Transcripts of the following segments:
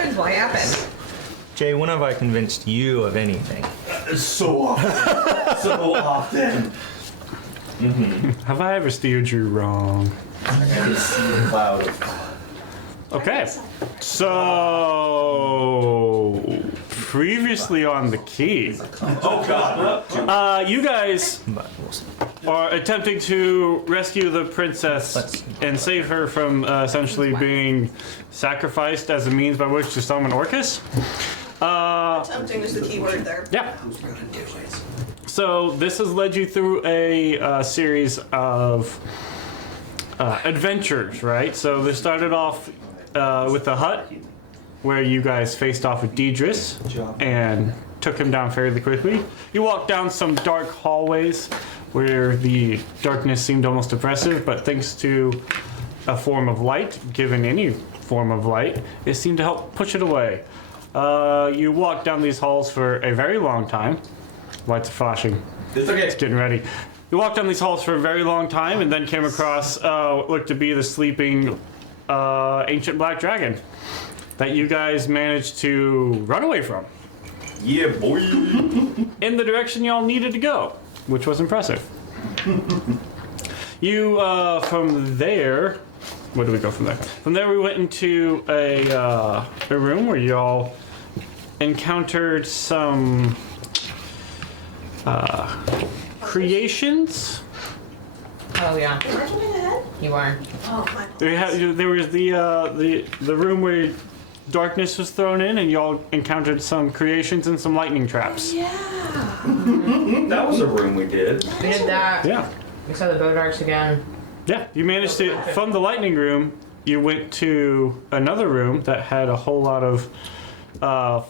happened? What happened? Jay, when have I convinced you of anything? So often. So often. Have I ever steered you wrong? I can see the cloud. Okay. So previously on the key, Oh God. you guys are attempting to rescue the princess and save her from essentially being sacrificed as a means by which to summon Orcus. Tempting is the key word there. Yeah. So this has led you through a series of adventures, right? So this started off with the hut, where you guys faced off with Deidris and took him down fairly quickly. You walked down some dark hallways where the darkness seemed almost oppressive, but thanks to a form of light, given any form of light, it seemed to help push it away. You walked down these halls for a very long time. Lights are flashing. It's okay. It's getting ready. You walked down these halls for a very long time and then came across what looked to be the sleeping ancient black dragon that you guys managed to run away from Yeah, boy. in the direction y'all needed to go, which was impressive. You, from there, where do we go from there? From there we went into a room where y'all encountered some creations. Oh yeah, Am I jumping ahead? you are. Oh, my There was the room where darkness was thrown in, and y'all encountered some creations and some lightning traps. Yeah. That was a room we did. We did that. Yeah, We saw the boat arcs again. yeah. You managed to from the lightning room. You went to another room that had a whole lot of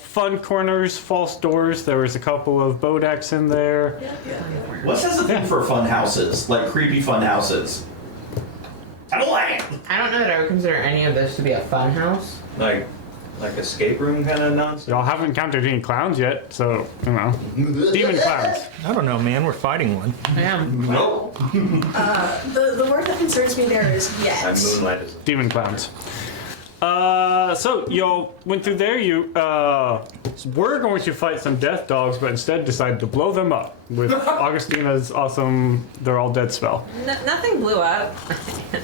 fun corners, false doors. There was a couple of bodaks in there. What's has a thing for fun houses? Like creepy fun houses? I don't like it. I don't know that I would consider any of this to be a fun house. Like escape room kind of nonsense? Y'all haven't encountered any clowns yet, so you know, demon clowns. I don't know, man. We're fighting one. I am. Nope. The word that concerns me there is My yet. moonlight is... Demon clowns. So y'all went through there. You were going to fight some death dogs, but instead decided to blow them up with Augustina's awesome "they're all dead" spell. Nothing blew up.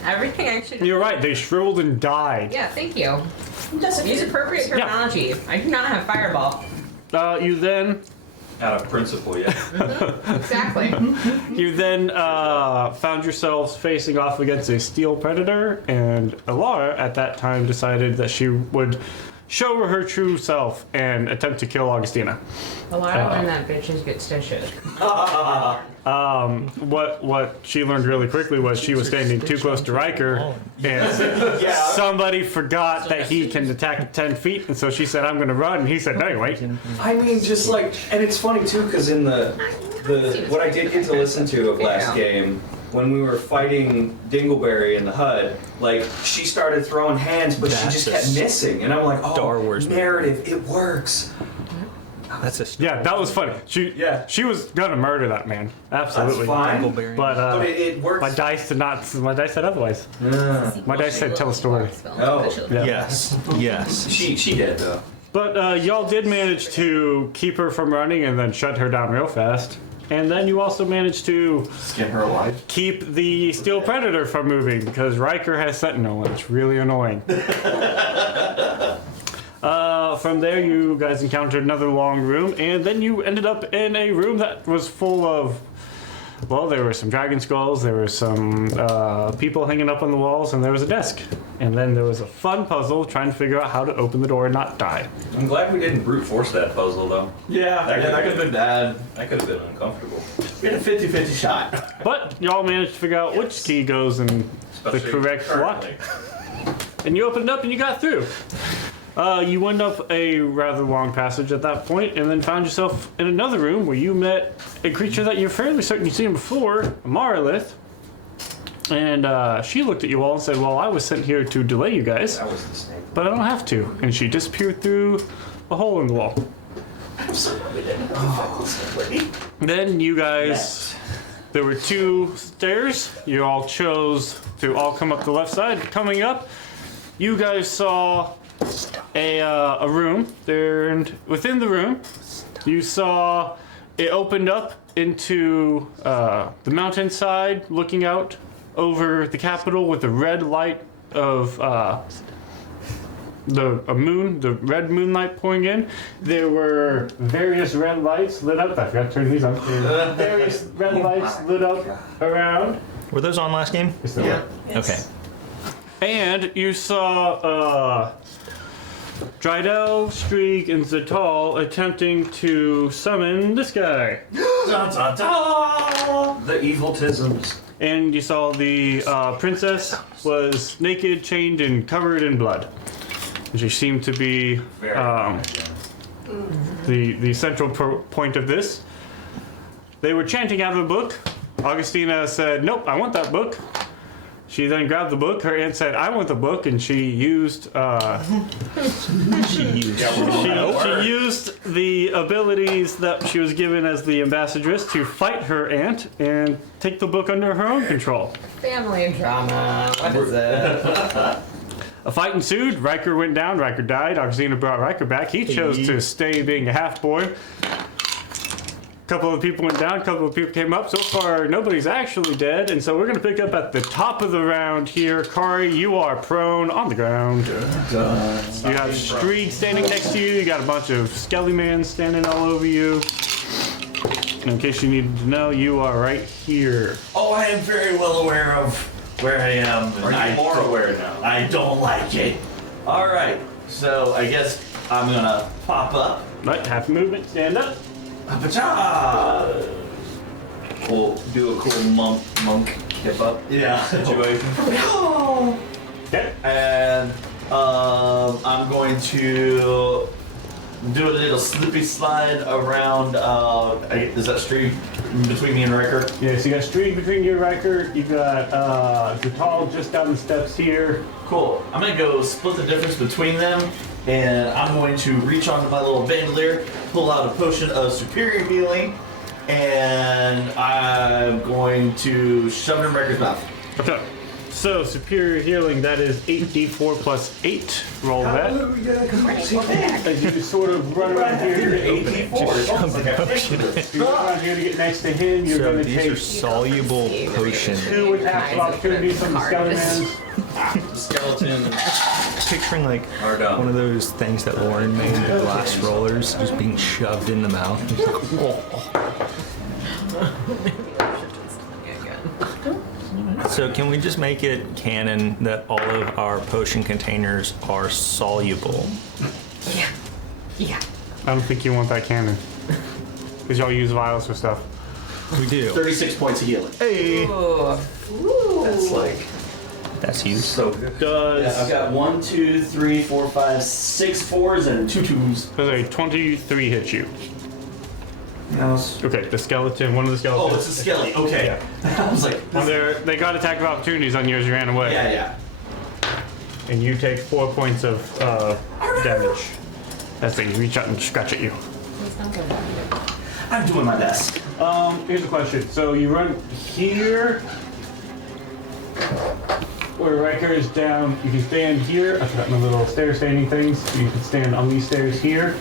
Everything actually. You're right. They shriveled and died. Yeah, thank you. Doesn't Use appropriate terminology. I do not have fireball. You then Out of principle, yeah. Exactly. found yourselves facing off against a steel predator, and Alara at that time decided that she would show her true self and attempt to kill Augustina. A lot of when that bitches get stitches. What she learned really quickly was she was standing too close to Riker, and somebody forgot that he can attack at 10 feet, and so she said, "I'm going to run," and he said, "No, you wait." I mean, just like, and it's funny too, because in the what I did get to listen to of last game, when we were fighting Dingleberry in the HUD, like she started throwing hands, but she That's just a kept missing, and I'm like, oh, Star Wars movie. narrative, it works. That's a Yeah, that was funny. She was gonna murder that man. Absolutely. That's fine. Dingleberry. But But it works. my dice did not. My dice said otherwise. My dice said tell a story. Oh. Yeah. Yes. Yes. She did though. But y'all did manage to keep her from running and then shut her down real fast. And then you also managed to Skin her alive. keep the Steel Predator from moving because Riker has Sentinel and it's really annoying. From there, you guys encountered another long room, and then you ended up in a room that was full of, well, there were some dragon skulls, there were some people hanging up on the walls, and there was a desk. And then there was a fun puzzle trying to figure out how to open the door and not die. I'm glad we didn't brute force that puzzle though. Yeah, that could have been bad. That could have been uncomfortable. We had a 50-50 shot. But y'all managed to figure out which key goes in the Especially correct lock. currently. And you opened up and you got through. You went up a rather long passage at that point and then found yourself in another room where you met a creature that you're fairly certain you've seen before, a Marlith. And she looked at you all and said, "Well, I was sent here to delay you guys, That was the snake. but I don't have to." And she disappeared through a hole in the wall. Then you guys, there were two stairs. You all chose to all come up the left side. Coming up, you guys saw a room there, and within the room, you saw it opened up into the mountainside, looking out over the Capitol with the red light of the red moonlight pouring in. There were various red lights lit up. I forgot to turn these on. Various red lights lit up around. Were those on last game? Yeah. Okay. And you saw Drydell, Streak, and Zatal attempting to summon this guy. Da, da, da. The eviltisms. And you saw the princess was naked, chained, and covered in blood. And she seemed to be the central point of this. They were chanting out of a book. Augustina said, "Nope, I want that book." She then grabbed the book. Her aunt said, "I want the book," and she used she used the abilities that she was given as the ambassadress to fight her aunt and take the book under her own control. Family drama. What is it? A fight ensued. Riker went down. Riker died. Augustina brought Riker back. He chose to stay being a half-boy. A couple of people went down. A couple of people came up. So far, nobody's actually dead. And so we're going to pick up at the top of the round here. Kari, you are prone on the ground. You have Streak standing next to you. You got a bunch of Skelly-mans standing all over you. And in case you needed to know, you are right here. Oh, I am very well aware of where I am. Are you more aware now? I don't like it. All right, so I guess I'm gonna pop up. Right, half movement, stand up. Pacha! We'll do a cool monk hip up Yeah. situation. Okay. And I'm going to do a little slippy slide around. Is that street between me and Riker? Yeah, so you got Streak between you and Riker. You got Zatal just down the steps here. Cool. I'm gonna go split the difference between them, and I'm going to reach onto my little bandolier, pull out a potion of superior healing, and I'm going to shove it in Riker's mouth. Okay. So superior healing, that is 8d4 plus 8. Roll that. As you just sort of run around here to get you run around here to get next to him, you're So going to these take are soluble potions. 2 attacks of opportunity from the Skelly-mans. Skeleton. Picturing like Are done. one of those things that Lauren made, the glass rollers, just being shoved in the mouth. It's like, oh. So can we just make it canon that all of our potion containers are soluble? Yeah. Yeah. I don't think you want that cannon. Because y'all use vials for stuff. We do. 36 points of healing. Hey, Ooh. That's like that's huge. So good. yeah, I've got 1, 2, 3, 4, 5, 6 4s and 2 2s. Does a 23 hit you? No. Okay, the skeleton, one of the Oh, skeletons. it's a skelly. Okay. I was like, They got attack of opportunities on you as you ran away. yeah. And you take 4 points of damage as they reach out and scratch at you. It's not good. I'm doing my best. Here's a question. So you run here, where Riker is down. You can stand here. I forgot my little stair standing things. You can stand on these stairs here.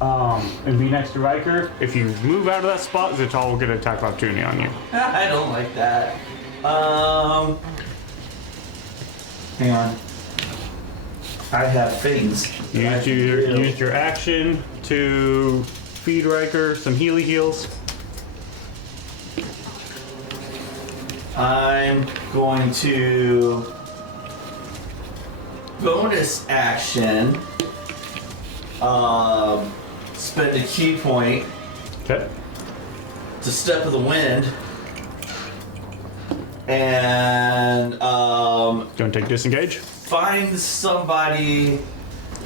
And be next to Riker. If you move out of that spot, Zatal will get an attack of opportunity on you. I don't like that. Hang on. I have things. Use your action to feed Riker some Healy heals. I'm going to bonus action. Spend a key point Okay. to Step of the Wind, and Don't take disengage. find somebody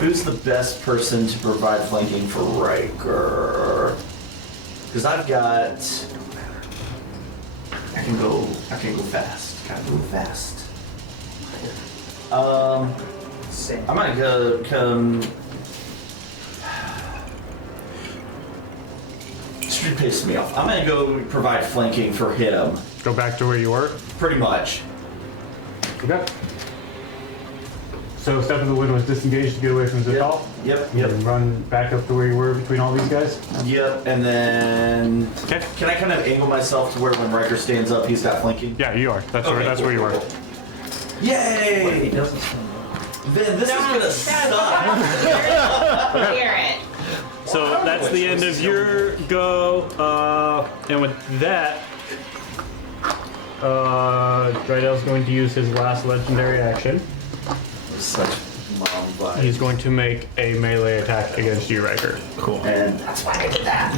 who's the best person to provide flanking for Riker. Because I can go fast. Gotta go fast. I might go come. Street pissed me off. I'm gonna go provide flanking for him. Go back to where you were. Pretty much. Okay. So Step of the Wind was disengaged to get away from Zithal. Yep. And run back up to where you were between all these guys. Yep. And then Okay. can I kind of angle myself to where when Riker stands up, he's got flanking? Yeah, you are. That's where. That's where you are. Yay! Then this is gonna suck. Hear it. So that's the end of your go. And with that, Drydel's going to use his last legendary action. Such mom vibes. He's going to make a melee attack against you, Riker. Cool. And That's why I did that.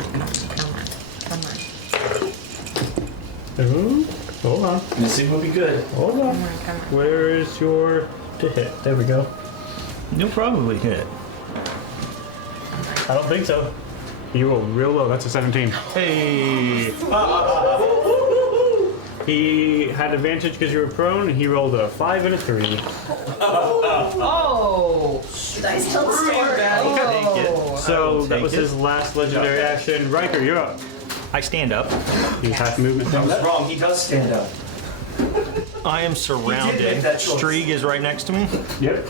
Come on. Ooh, hold on. missing would be good. Hold on. Come on. Where is your to hit? There we go. You'll probably hit. I don't think so. You rolled real low. That's a 17. Hey! He had advantage because you were prone, and he rolled a 5 and a 3. Oh. The dice tell the story. Oh. So that take was it. his last legendary action. Riker, you're up. I stand up. You have movement. I was wrong. He does stand up. I am make surrounded. that choice. Strieg is right next to me. Yep.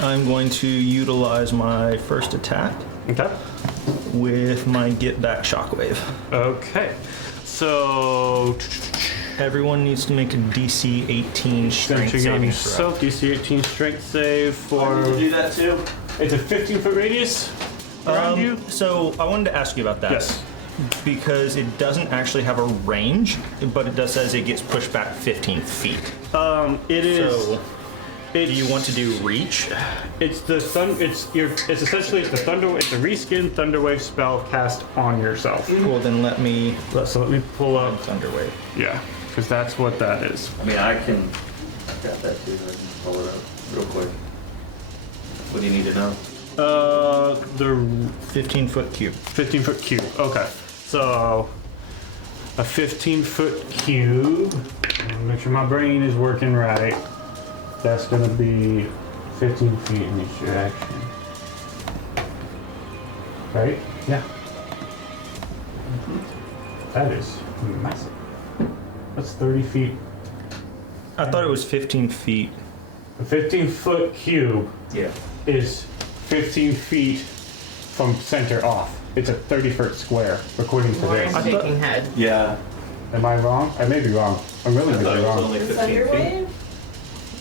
I'm going to utilize my first attack Okay. with my get back shockwave. Okay. So, Everyone needs to make a DC 18 strength centering on saving throw. yourself, DC 18 strength save for. Do that too. It's a 15-foot radius around you. So I wanted to ask you about that. Yes. Because it doesn't actually have a range, but it does says it gets pushed back 15 feet. It is. So do you want to do reach? It's the sun. It's essentially the thunder. It's a reskin Thunderwave spell cast on yourself. Well, then let me So let me pull up. Thunderwave. Yeah, because that's what that is. I mean, I can. I've got that too. I can pull it up real quick. What do you need to know? The 15-foot cube. 15-foot cube. Okay, so a 15-foot cube. Make sure my brain is working right. That's gonna be 15 feet in each direction. Right? Yeah. That is massive. That's 30 feet. I thought it was 15 feet. A 15-foot cube Yeah. is 15 feet from center off. It's a 30-foot square, according to Lauren's this. shaking head. Yeah. Am I wrong? I may be wrong. I'm really I thought really it was wrong. only The 15 feet. Thunderwave?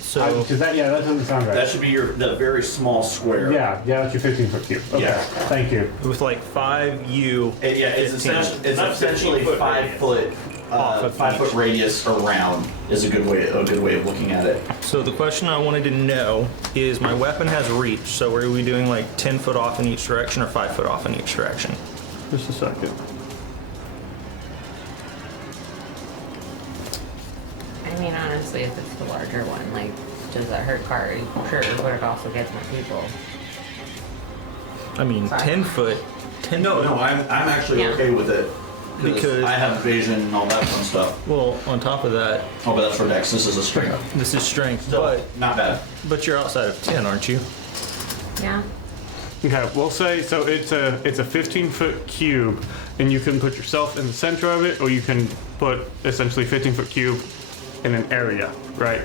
So Because that doesn't sound That right. should be the very small square. Yeah, that's your 15-foot cube. Okay, Yeah. thank you. with like 5 you. Yeah, it's 15. essentially 5 foot. Off of 5 foot each. radius around is a good way of looking at it. So the question I wanted to know is my weapon has reach, so are we doing like 10 foot off in each direction or 5 foot off in each direction? Just a second. I mean, honestly, if it's the larger one, like, does that hurt Kari? Sure, but it also gets more people. I mean, 10 foot. 10 No, foot. I'm actually Yeah. okay with it. Because- I have vision and all that fun stuff. Well, on top of that, Oh, but that's for Dex. This is a strength. this is strength, So, not bad. but you're outside of 10, aren't you? Yeah. Okay, we'll say so. It's a 15-foot cube, and you can put yourself in the center of it, or you can put essentially 15-foot cube in an area, right?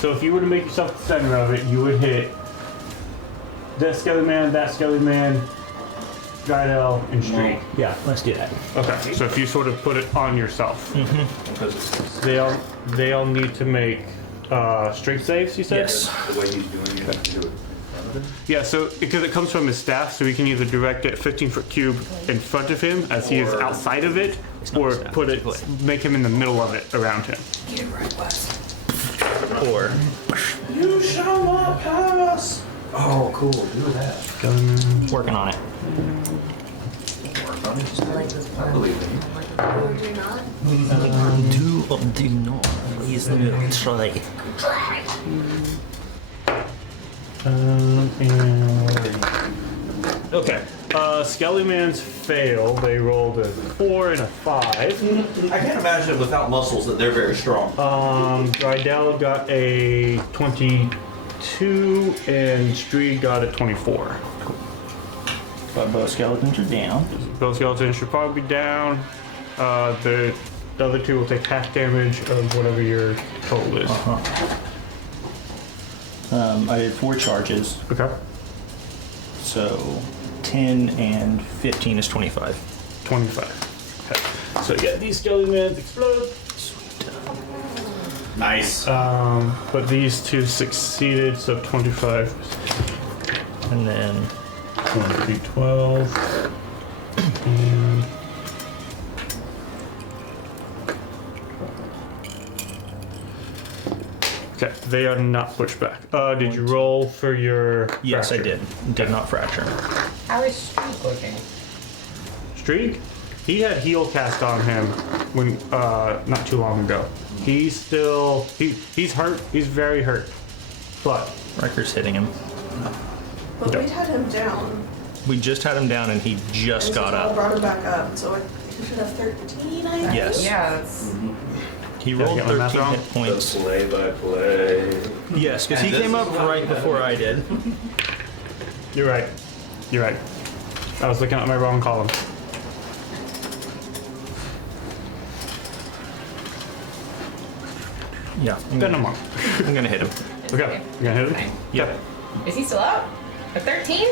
So if you were to make yourself the center of it, you would hit this Skelly Man, that Skelly Man, Guidel, and Street. Yeah, let's do that. Okay, so if you sort of put it on yourself, they all need to make strength saves. You said. Yes. The way he's doing it, do it. Yeah, so because it comes from his staff, so we can either direct it 15-foot cube in front of him as he is outside of it, not or a staff, put it's it, a blade. make him in the middle of it around him. Or You shall not pass. Oh, cool. Do that. working on it. I like this I believe in you. Or do not? Do or do not. Please try. Okay. Skelly Man's fail. They rolled a 4 and a 5. I can't imagine without muscles that they're very strong. Rydell got a 22, and Street got a 24. But both skeletons are down. Both skeletons should probably be down. The other two will take half damage of whatever your total is. I did 4 charges, Okay. so 10 and 15 is 25. 25. Okay. So yeah, these skeletons explode. Nice. But these 2 succeeded, so 25. And then 1, 12. And okay, they are not pushed back. Did you roll for your yes, I fracture? did not fracture. How is Streak looking? Streak? He had heal cast on him when not too long ago. He's still he's hurt. He's very hurt. But Riker's hitting him. But we had him down. We just had him down and he just And got so I up. brought him back up, so he should have 13, I think. Yes. Yeah, that's He Did I rolled get my math 13 wrong? hit points. Play by play. Yes, because he came up right before I did. you're right. You're right. I was looking at my wrong column. Yeah, Then I'm on. I'm gonna hit him. Okay. You gonna hit him? fine. Yep. Is he still up? A 13?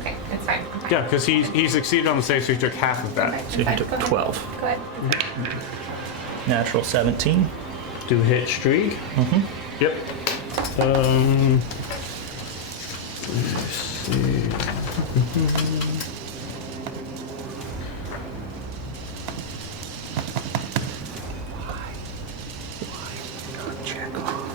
Okay, that's fine. I'm fine. Yeah, because he succeeded on the save, so he took half of Okay, that. So he fine. took Go ahead. 12. Go ahead. Natural 17. Do hit streak. Mm-hmm. Yep. Let's see. Check off.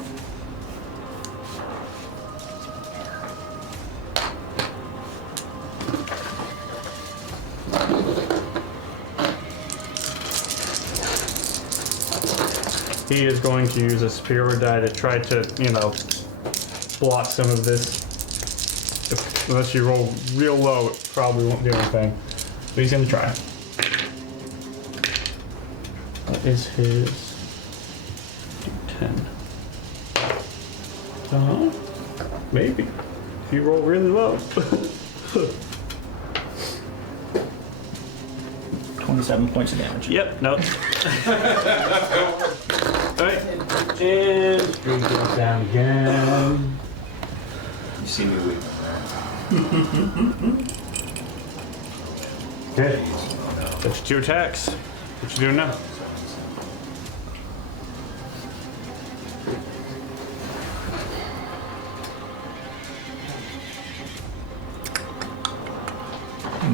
He is going to use a superior die to try to, block some of this. Unless you roll real low, it probably won't do anything. But he's going to try. That is his D10. Maybe. If you roll really low. 27 points of damage. Yep, no. Alright. And streak goes down again. You see me weak. Okay. That's 2 attacks. What you doing now?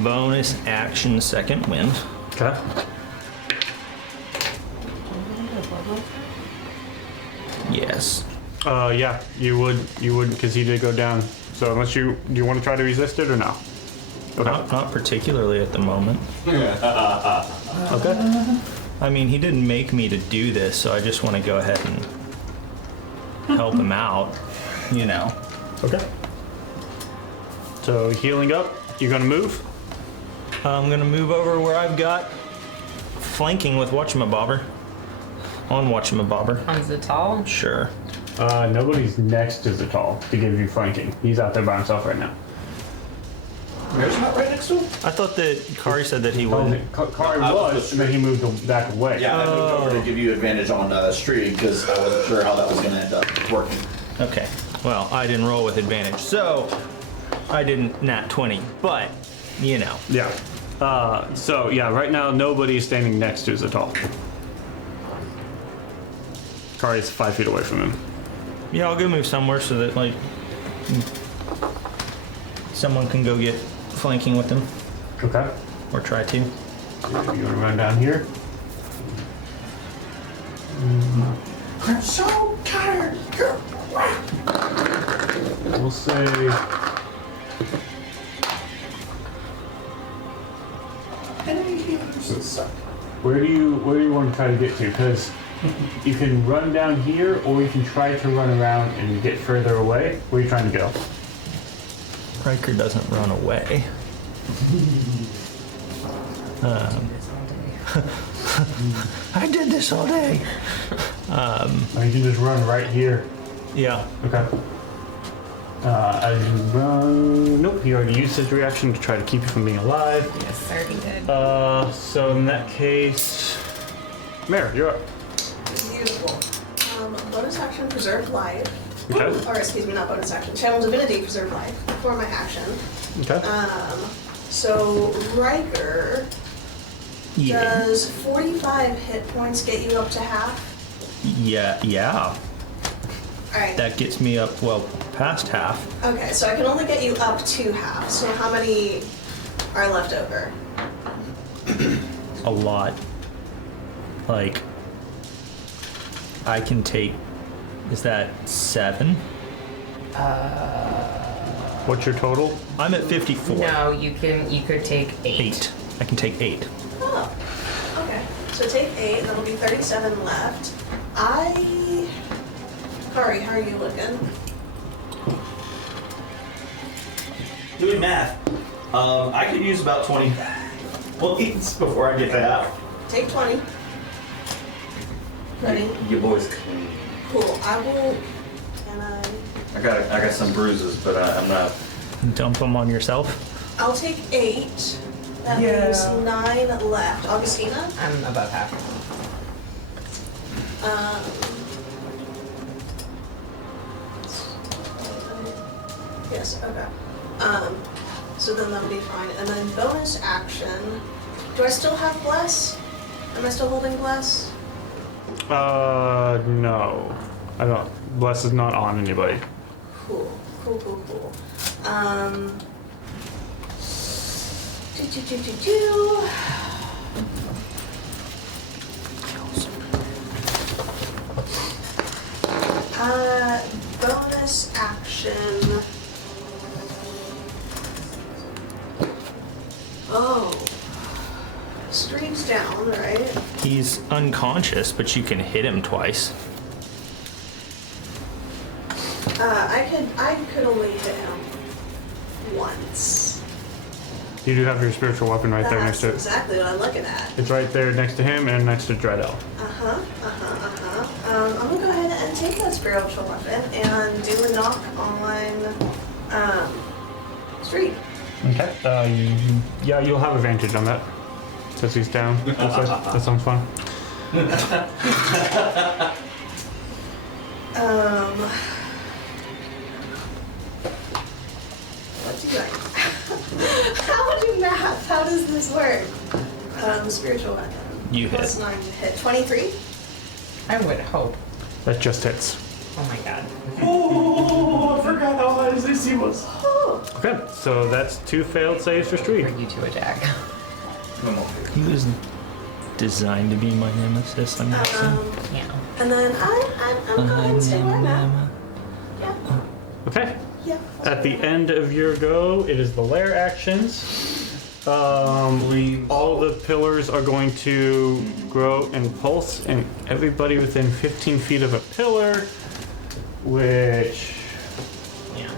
Bonus action second wind. Okay. Yes. Yeah, you would, because he did go down. So unless do you want to try to resist it or no? Okay. Not particularly at the moment. Okay. I mean, he didn't make me to do this, so I just want to go ahead and help him out, Okay. So healing up, you're gonna move? I'm going to move over where I've got flanking with Whatchamabobber. On Whatchamabobber. On Zatal? Sure. Nobody's next to Zatal to give you flanking. He's out there by himself right now. There's not right next to him? I thought that Kari said that he would. Kari was, and then he moved back away. Yeah, I moved over to give you advantage on Streak because I wasn't sure how that was going to end up working. Okay. Well, I didn't roll with advantage, so I didn't nat 20, but, Yeah. So yeah, right now nobody's standing next to Zatal. Kari's 5 feet away from him. Yeah, I'll go move somewhere so that, someone can go get flanking with him, Okay. or try to. You want to run down here? I'm so tired. We'll say. Where do you want to try to get to? Because you can run down here, or you can try to run around and get further away. Where are you trying to go? Riker doesn't run away. I did this all day. Or you can just run right here. Yeah. Okay. As you run, nope. He already used his reaction to try to keep you from being alive. Yes, sir, he did. So in that case, Mare, you're up. Beautiful. Bonus action, preserve life. Okay. Or excuse me, not bonus action. Channel Divinity, preserve life for my action. Okay. So Riker, Yeah. does 45 hit points get you up to half? Yeah. Alright. That gets me up, well, past half. Okay, so I can only get you up to half. So how many are left over? A lot. Like, I can take, is that 7? What's your total? I'm at 54. No, you could take 8. 8. I can take 8. Oh, okay. So take 8, and that'll be 37 left. Kari, how are you looking? Doing math. I could use about 20 points before I get to half. Take 20. Ready? Your boy's clean. Cool. I will. Can I got some bruises, but I'm not. Dump them on yourself. I'll take 8. That leaves 9 left. Augustina? I'm above half. Yes, okay. So then that'll be fine. And then bonus action. Do I still have bless? Am I still holding bless? No. I don't. Bless is not on anybody. Cool. Do. Bonus action. Oh. Stream's down, right? He's unconscious, but you can hit him twice. I could only hit him once. You do have your spiritual weapon right there next That's to it. exactly what I'm looking at. It's right there next to him and next to Dreadel. I'm gonna go ahead and take that spiritual weapon and do a knock on Street. Okay. Yeah, you'll have advantage on that. Since he's down. That sounds fun. What do I? How do math? How does this work? Spiritual weapon. You hit. Plus 9 to hit. 23. I would hope. That just hits. Oh my god. Oh, I forgot how high his AC was. Oh. Okay, so that's 2 failed saves for Street. For you to attack. He was designed to be my nemesis, I'm guessing. Yeah. And then I'm going to stay where I'm at. Yeah. Okay. Yeah. At the end of your go, it is the lair actions. All the pillars are going to grow and pulse, and everybody within 15 feet of a pillar, which Yeah.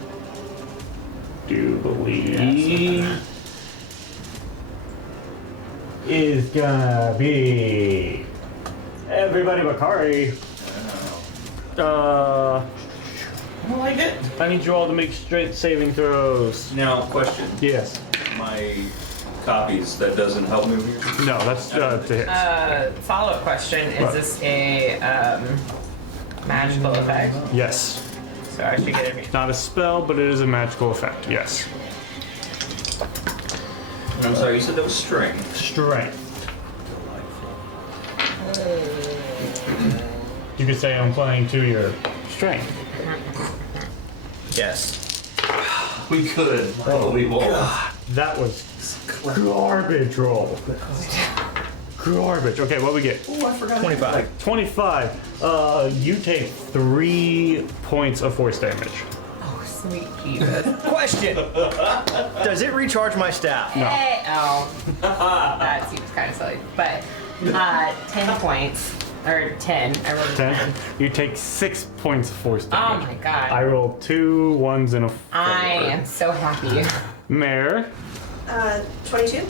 do believe is gonna be everybody but Kari. I don't like it. I need you all to make straight saving throws. Now, question. Yes. My copies, that doesn't help me here? No, that's to hit. Follow-up question: Is What? this a magical effect? Yes. So I should get it. It's not a spell, but it is a magical effect. Yes. I'm sorry, you said that was strength. Strength. You could say I'm playing to your strength. Yes. We could, but we won't. That was garbage roll. Garbage. Okay, what we get? Oh, I forgot. 25. 25. You take 3 points of force damage. Oh, sweet Jesus. Question. Does it recharge my staff? No. Hey, oh, that seems kind of silly. But 10 points. Or 10. I rolled a 10. You take 6 points of force Oh damage. my god. I rolled 2 1s and a 4. I am so happy. Mare, 22.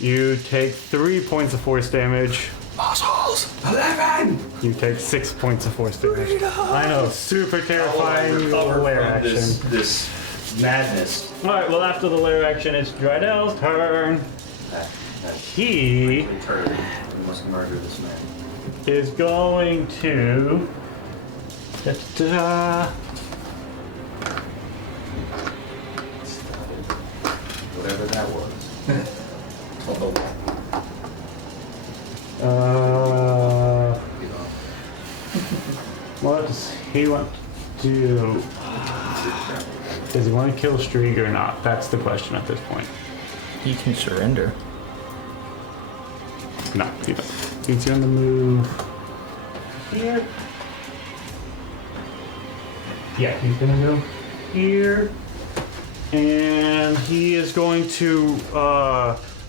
you take 3 points of force damage. Muscles! 11! You take 6 points of force damage. I know, super terrifying Recover lair from action. this madness. Alright, well after the lair action, it's Drydel's turn. He Turd. We must murder this man. is going to Da-da-da. Whatever that was. What does he want to do? Does he want to kill Strieg or not? That's the question at this point. You can surrender. No, he doesn't. He's gonna move here. Yeah, he's gonna go here. And he is going to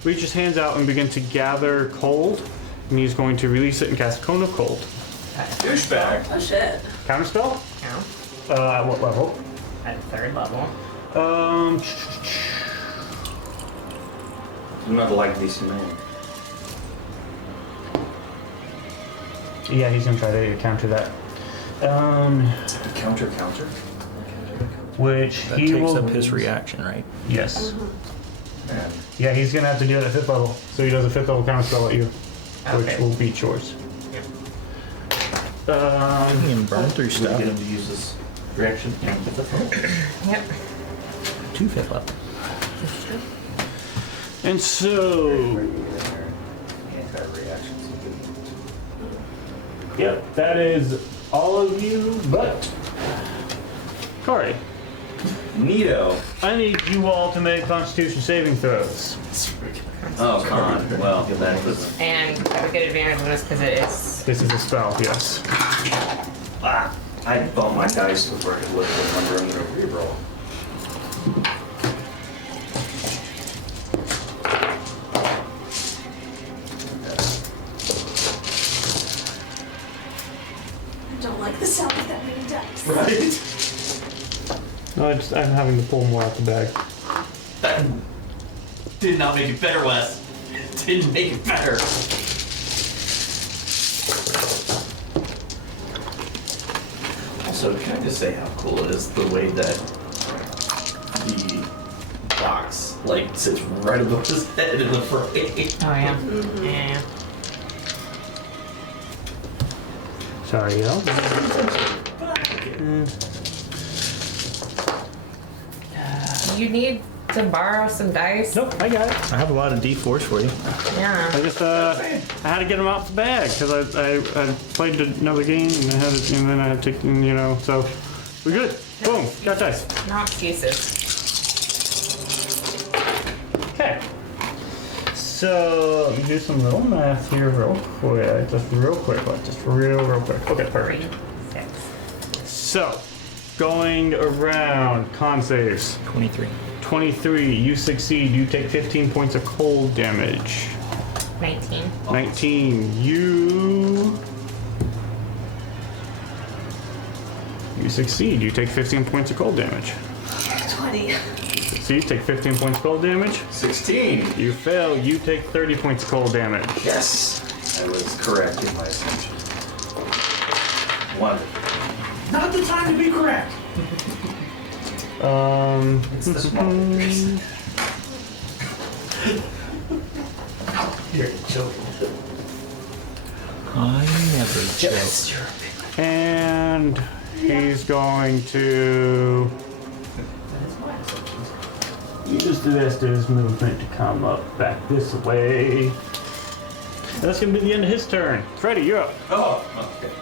reach his hands out and begin to gather cold. And he's going to release it and cast Cone of Cold. Douchebag. Oh shit. Counterspell? Count. At what level? At 3rd level. I'm not like DC man. Yeah, he's gonna try to counter that. Counter. Which That he takes will. up his reaction, right? Yes. Man. Yeah, he's gonna have to do it at 5th level. So he does a 5th level counterspell at you, which Okay. will beat yours. Yep. You can burn through We stuff. get him to use this reaction and get the phone. Yep. 2 5th level. And so, Anti-reactions. yep, that is all of you but Corey. Neato. I need you all to make Constitution saving throws. Oh, con. Well, that was. And I would get advantage on this because it is. This is a spell, yes. Ah, I bumped my dice before I could look at the number and then reroll. I don't like the sound of that many dice. Right? No, I'm having to pull more out the bag. That did not make it better, Wes. It didn't make it better. Also, can I just say how cool it is the way that the box like sits right above his head in the frame? Oh, yeah. Yeah. Sorry, yo. You need to borrow some dice? Nope, I got it. I have a lot of D4s for you. Yeah. I just I had to get them out the bag because I played another game and I had it, and then I had to, so we're good. Boom, got dice. No excuses. Okay. So let me do some little math here real quick, just real quick. Okay, perfect. 3, 6. So going around con saves. 23. 23, you succeed. You take 15 points of cold damage. 19. 19, you succeed. You take 15 points of cold damage. 20. So you take 15 points of cold damage. 16. You fail. You take 30 points of cold damage. Yes. I was correct in my assumption. Wonderful. Not the time to be correct. It's the small things. You're joking. I never joke. Yes, you're a big And he's going to use the rest of his movement to come up back this way. That's going to be the end of his turn. Freddy, you're up. Oh, okay.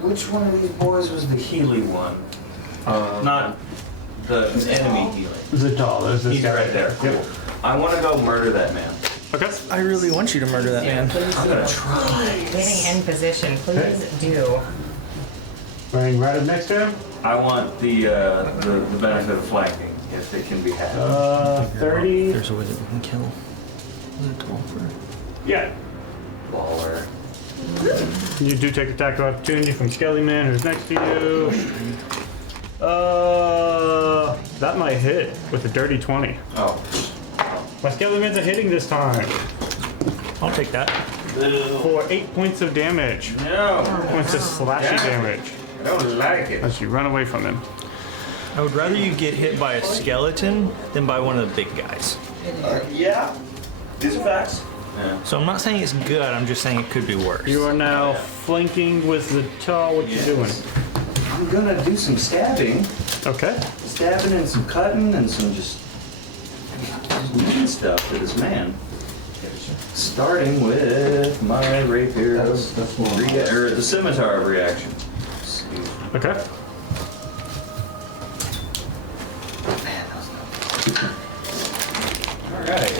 Which one of these boys was the Healy one? Not the enemy healing. Zatal, there's this He's guy right there. Cool. Yep. I want to go murder that man. Okay. I really want you to murder that man. Please I'm do. gonna try. Getting in position. Please do. Running right up next to him. I want the benefit of flanking if it can be had. 30. There's a wizard we can kill. With a 12. Yeah. Baller. You do take attack of opportunity from Skelly Man, who's next to you. That might hit with a dirty 20. Oh. My Skelly Man's are hitting this time I'll take that. for 8 points of damage. No. Points of slashy damage I don't like it. as you run away from him. I would rather you get hit by a skeleton than by one of the big guys. Yeah. These are facts. Yeah. So I'm not saying it's good. I'm just saying it could be worse. You are now flanking with the tall. What you doing? I'm gonna do some stabbing. Okay. Stabbing and some cutting and some just mean stuff to this man. Starting with my rapier, or the scimitar of reaction. Okay. Alright.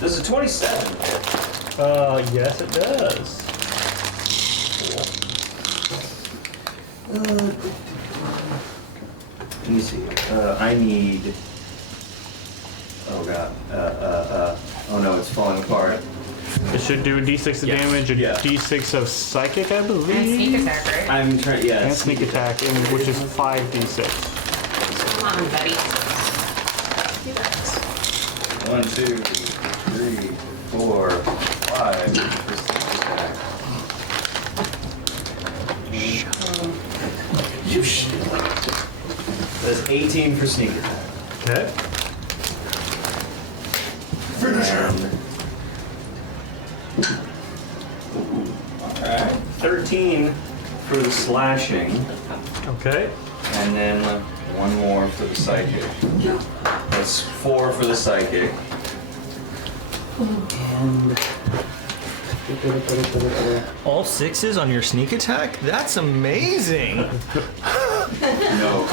Does a 27 hit? Yes, it does. Let me see. I need. Oh god. Oh no, it's falling apart. It should do a d6 of damage, a Yeah. d6 of psychic, I believe. And sneak attack, right? I'm trying. Yeah. And sneak attack, which is 5d6. Come on, buddy. You guys. 1, 2, 3, 4, 5. You shit. That's 18 for sneak attack. Okay. Alright. 13 for the slashing, Okay. and then one more for the psychic. That's 4 for the psychic. And All 6s on your sneak attack? That's amazing. no.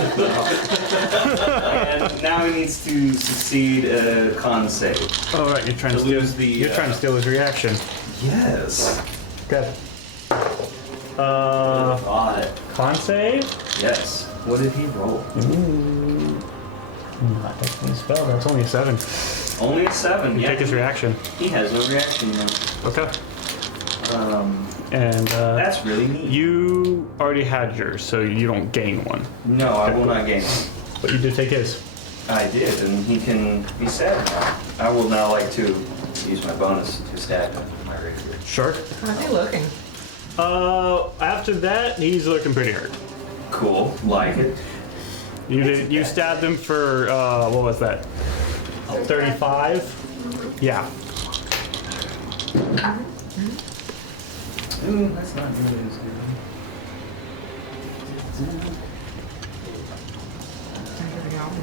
And now he needs to succeed a con save. All right, you're trying to To steal. lose the, You're trying to steal his reaction. Yes. Okay. Got it. Con save. Yes. What did he roll? Not taking the spell. That's only a 7. Only a 7. You Yeah. take his reaction. He has no reaction yet. Okay. That's And really neat. you already had yours, so you don't gain one. No, I will not gain it. But you did take his. I did, and he can be sad now. I will now like to use my bonus to stab him with my rapier. Sure. How's he looking? After that, he's looking pretty hurt. Cool, like it. You stabbed him for what was that? 35. Yeah. Ooh, that's not really as good.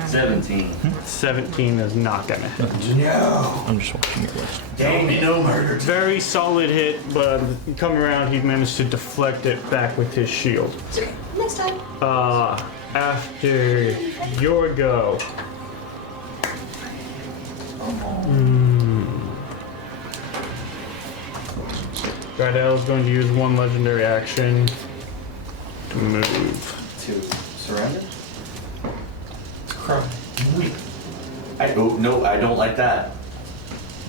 17. 17 is not gonna hit. No. I'm just watching your list. Dang it. No murder. Very solid hit, but come around, he managed to deflect it back with his shield. It's okay. Next time. After your go. Gardell is going to use one legendary action to move. To surrender? No, I don't like that.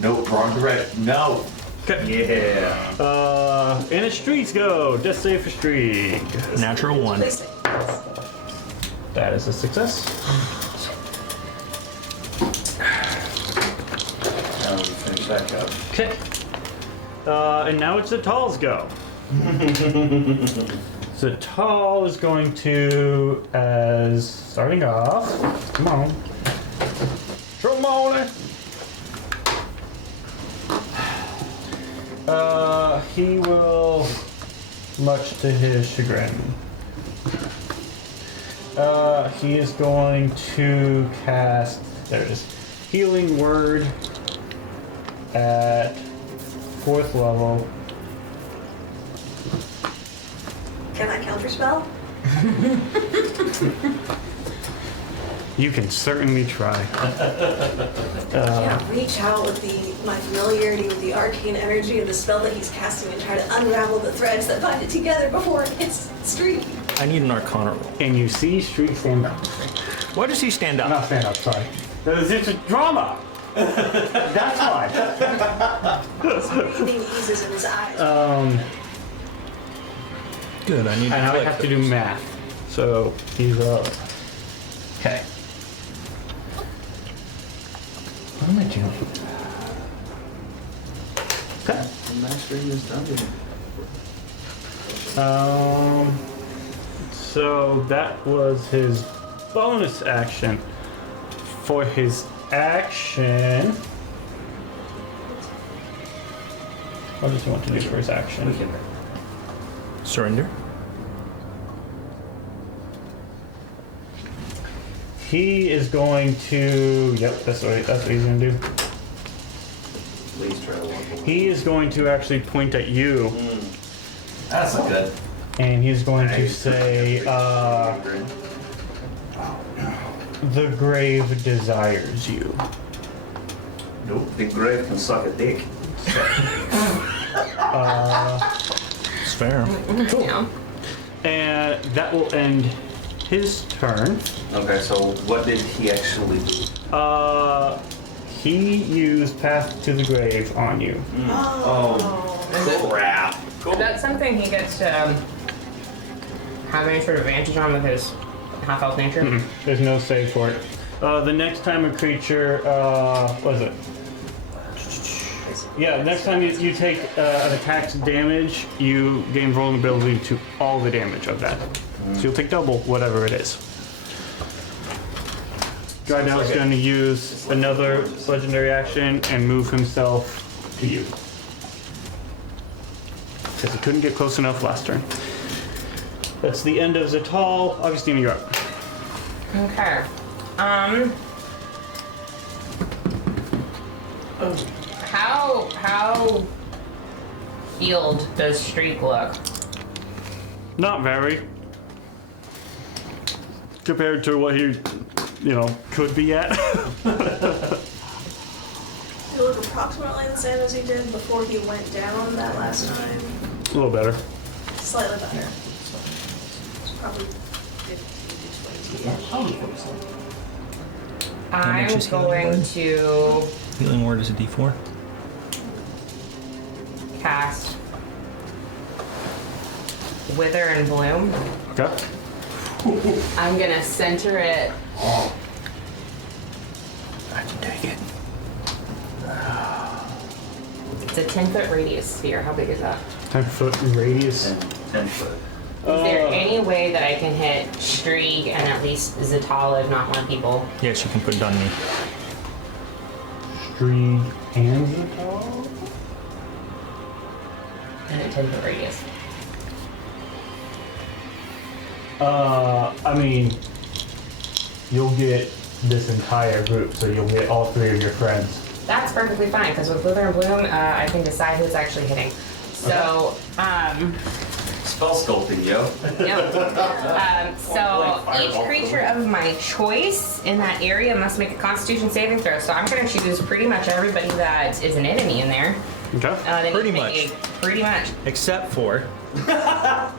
No, wrong direction. No. Okay. Yeah. And its streaks go. Death save for streak. Natural 1. Please say. That is a success. Now we finish back up. Okay. And now it's the tall's go. So tall is going to, as starting off, come on. Tromone. He will, much to his chagrin, he is going to cast, there it is, Healing Word at 4th level. Can I counterspell? You can certainly try. Yeah, reach out with my familiarity with the arcane energy of the spell that he's casting and try to unravel the threads that bind it together before it's streaky. I need an Arcana roll. And you see Streak stand up. Why does he stand up? Not stand up, sorry. Because it's a drama. That's why. Breathing eases in his eyes. Good, I need And now I have to do math. So he's okay. What am I doing? Okay. So that was his bonus action. For his action, What does he want to do for his action? Surrender. He is going to. Yep, that's what he's going to do. Please try to walk away. He is going to actually point at you, That's not good. and he's going to say, "The grave desires you." Nope. The grave can suck a dick. It's fair. Yeah. And that will end his turn. Okay, so what did he actually do? He used Path to the Grave on you. Oh, crap. Cool. That's something he gets to have any sort of advantage on with his half-elf nature. There's no save for it. The next time a creature, what is it? Yeah, next time you take an attack's damage, you gain vulnerability to all the damage of that. So you'll take double, whatever it is. Gardell's like going to use another legendary action and move himself to you. Because he couldn't get close enough last turn. That's the end of Zatal. Augustine, you're up. Okay. How healed does Streak look? Not very. Compared to what he, could be at. You look approximately the same as he did before he went down that last time. A little better. Slightly better. It's probably 15 to 20. I'm going to Healing word is a D4. cast Wither and Bloom. Okay. I'm gonna center it. I can take it. It's a 10-foot radius sphere. How big is that? 10-foot radius. 10 foot. Is there any way that I can hit Streak and at least Zatal, if not more people? Yes, you can put Dunny. Streak and Zatal? In a 10-foot radius. I mean, you'll get this entire group, so you'll get all three of your friends. That's perfectly fine, because with Wither and Bloom, I can decide who's actually hitting. So, Spell sculpting, yo. so each creature of my choice in that area must make a Constitution saving throw. So I'm going to choose pretty much everybody that is an enemy in there. Okay. They need Pretty to make much. Pretty much. Except for That's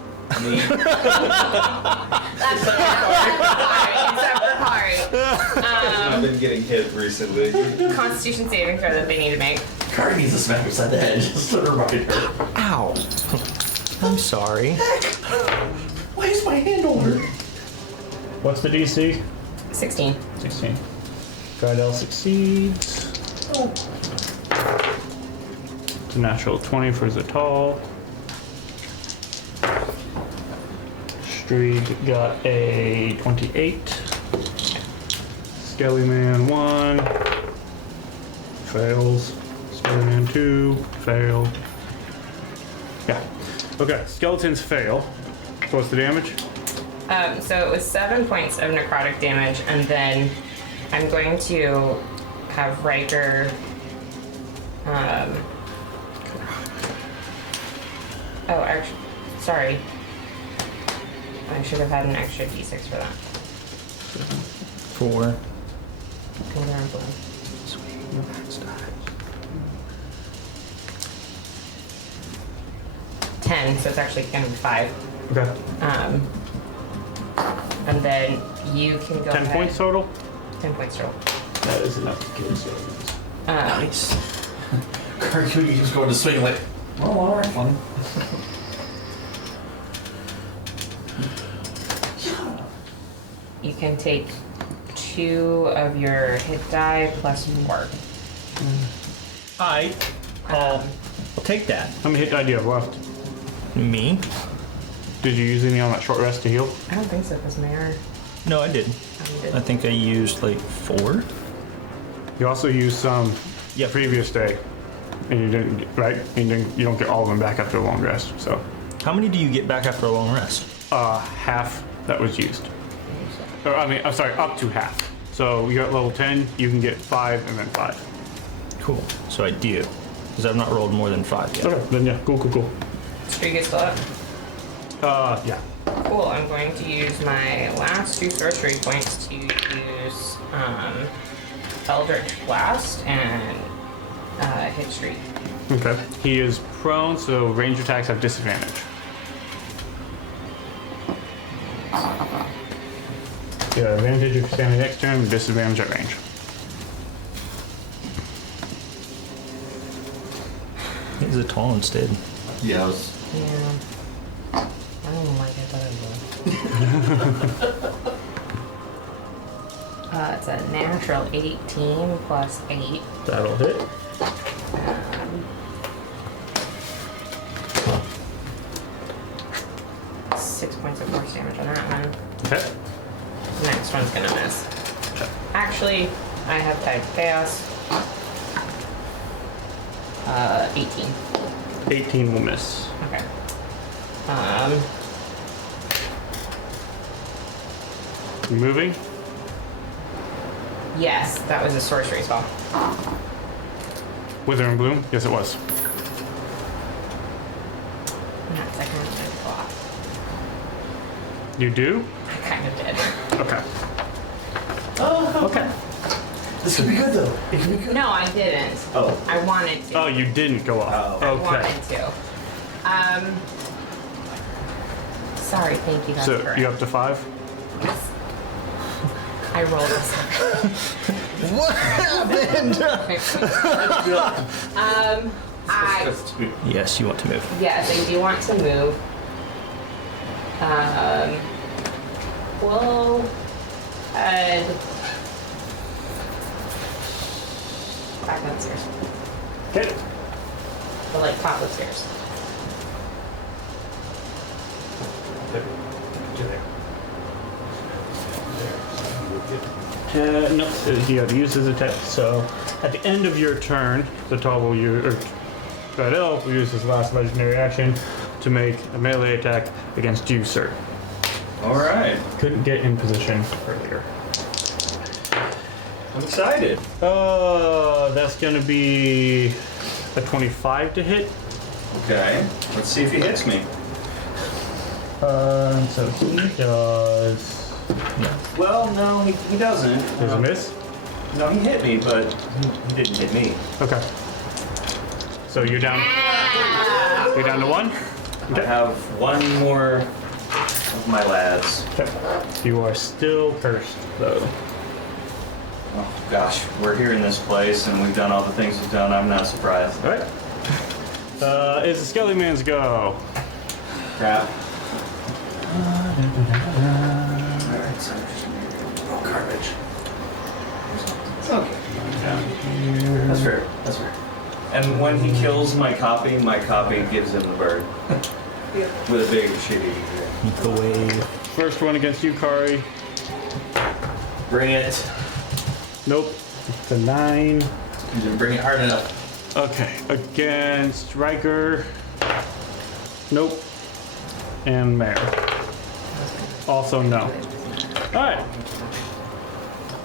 except for Kari. I've been getting hit recently. Constitution saving throw that they need to make. Cardi needs to smack beside the head just to remind her. ow. I'm sorry. Why is my hand over? What's the DC? 16. 16. Gardell succeeds. It's a natural 20 for Zatal. Streak got a 28. Skellyman 1. Fails. Skellyman 2. Failed. Yeah. Okay, skeletons fail. So what's the damage? So it was 7 points of necrotic damage, and then I'm going to have Riker. Actually, sorry. I should have had an extra d6 for that. 4. Wither and Bloom. Sweet. 10, so it's actually going to be 5. Okay. And then you can go 10 ahead. points total? 10 points total. That is enough to kill skeletons. Nice. Cardi keeps going to swing like, well, alright, fun. You can take 2 of your hit die plus 4. I'll take that. How many hit die do you have left? Me? Did you use any on that short rest to heal? I don't think so, because Mayor. No, I did. I think I used like 4. You also used some Yep. previous day And you didn't, right? You don't get all of them back after a long rest. So, How many do you get back after a long rest? half that was used. Or, I'm sorry, up to half. So you're at level 10, you can get 5 and then 5. Cool. So I do, because I've not rolled more than 5 yet. Okay, then yeah, cool. So you get still up? Yeah. Cool. I'm going to use my last 2 sorcery points to use Eldritch Blast and hit streak. Okay. He is prone, so range attacks have disadvantage. Yeah, advantage if you're standing next to him, disadvantage at range. He's a tall instead. Yeah, I was. Yeah. I don't like it, but I will. It's a natural 18 plus 8. That'll hit. 6 points of force damage on that one. Okay. Next one's gonna miss. Actually, I have type chaos. 18. 18 will miss. Okay. You moving? Yes, that was a sorcery spell. Wither and Bloom? Yes, it was. Not second one, go off. You do? I kind of did. Okay. Oh, Okay. this could be good though. It could be good. No, I didn't. Oh. I wanted to. Oh, you didn't go off. I Okay. wanted to. Sorry, thank you. That's So correct. you up to 5? I rolled this. What happened? I Yes, you want to move. yes, I do want to move. We'll head back downstairs. Okay. But like top of stairs. No, you have to use his attack. So at the end of your turn, the tall will use, or Red Elf will use his last legendary action to make a melee attack against you, sir. All right. Couldn't get in position earlier. I'm excited. That's gonna be a 25 to hit. Okay. Let's see if he hits me. So he does. Well, no, he doesn't. There's a miss. No, he hit me, but he didn't hit me. Okay. So you're down. You're down to 1. I have one more of my lads. Okay. You are still cursed, though. Oh gosh, we're here in this place and we've done all the things we've done. I'm not surprised. All right. It's the Skelly Man's go. Crap. Alright, so oh, garbage. Okay. Yeah. That's fair. That's fair. And when he kills my copy gives him the bird. With a big shitty. The wave. First one against you, Kari. Bring it. Nope. It's a 9. You didn't bring it hard enough. Okay. Against Riker. Nope. And Mare. Also no. Alright.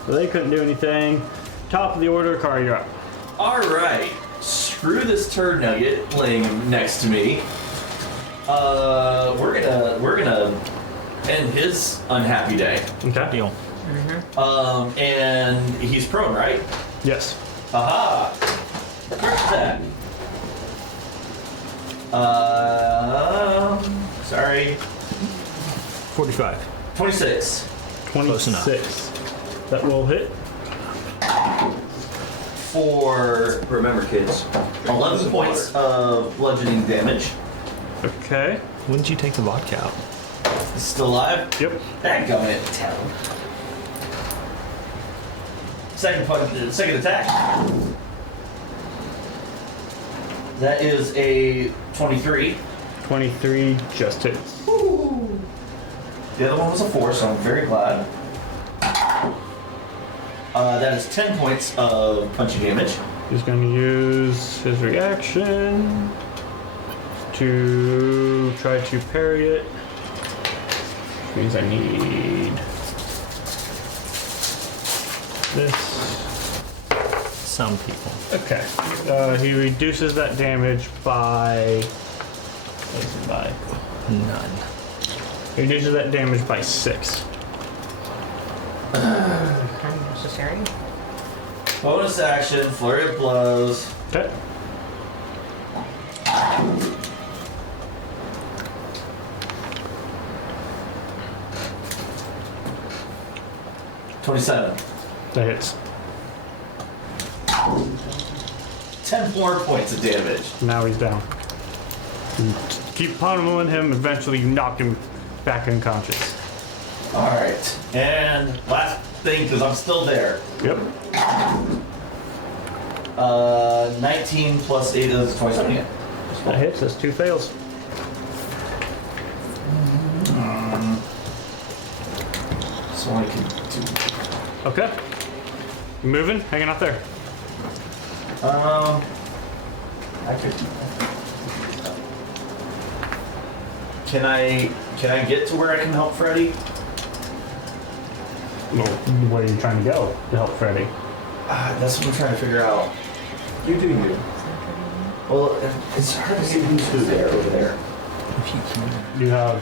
So they couldn't do anything. Top of the order, Kari, you're up. Alright. Screw this turd nugget laying next to me. We're gonna end his unhappy day. Okay. Deal. And he's prone, right? Yes. Aha! Where's that? Sorry. 45. 26. 26. enough. That will hit. For Remember, kids. 11 points of bludgeoning damage. Okay. When did you take the vodka out? Still alive? Yep. Dadgummit. Second attack. That is a 23. 23 just hits. The other one was a 4, so I'm very glad. That is 10 points of punching damage. He's going to use his reaction to try to parry it. Which means I need this. Some people. Okay. He reduces that damage by. What is it by? None. He reduces that damage by 6. Unnecessary. Bonus action, flurry of blows. Okay. $27. That hits. 10 more points of damage. Now he's down. You keep pummeling him. Eventually, you knock him back unconscious. All right, and last thing, because I'm still there. Yep. 19 plus 8 is 27 again. That hits. That's 2 fails. So I can do. Okay. You moving? Hanging out there. I could. Can I get to where I can help Freddy? Well, where are you trying to go to help Freddy? That's what I'm trying to figure out. You do you. Well, it's hard to see who's there over there. You have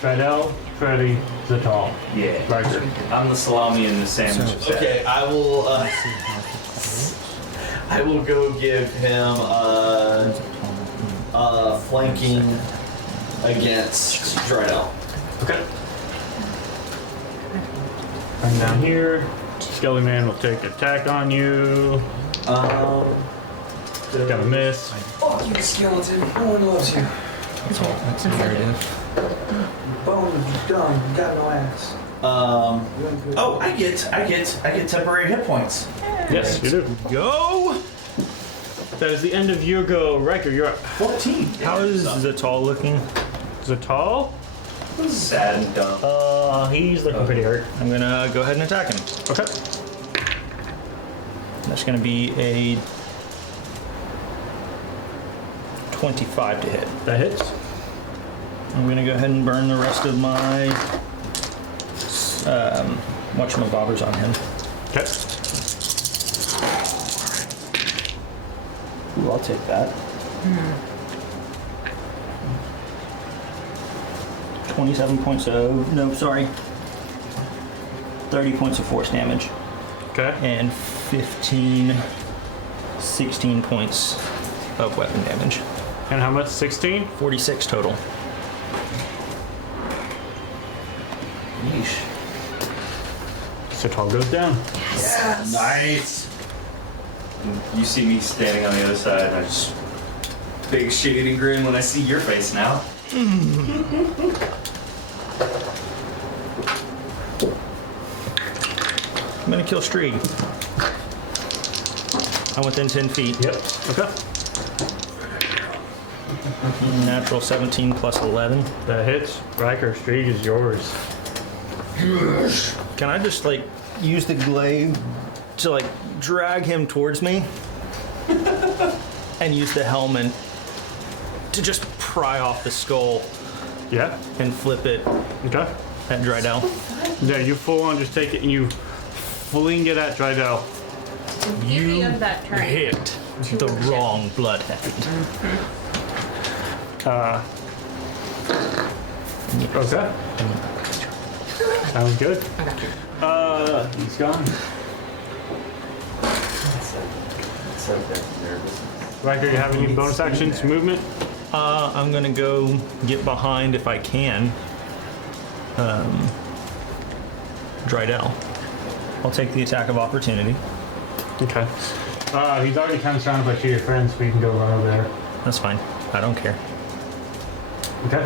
Fredel, Freddy, Zatal. Yeah. Riker. I'm the salami in the sandwich. Okay, I will go give him flanking against Drydell. Okay. And down here, Skelly Man will take attack on you. Got a miss. Fuck you, skeleton. No one loves you. That's narrative. Bone, you dumb. You got no ass. Oh, I get temporary hit points. Yes, you do. Go! That is the end of your go. Riker, you're up. 14. How is Zatal looking? Zatal? Sad and dumb. He's looking pretty hurt. I'm gonna go ahead and attack him. Okay. That's gonna be a 25 to hit. That hits. I'm gonna go ahead and burn the rest of my whatchamabobbers on him. Okay. Ooh, I'll take that. 27 points of, no, sorry. 30 points of force damage. Okay. And 16 points of weapon damage. And how much? 16? 46 total. Yeesh. Zatal goes down. Yes. Nice. You see me standing on the other side, and I just big shit-eating grin when I see your face now. I'm gonna kill Stree. I'm within 10 feet. Yep. Okay. Natural 17 plus 11. That hits. Riker, Street is yours. Can I just like use the glaive to like drag him towards me and use the helmet to just pry off the skull Yeah. and flip it Okay. at Drydell? Yeah, you full on just take it and you fling it at Drydell. Beauty of that turn. Hit the wrong bloodhound. Okay. Sounds good. He's gone. Riker, you have any bonus actions, movement? I'm gonna go get behind if I can. Drydell. I'll take the attack of opportunity. Okay. He's already kind of surrounded by 2 of your friends, so you can go run over there. That's fine. I don't care. Okay.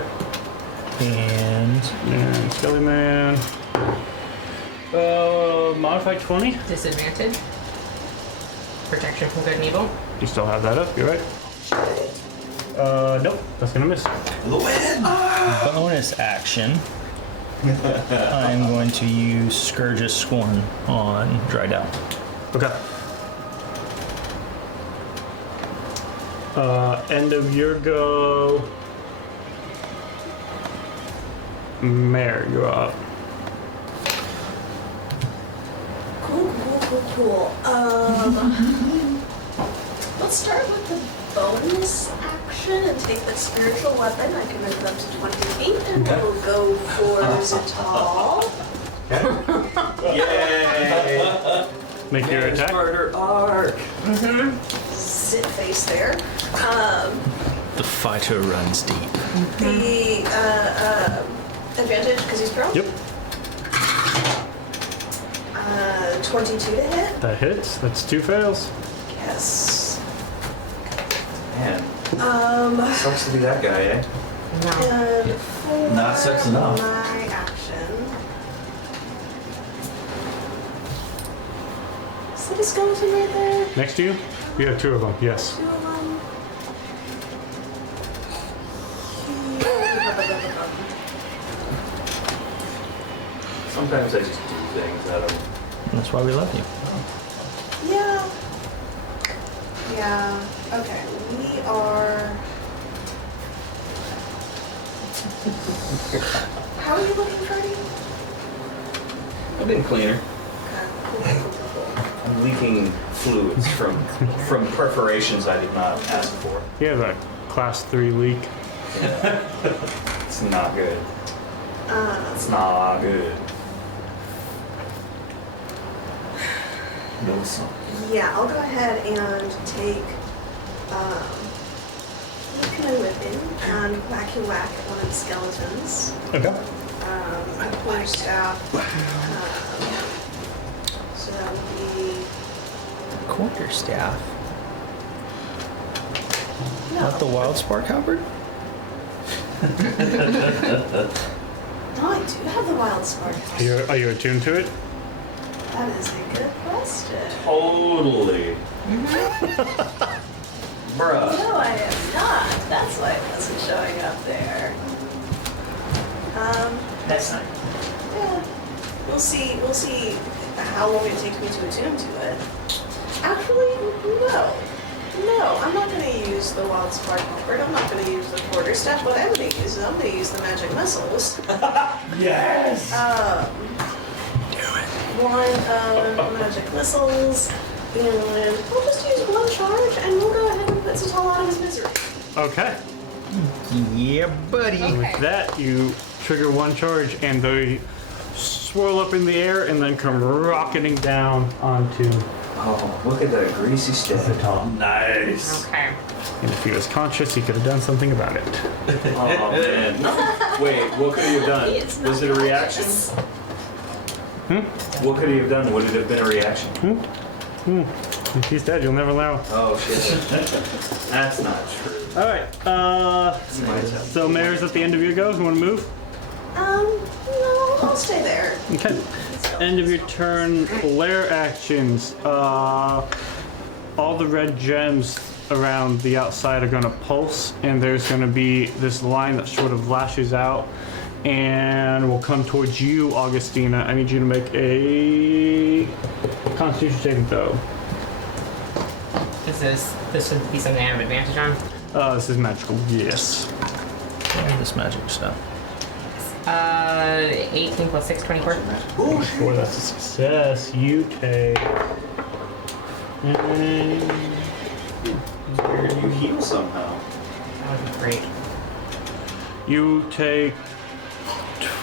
And Skelly Man. Modified 20. Disadvantage. Protection from good and evil. You still have that up, you're right. Nope, that's gonna miss. The win! bonus action, I'm going to use Scourge's Scorn on Drydell. Okay. End of your go. Mare, you're up. Cool. Let's start with the bonus action and take the spiritual weapon. I can move them to 28 and we'll go for Zital. Yay! Make your attack. Murder arc. Zit face there. The fighter runs deep. The advantage because he's prone. Yep, 22 to hit. that hits. That's 2 fails. Yes. Man, sucks to be that guy, eh? No. And for Not sex enough. my action. Is that a skeleton right there? Next to you? You have 2 of them, yes. 2 of them. Sometimes I just do things out of. That's why we love you. Yeah. Okay, we are. How are you looking, Freddie? I've been cleaner. Okay, cool. I'm leaking fluids from perforations I did not ask for. You have a class 3 leak. Yeah. It's not good. It's not good. No song. Yeah, I'll go ahead and take my whipping and whack at one of the skeletons. Okay. A quarter staff. So that would be Quarterstaff. no. Not the wild spark halberd? No, I do have the wild spark. Are you attuned to it? That is a good question. Totally. Bruh. No, I am not. That's why it wasn't showing up there. That's not. Yeah. We'll see how long it takes me to attune to it. Actually, no, I'm not going to use the wild spark halberd. I'm not going to use the quarterstaff. What I'm going to use is I'm going to use the magic missiles. Yes. One magic missiles, and we'll just use one charge, and we'll go ahead and put Zital out of his misery. Okay. Yeah, buddy. With that, you trigger 1 charge, and they swirl up in the air and then come rocketing down onto. Oh, look at that greasy stuff. Nice. Okay. And if he was conscious, he could have done something about it. Oh man. Wait, what could he have done? It's not Was it a reaction? conscious. What could he have done? Would it have been a reaction? If he's dead, you'll never know. Oh shit. That's not true. All right. So Mayor's at the end of your go. You want to move? No, I'll stay there. Okay. End of your turn. Lair actions. All the red gems around the outside are going to pulse, and there's going to be this line that sort of lashes out and will come towards you, Augustina. I need you to make a Constitution saving throw. This would be something I have advantage on. This is magical. Yes. Yeah, this magic stuff. 18 plus 6, 24. Boy, that's a success. You take. You heal somehow. That would be great. You take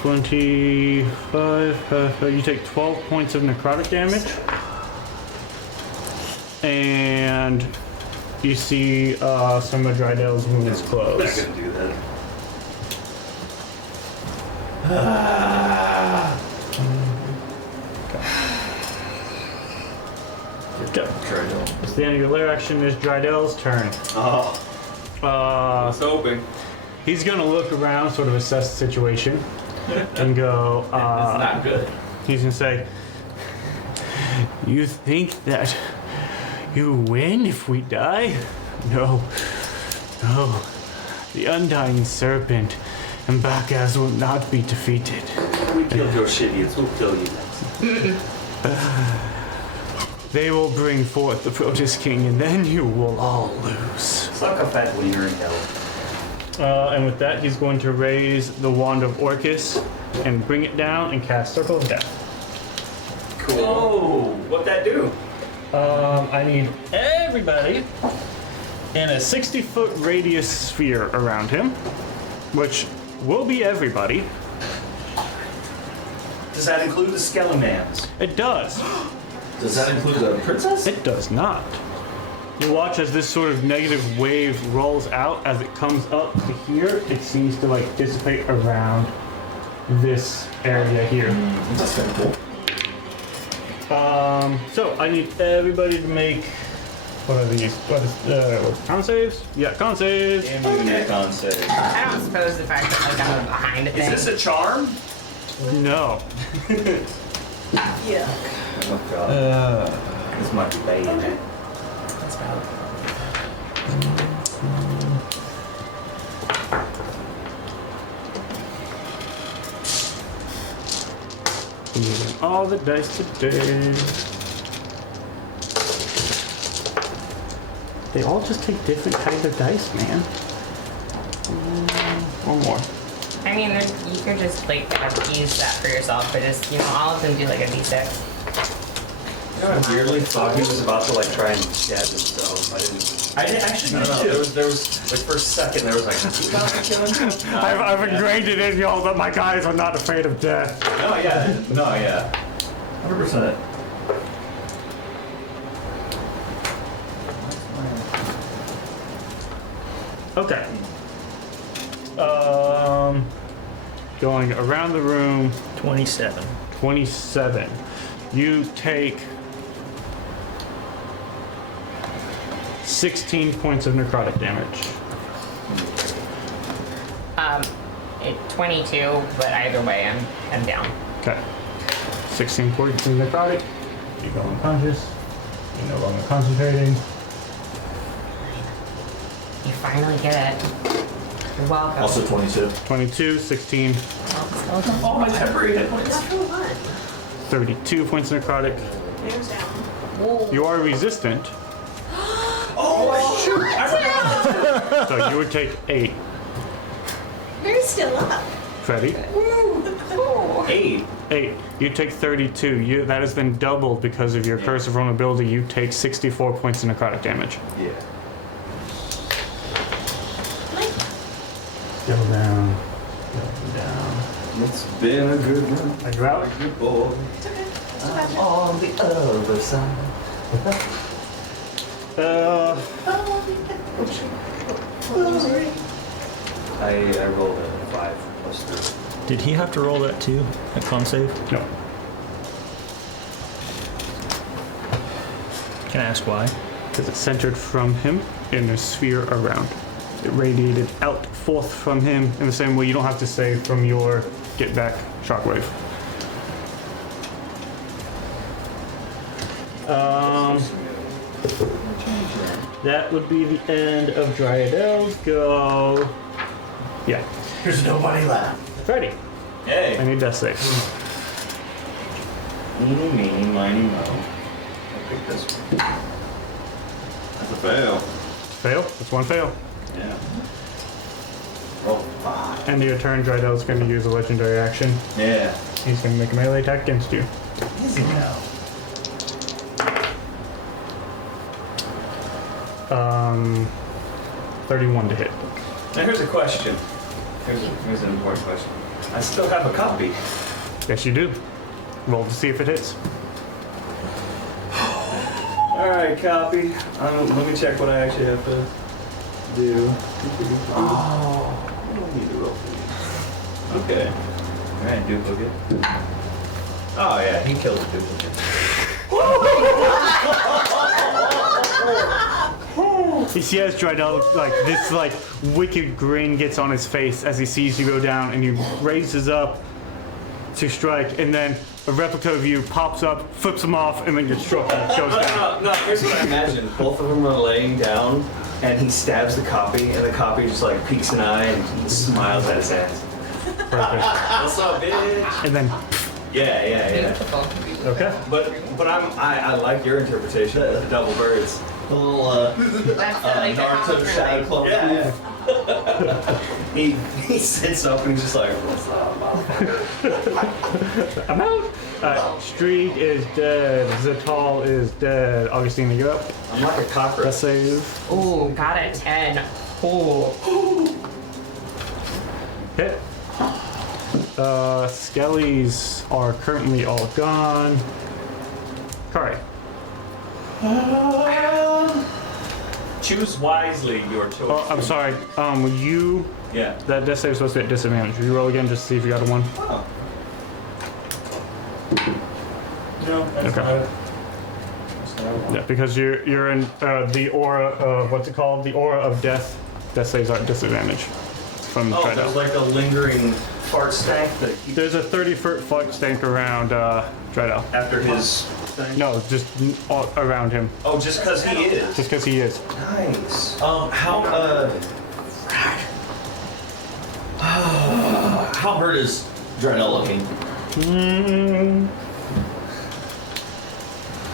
25. You take 12 points of necrotic damage. And you see some of Drydel's movements Not close. gonna do that. Okay. It's the end of your lair action. Is Drydel's turn. Oh, I was hoping. He's gonna look around, sort of assess the situation, and go. It's not good. He's gonna say, "You think that you win if we die? No. The Undying Serpent and Bacchus will not be defeated." We killed your shittiest. We'll kill you next. They will bring forth the Protist King, and then you will all lose. Suck a fat wiener in hell. And with that, he's going to raise the Wand of Orcus and bring it down and cast Circle of Death. Cool. Oh, what'd that do? I need everybody in a 60-foot radius sphere around him, which will be everybody. Does that include the Skelemans? It does. Does that include the princess? It does not. You watch as this sort of negative wave rolls out. As it comes up to here, it seems to like dissipate around this area here. That's kind of cool. So I need everybody to make what are these? What is con saves? Yeah, con saves. And we can con save. I don't suppose the fact that like I'm behind a thing. Is this a charm? No. Yeah. Oh god. This might be bad. That's valid. Using all the dice today. They all just take different kinds of dice, man. One more. I mean, you could just like use that for yourself, but just all of them do like a d6. You know, I weirdly thought he was about to like try and stab himself. I didn't actually. No, there was like for a second there was like. You about to kill him? No, I've ingrained it in y'all that my guys are not afraid of death. No, yeah. 100%. Okay. Going around the room. 27. 27. You take 16 points of necrotic damage. 22, but either way, I'm down. Okay. 16 points of necrotic. You go unconscious. You're no longer concentrating. You finally get it. You're welcome. Also 22. 22, 16, Oh, my temporary hit points. That's real fun. 32 points of necrotic. Name's down. You are resistant, Oh, shoot! I forgot. so you would take 8. They're still up. Freddy? Cool. 8. 8. You take 32. That has been doubled because of your curse of vulnerability. You take 64 points of necrotic damage. Yeah. Go down. Go down. It's been a good run. Are you out? Good boy. It's okay. It's okay. On the other side. I rolled a 5 plus 3. Did he have to roll that too? That con save? No. Can I ask why? Because it's centered from him in a sphere around. It radiated out forth from him in the same way you don't have to say from your get back shockwave. That would be the end of Dryadels. Go. Yeah. There's nobody left. Freddy, I Hey. need death save. Eeny, meeny, miny, mo. I'll pick this one. That's a fail. Fail. That's one fail. Yeah. Oh, fuck. End of your turn, Drydel's going to use a legendary action. Yeah. He's going to make a melee attack against you. Easy now. 31 to hit. Now here's a question. Here's an important question. I still have a copy. Yes, you do. Roll to see if it hits. All right, copy. Let me check what I actually have to do. Oh, I don't need to roll for these. Okay. All right, duplicate. Oh yeah, he kills a duplicate. You see as Drydel, like, this, like, wicked grin gets on his face as he sees you go down, and he raises up to strike, and then a replica of you pops up, flips him off, and then gets struck and goes down. No, here's what I imagine. Both of them are laying down, and he stabs the copy, and the copy just like peeks an eye and he smiles at his ass. Perfect. What's up, bitch? And then Yeah. Beautiful. Okay. But I like your interpretation of the double birds. The little That's like the Naruto house Shadow Club. Yeah. He sits up and he's just like, what's up, motherfucker? I'm out. Streak is dead. Zatal is dead. Augustine, you up? I'm like a cockroach. Let's save. Ooh, got a 10. Ooh. Hit. Skellies are currently all gone. Kari. Choose wisely your choice. Oh, I'm sorry. You. Yeah. That death save is supposed to be at disadvantage. Will you roll again just to see if you got a 1? Oh. No, that's Okay. not. That's not what I want. Yeah, because you're in the aura of what's it called? The aura of death. Death saves are at disadvantage from Oh, Dread there's Elf. like a lingering fart stank that he, There's a 30-foot flight stank around Dread Elf. after his thing. No, just all around him. Oh, just because he is. Just because he is. Nice. How hurt is Dreadnought looking?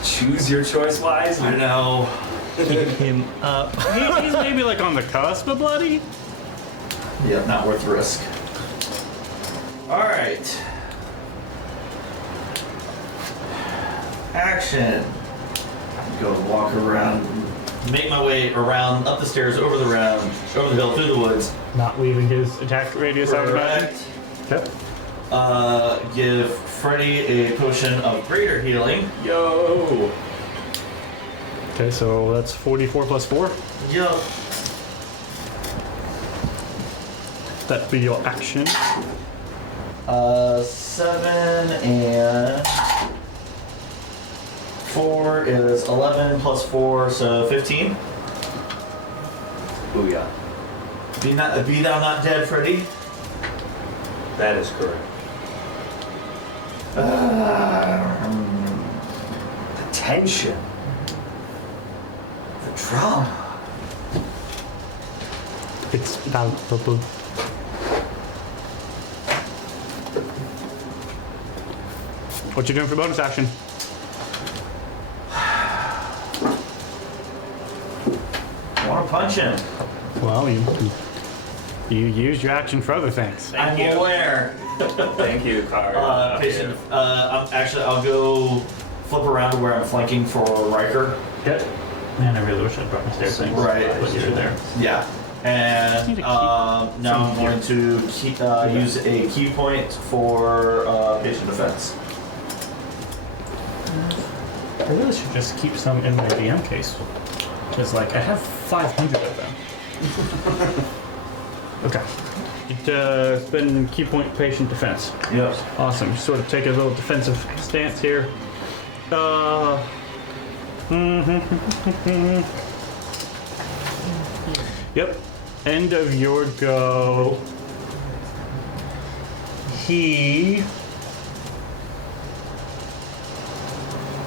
Choose your choice wisely. I know. Keep him up. He's maybe like on the cusp of bloody. Yeah, not worth the risk. All right. Action. Go walk around, make my way around, up the stairs, over the hill, through the woods. Not leaving his attack radius out of that. Correct. Okay. Give Freddy a potion of greater healing. Yo. Okay, so that's 44 plus 4. Yup. That'd be your action. 7 and 4 is 11 plus 4, so 15. Booyah. Be thou not dead, Freddy. That is correct. The tension. The drama. It's palpable. What you doing for bonus action? I want to punch him. Well, you used your action for other things. I'm aware. Thank you, Kara. Patient. I'll go flip around to where I'm flanking for Riker. Okay. Man, I really wish I'd brought my stairs thing. Right. Put you there. Yeah. And Need to keep now I'm some going to use a key point for patient defense. I really should just keep some in my DM case. Because, like, I have 500 of them. Okay. Spend key point patient defense. Yep. Awesome. You sort of take a little defensive stance here. Yep. End of your go. He.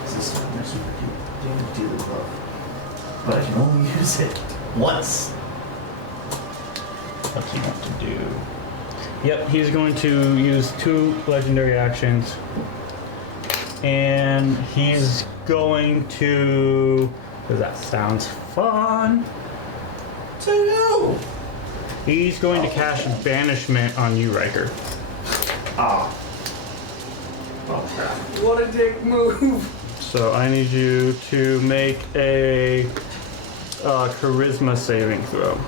This is my super damage dealer glove. But I can only use it once. What's he want to do? Yep, he's going to use 2 legendary actions. And he's going to. That sounds fun. To who? He's going to cast Banishment on you, Riker. Ah. What a dick move. So I need you to make a charisma saving throw.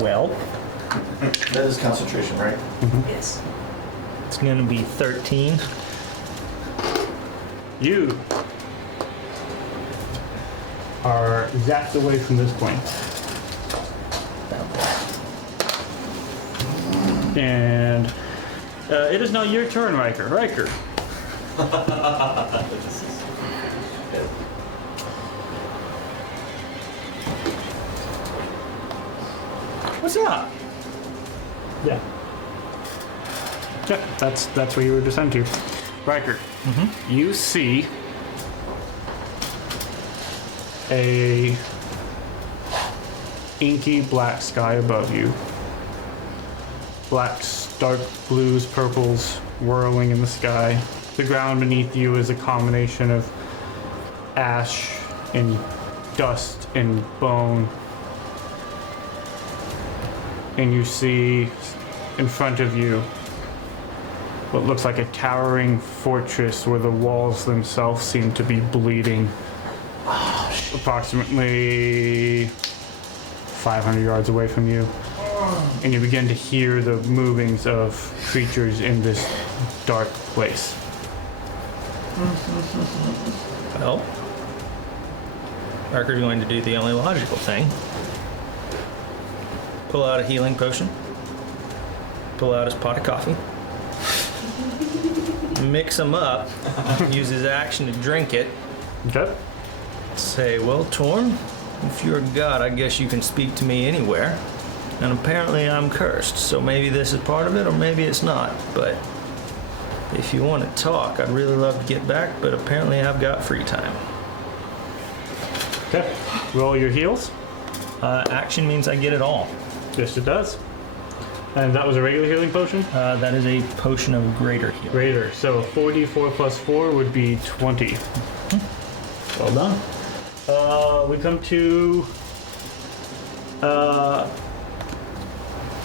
Well, That is concentration, right? Yes. it's gonna be 13. You are zapped away from this point. And it is now your turn, Riker. Riker. What's up? Yeah. Yeah, that's what you were descend to. Riker, you see a inky black sky above you. blacks, dark blues, purples whirling in the sky. The ground beneath you is a combination of ash and dust and bone. And you see in front of you what looks like a towering fortress where the walls themselves seem to be bleeding. Approximately 500 yards away from you. And you begin to hear the movings of creatures in this dark place. Well, Parker's going to do the only logical thing. Pull out a healing potion. Pull out his pot of coffee. Mix them up. Use his action to drink it. Okay. Say, well, Torm, if you're a god, I guess you can speak to me anywhere. And apparently I'm cursed, so maybe this is part of it, or maybe it's not. But if you want to talk, I'd really love to get back, but apparently I've got free time. Okay. Roll your heals. Action means I get it all. Yes, it does. And that was a regular healing potion? That is a potion of greater healing. Greater. So 4d4 plus 4 would be 20. Well done. We come to...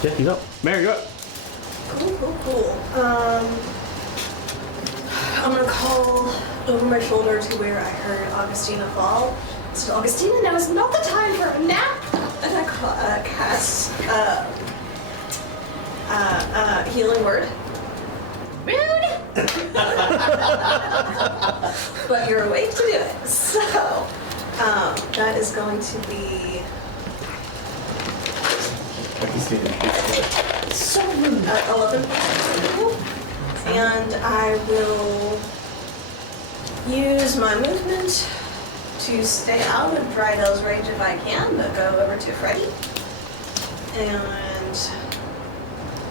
yeah, you go. Mary, go. Cool. I'm gonna call over my shoulder to where I heard Augustina fall. So Augustina, now is not the time for a nap. And I cast healing word. Rude. But you're awake to do it. So that is going to be. So rude. 11. And I will use my movement to stay out of Drydell's range if I can, but go over to Freddy. And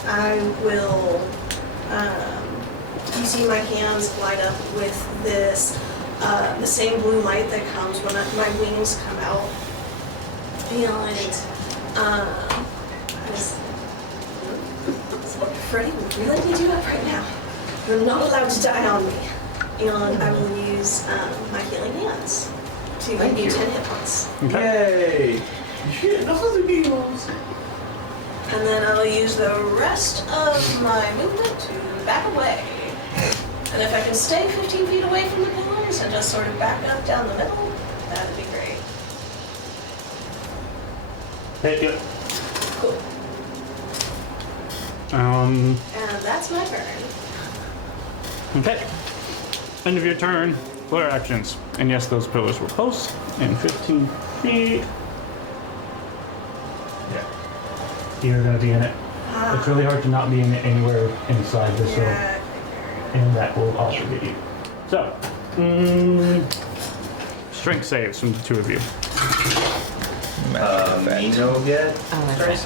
I will, you see my hands light up with this, the same blue light that comes when my wings come out. And I just, Freddy, would you let me do that right now? You're not allowed to die on me. And I will use my healing hands to give you 10 hit points. Yay! Shit, those are big ones. And then I will use the rest of my movement to back away. And if I can stay 15 feet away from the pillars and just sort of back up down the middle, that would be great. Hey, yeah. Cool. And that's my turn. Okay. End of your turn. Flare actions. And yes, those pillars will post in 15 feet. Yeah. You're going to be in it. It's really hard to not be in it anywhere inside this room. Yeah, And that will also get you. So, strength saves from the two of you. Me no get. I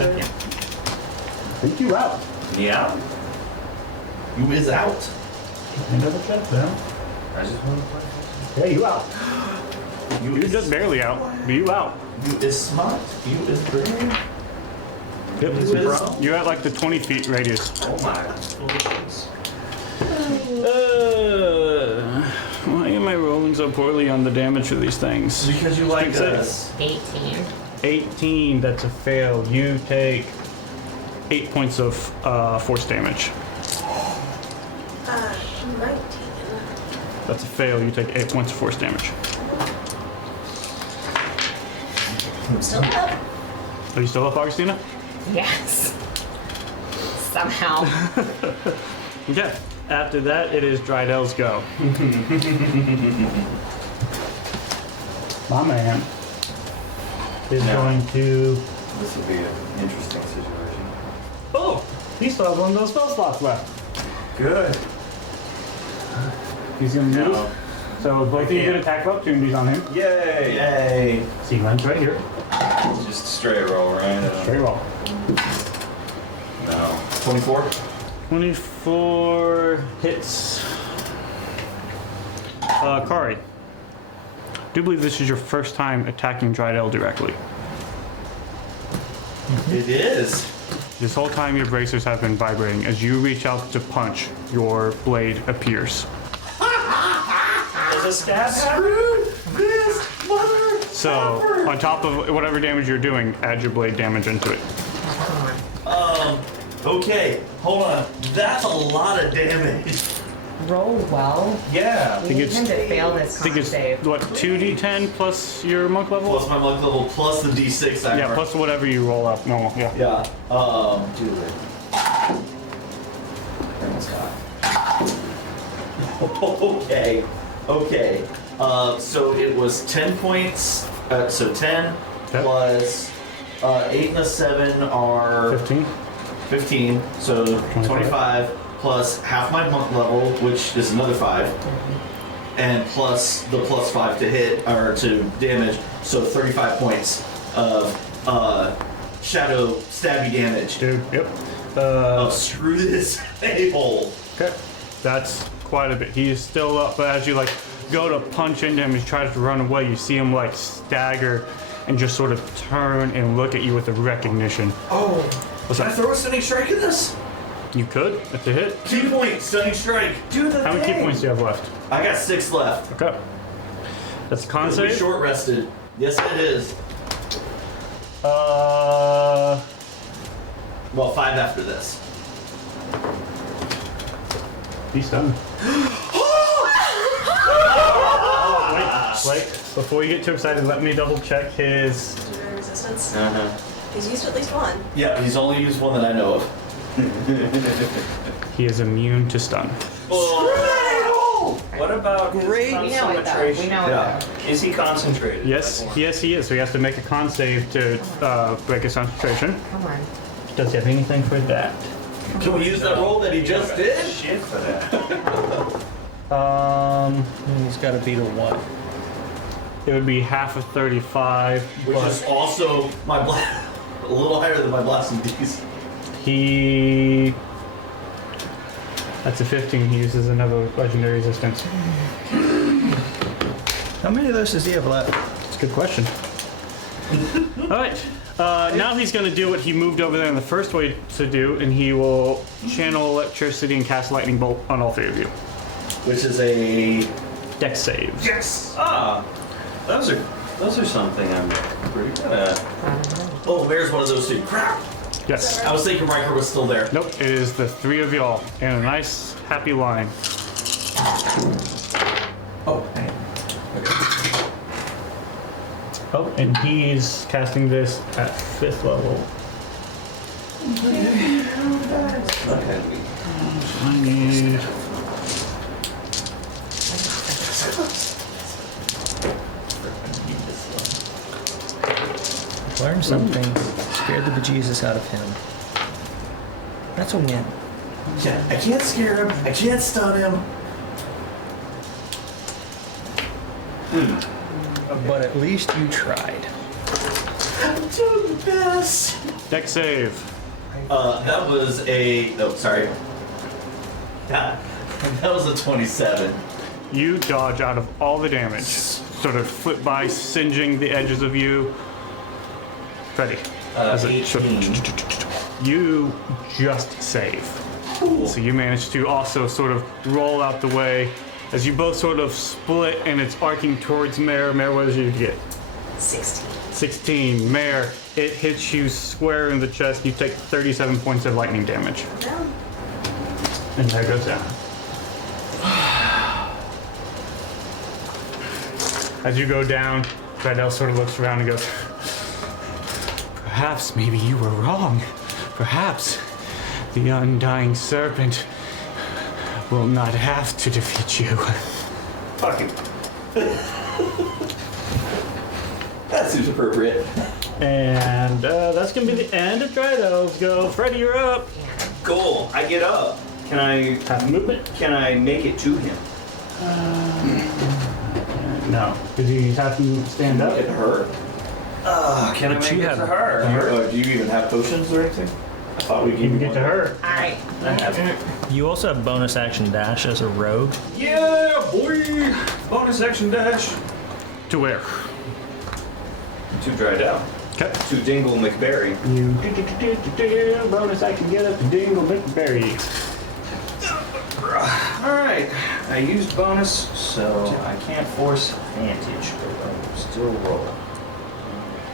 think you out. Yeah. You is out. Can double check that. I just want to play. Yeah, you out. You're just barely out, but you out. You is smart. You is brave. Yep. You're at like the 20 feet radius. Oh my. Why am I rolling so poorly on the damage for these things? Because you like Strength us. 18. 18, that's a fail. You take 8 points of force damage. 19. That's a fail. You take 8 points of force damage. I'm still up. Are you still up, Augustina? Yes. Somehow. Okay. After that, it is Drydell's go. My man is going to... This will be an interesting situation. Oh! He still has one of those spell slots left. Good. He's going to move. No. So both of you get attack of opportunities on him. Yay! Yay. See, runs right here. Just straight roll, right? Straight roll. No. 24. 24 hits. Kari, do believe this is your first time attacking Drydell directly. It is. This whole time your bracers have been vibrating. As you reach out to punch, your blade appears. Does a stab happen? This mother. So, on top of whatever damage you're doing, add your blade damage into it. Okay, hold on. That's a lot of damage. Roll well. Yeah. We need him to fail this I think con it's, save. what, 2d10 plus your monk level? Plus my monk level, plus the d6 I Yeah, marked. plus whatever you roll up normal, yeah. Yeah. Do it. Okay. Okay. So it was 10 points. So 10 Yep. plus 8 and a 7 are 15? 15. So 25 plus half my monk level, which is another 5. And plus the plus 5 to hit or to damage. So 35 points of shadow stabby damage. Dude, yep. Oh, screw this a-hole. Okay. That's quite a bit. He's still up, but as you like go to punch into him, he tries to run away. You see him like stagger and just sort of turn and look at you with a recognition. Oh, What's can I up? throw a stunning strike at this? You could at the hit. Key point, stunning strike. Do the How many thing. key points do you have left? I got 6 left. Okay. That's a con It'll be save. short rested. Yes, it is. Well, 5 after this. He's done. Wait, before you get too excited, let me double check his. Zero resistance. Uh-huh. He's used at least one. Yeah, he's only used one that I know of. He is immune to stun. What about We know it though. We concentration? know it Yeah. though. Is he concentrated? Yes, yes, he is. So he has to make a con save to break his concentration. Come on. Does he have anything for that? Can we use that roll that he just did? Shit for that. He's got to beat a 1. It would be half of 35, Which but is also my a little higher than my blasting D's. he. That's a 15. He uses another legendary resistance. How many of those does he have left? That's a good question. All right. Now he's going to do what he moved over there in the first way to do, and he will channel electricity and cast lightning bolt on all 3 of you. Which is a Dex saves. yes. Ah, those are something I'm pretty good at. Oh, there's one of those 2. Crap. Yes. I was thinking Riker was still there. Nope. It is the 3 of y'all in a nice, happy line. Oh, hey. Oh, and he's casting this at 5th level. I need. Learn something. Scared the bejesus out of him. That's a win. Yeah, I can't scare him. I can't stun him. But at least you tried. I'm doing the best. Dex save. That was a. Oh, sorry. That was a 27. You dodge out of all the damage. Sort of flip by, singeing the edges of you. Freddy. Is it- 18. You just save. Cool. So you manage to also sort of roll out the way as you both sort of split and it's arcing towards Mare. Mare, what did you get? 16. 16. Mare, it hits you square in the chest. You take 37 points of lightning damage. Down. And there goes down. As you go down, Vidal sort of looks around and goes, perhaps maybe you were wrong. Perhaps the undying serpent will not have to defeat you. Fucking. That seems appropriate. And that's gonna be the end of Drydel's go. Freddy, you're up. Goal. I get up. Can I? Half movement? Can I make it to him? No. Because you have to stand up. It hurt. Can I But make you it have- to her? Do you even have potions or anything? I thought we You can get to her. Alright. You also have bonus action dash as a rogue. Yeah, boy. Bonus action dash. To where? Too dried out. Okay. to Dingle McBerry. You bonus action get up to Dingle McBerry. Alright, I used bonus, so I can't force advantage, but I'll still roll.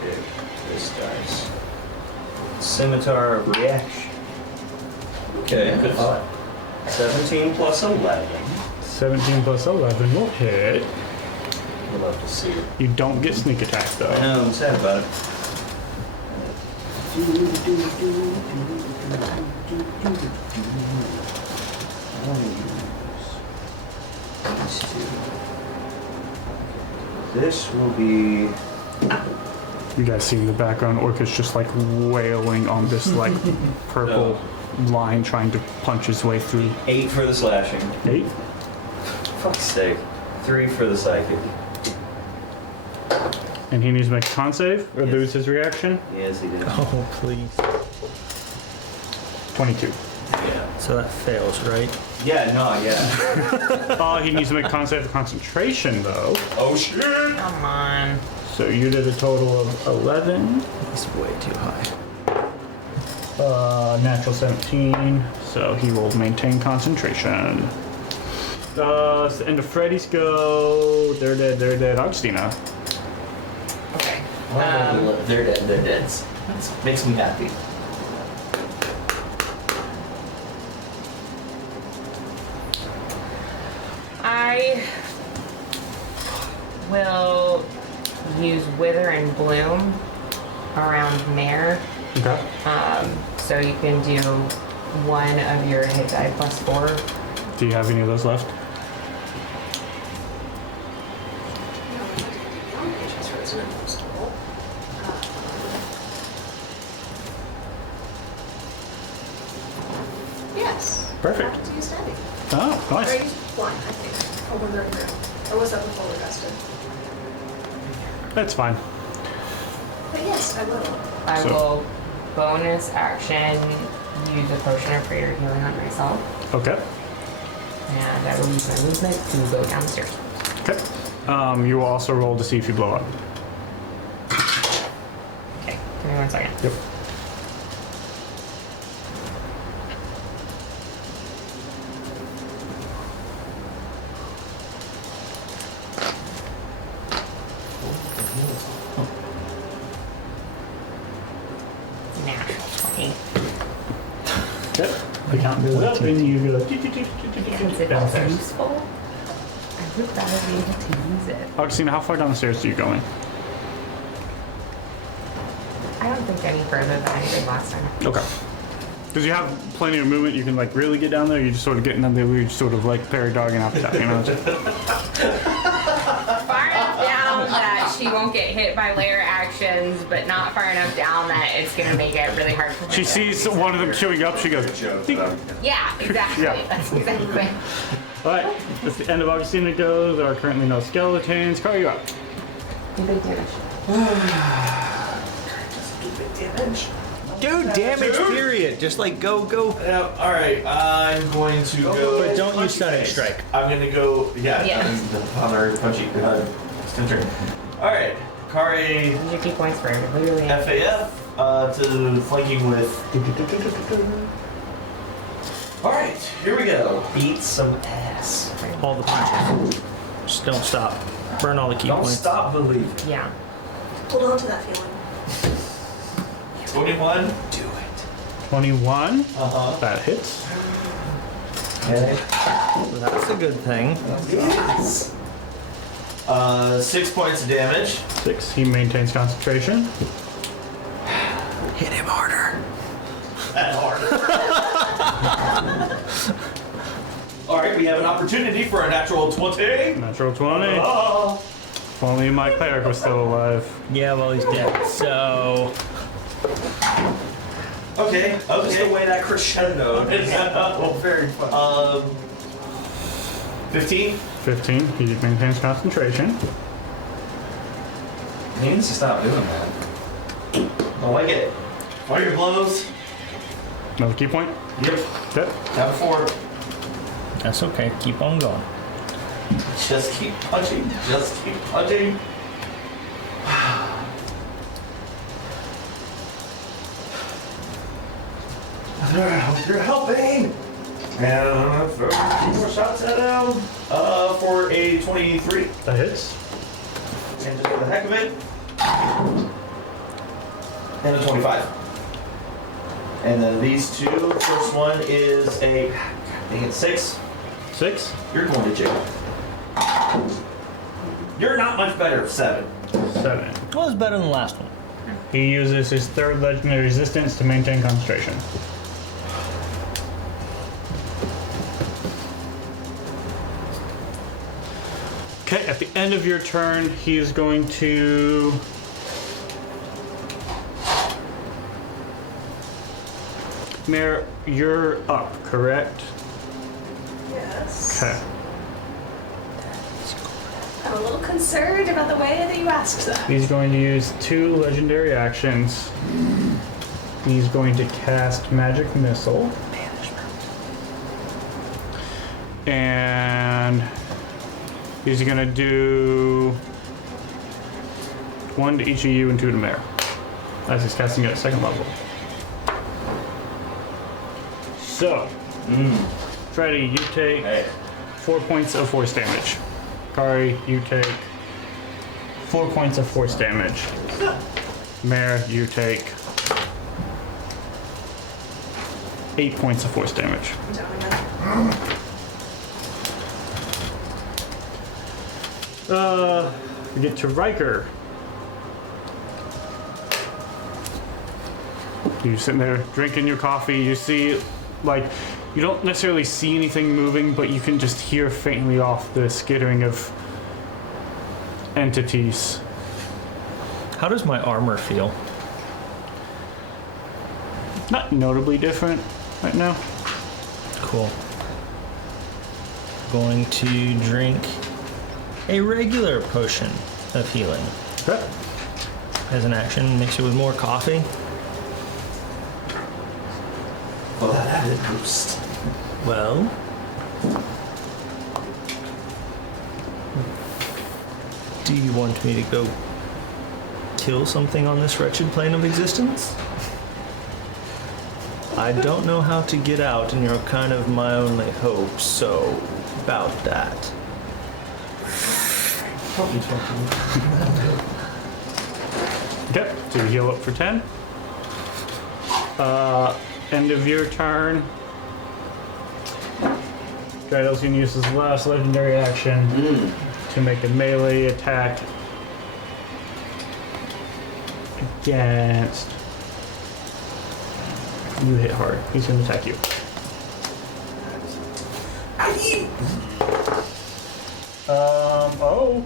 Pick this dice. Scimitar of Reaction. Okay, Good fight. 17 plus 11. 17 plus 11 will hit. We'll love to see it. You don't get sneak attack I though. know, I'm sad about it. I'll use these two. This will be... You guys see in the background, Orcus just like wailing on this like purple line trying to punch his way through. 8 for the slashing. 8. Fuck's sake. 3 for the psychic. And he needs to make a con save or Yes. lose his reaction. Yes, he did. Oh, please. 22. Yeah. So that fails, right? Yeah, no, yeah. Oh, he needs to make a con save for concentration though. Oh shit! Come on. So you did a total of 11. It's way too high. Natural 17. So he will maintain concentration. It's the end of Freddy's go. They're dead. They're dead. Augustina. Okay. They're dead. They're dead. That makes me happy. I will use Wither and Bloom around Mare. Okay. So you can do one of your hit die plus 4. Do you have any of those left? Yes. Perfect. To use steady. Oh, Or I nice. used one, I think. Or Wither and Bloom. Or was that before we rested? That's fine. But yes, I will. I So- will bonus action use a potion of prayer healing on myself. Okay. And I will use my movement to go downstairs. Okay. You will also roll to see if you blow up. Okay, give me 1 second. Yep. Natural 20. Okay. The count goes up and you go. Is it also useful? I would rather be able to use it. Augustina, how far down the stairs are you going? I don't think any further than I did last time. Okay. Because you have plenty of movement, you can like really get down there. You just sort of getting down there, you're just sort of like parry dogging after that, you know? Far enough down that she won't get hit by layer actions, but not far enough down that it's gonna make it really hard for her. She to- sees one of them queuing up, she goes, "Ding." Yeah, exactly. Yeah. That's exactly. Alright, that's the end of Augustina goes. There are currently no skeletons. Car, you up. You big damage. Big damage. Dude, damage, period. Just like go. Yeah, all right. I'm going to go. But don't use Stunning Strike. I'm gonna go. Yeah. Yes. The other punchy. Turn. All right. Kari Use your key points for literally. FAF to flanking with. All right. Here we go. Beat some ass. All the punches. Just don't stop. Burn all the key Don't points. stop believing. Yeah. Hold on to that feeling. 21. Do it. 21. Uh-huh. That hits. Okay. That's a good thing. Yes. 6 points of damage. 6. He maintains concentration. Hit him harder. That hard. All right, we have an opportunity for a natural 20. Natural 20. Oh. If only my cleric was still alive. Yeah, well, he's dead. So, Okay. Just the way that crescendo. Oh, Very fun. 15. 15. He maintains concentration. He needs to stop doing that. I like it. Fire blows. Another key point. Yep. Okay. Have 4. that's okay. Keep on going. Just keep punching. Just keep punching. Hope you're helping. And throw a few more shots at him for a 23. That hits. And just for the heck of it. And a 25. And then these two. First one is a, I think it's 6. 6. You're going to jail. You're not much better. 7. 7. Well, it's better than the last one. He uses his third legendary resistance to maintain concentration. Okay, at the end of your turn, he is going to... Mare, you're up, correct? Yes. Okay. I'm a little concerned about the way that you asked that. He's going to use 2 legendary actions. He's going to cast Magic Missile. And he's going to do 1 to each of you and 2 to Mare. As he's casting it at 2nd level. So, Freddy, you take 4 points of force damage. Kari, you take 4 points of force damage. Mare, you take 8 points of force damage. We get to Riker. You're sitting there drinking your coffee. You see, like, you don't necessarily see anything moving, but you can just hear faintly off the skittering of entities. How does my armor feel? Not notably different right now. Cool. Going to drink a regular potion of healing. Okay. As an action, mix it with more coffee. Well, that added boost. Well, do you want me to go kill something on this wretched plane of existence? I don't know how to get out, and you're kind of my only hope, so about that. Okay, so you heal up for 10. End of your turn. Gydel's gonna use his last legendary action to make a melee attack against. You hit hard. He's gonna attack you. Oh.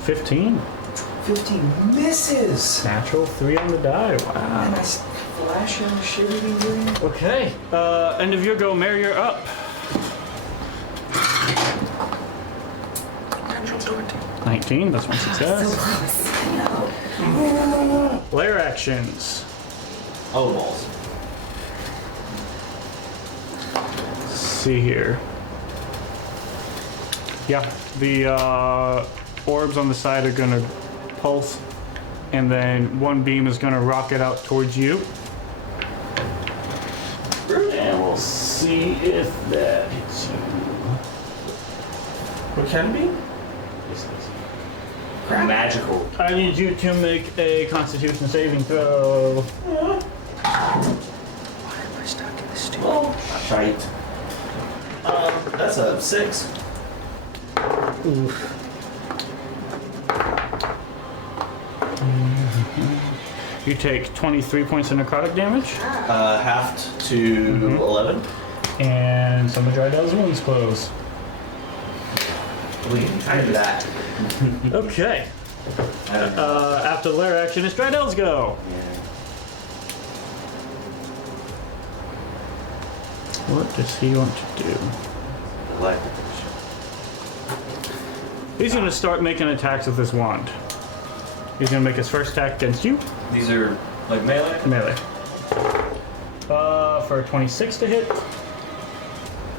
15. 15 misses! Natural 3 on the die. Wow. And I flash and shivering green. Okay. End of your go, Mare, you're up. 19, that's one success. Lair actions. Oh, balls. Let's see here. Yeah, the orbs on the side are gonna pulse, and then one beam is gonna rocket out towards you. And we'll see if that hits you. What can it be? Magical. I need you to make a Constitution saving throw. Oh, shite. That's a 6. Oof. You take 23 points of necrotic damage, Halved to 11. and some of Drydel's wounds close. We can try that. Okay. I don't know. After the lair action, it's Drydel's go. What does he want to do? He's going to start making attacks with his wand. He's going to make his first attack against you. These are like melee? Melee. For a 26 to hit.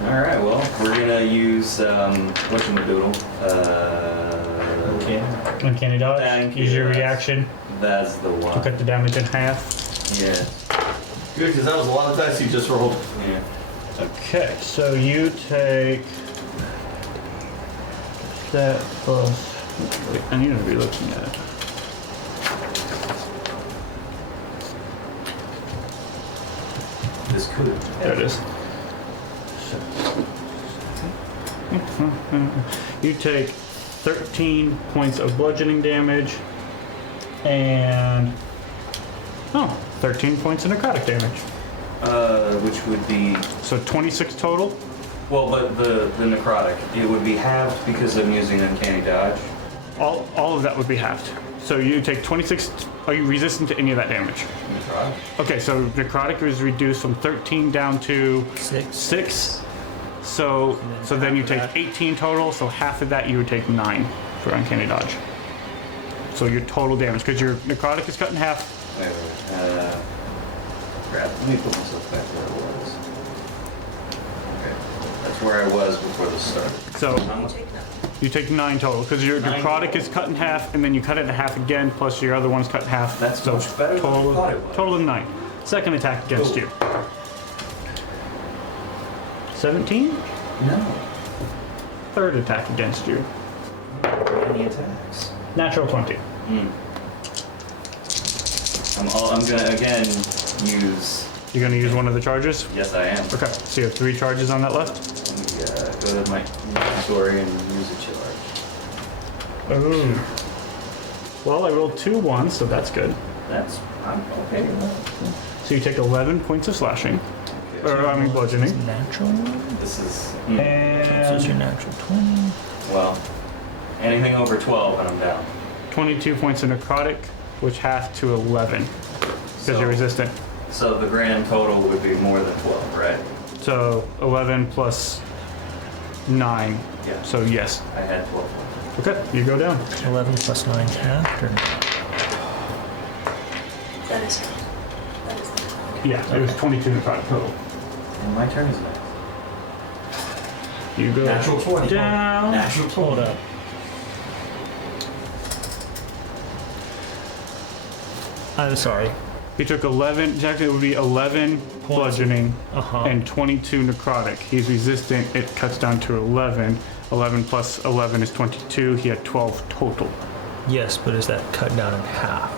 Alright, well, we're gonna use, whatchamacallit, Uncanny dodge. Thank Use you. your reaction. That's the To one. cut the damage in half. Yeah. Good, because that was a lot of dice you just rolled. Yeah. Okay, so you take that plus. Wait, I need to be looking at it. This could. There it is. You take 13 points of bludgeoning damage and 13 points of necrotic damage. Which would be, So 26 total. well, but the necrotic, it would be halved because I'm using uncanny dodge. All of that would be halved. So you take 26. Are you resistant to any of that damage? Necrotic? Okay, so necrotic is reduced from 13 down to 6. So then you take 18 total. So half of that you would take 9 for uncanny dodge. So your total damage, because your necrotic is cut in half. Wait. Crap. Let me put myself back where I was. Okay. That's where I was before this started. So You take none. you take 9 total, because your necrotic is cut in half, and then you cut it in half again, plus your other one's cut in half. That's so much better than I total, thought it was. total of 9. Second attack against Ooh. you. 17. No. Third attack against you. Any attacks? Natural 20. I'm gonna again use. You're going to use one of the charges? Yes, I am. Okay, so you have 3 charges on that left? Let me go to my inventory and use a charge. Oh. Well, I rolled 2 ones, so that's good. I'm okay with that. So you take 11 points of slashing. Okay. Or, I mean, bludgeoning. Natural one? This is This is your And natural 20. well, anything over 12 and I'm down. 22 points of necrotic, which half to 11. Because you're resistant. So the grand total would be more than 12, right? So 11 plus 9. Yeah. So yes. I had 12. Okay, you go down. 11 plus 9 is half, or That is the. Yeah, it was 22 necrotic total. And my turn is next. You go Natural 20. down. Natural 20. hold up. I'm sorry. He took 11, technically it would be 11 bludgeoning Uh-huh. and 22 necrotic. He's resistant, it cuts down to 11. 11 plus 11 is 22. He had 12 total. Yes, but is that cut down in half?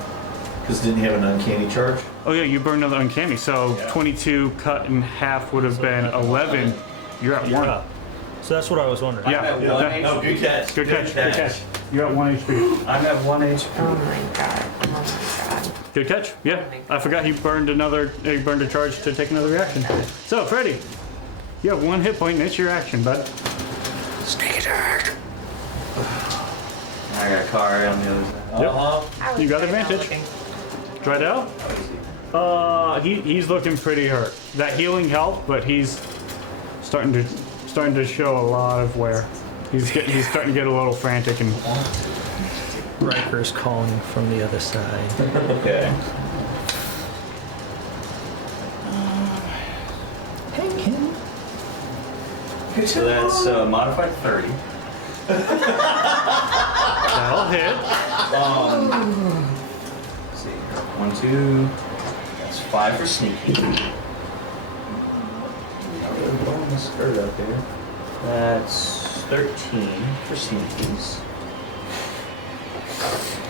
Because didn't he have an uncanny charge? Oh yeah, you burned another uncanny. So Yeah. 22 cut in half would have been 11. You're at 1. up. So that's what I was wondering. Yeah. I'm at 1 Yeah. No, good catch. Good catch, good catch. You're at 1 HP. I'm at 1 HP. Oh my god. Oh my god. Good catch. Yeah. I forgot he burned a charge to take another reaction. So, Freddy, you have 1 hit point and it's your action, bud. Sneak attack. I got Kari on the other side. Yep. How is You got Drydow advantage. looking? Drydell? He's looking pretty hurt. That healing helped, but he's starting to show a lot of wear. He's starting to get a little frantic and Riker's calling from the other side. Okay. Hey, Kim. So that's modified 30. that'll hit. Let's see. 1, 2. That's 5 for sneaky. Another bonus skirt up there. That's 13 for sneakies.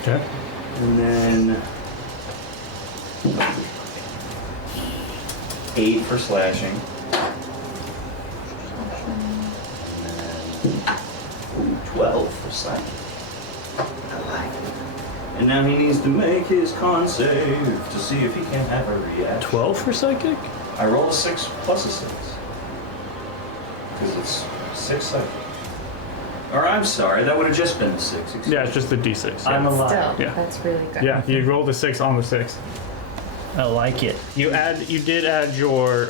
Okay. And then 8 for slashing. And then 12 for psychic. And now he needs to make his con save to see if he can have a reaction. 12 for psychic? I roll a 6 plus a 6. Because it's 6 psychic. Or I'm sorry, that would have just been a 6. excuse Yeah, me. it's just the d6. I'm alive. Still, Yeah. that's really good. Yeah, you rolled a 6 on the 6. I like it. You did add your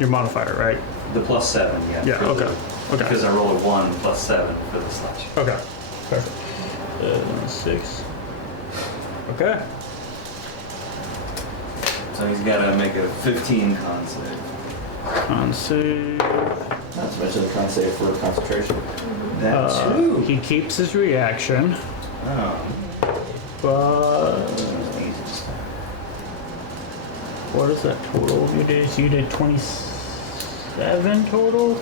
modifier, right? The plus 7, yeah. Yeah, for the- okay, okay. Because I rolled a 1 plus 7 for the slash. Okay. Perfect. 6. Okay. So he's got to make a 15 con save. Con save. Not to mention the con save for concentration. That too. He keeps his reaction. But what is that total of your days? You did 27 total?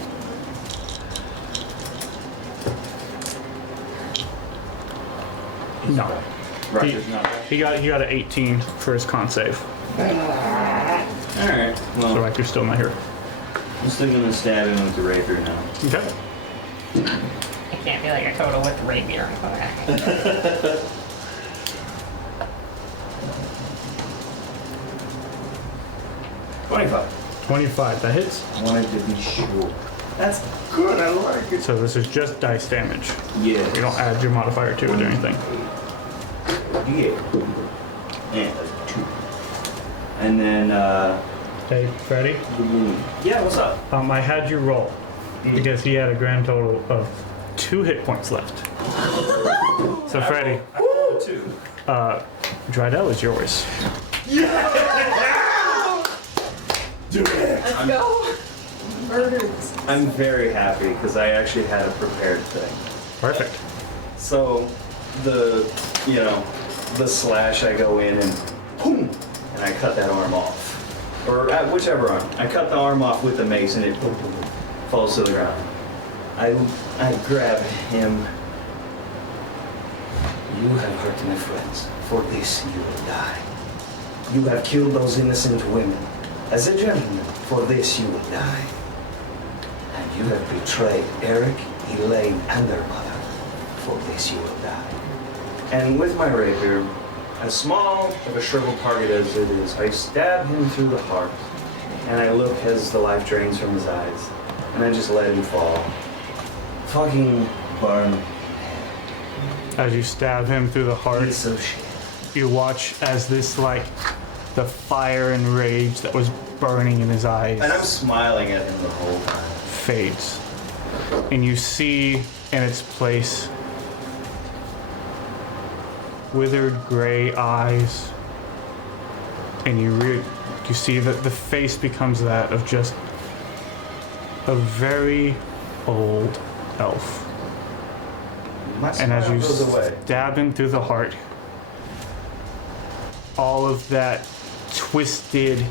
No. Rutgers not back. He got an 18 for his con save. Alright, So well, like you're still not here. I'm still gonna stab him with the rapier now. Okay. It can't be like a total with rapier. Okay. 25. 25, that hits. I wanted to be sure. That's good, I like it. So this is just dice damage. Yeah. You don't add your modifier to it or anything. Yeah. And 2. And then, Hey, Freddy. yeah, what's up? I had you roll because he had a grand total of 2 hit points left. So Freddy, 2. Drydell is yours. Do it. Let's go. Murder this. I'm very happy because I actually had a prepared thing. Perfect. So, the slash, I go in and boom, and I cut that arm off. Or whichever arm. I cut the arm off with the mace and it boom, boom, boom, falls to the ground. I grab him. You have hurt my friends. For this you will die. You have killed those innocent women. As a gentleman, for this you will die. And you have betrayed Eric, Elaine, and their mother. For this you will die. And with my rapier, as small of a shriveled target as it is, I stab him through the heart. And I look as the life drains from his eyes. And I just let him fall. Fucking burn. As you stab him through the heart, Piece of shit. you watch as this, like, the fire and rage that was burning in his eyes And I'm smiling at him the whole time. fades. And you see in its place withered gray eyes. And you see that the face becomes that of just a very old elf. My And as smile you goes away. stab him through the heart, all of that twisted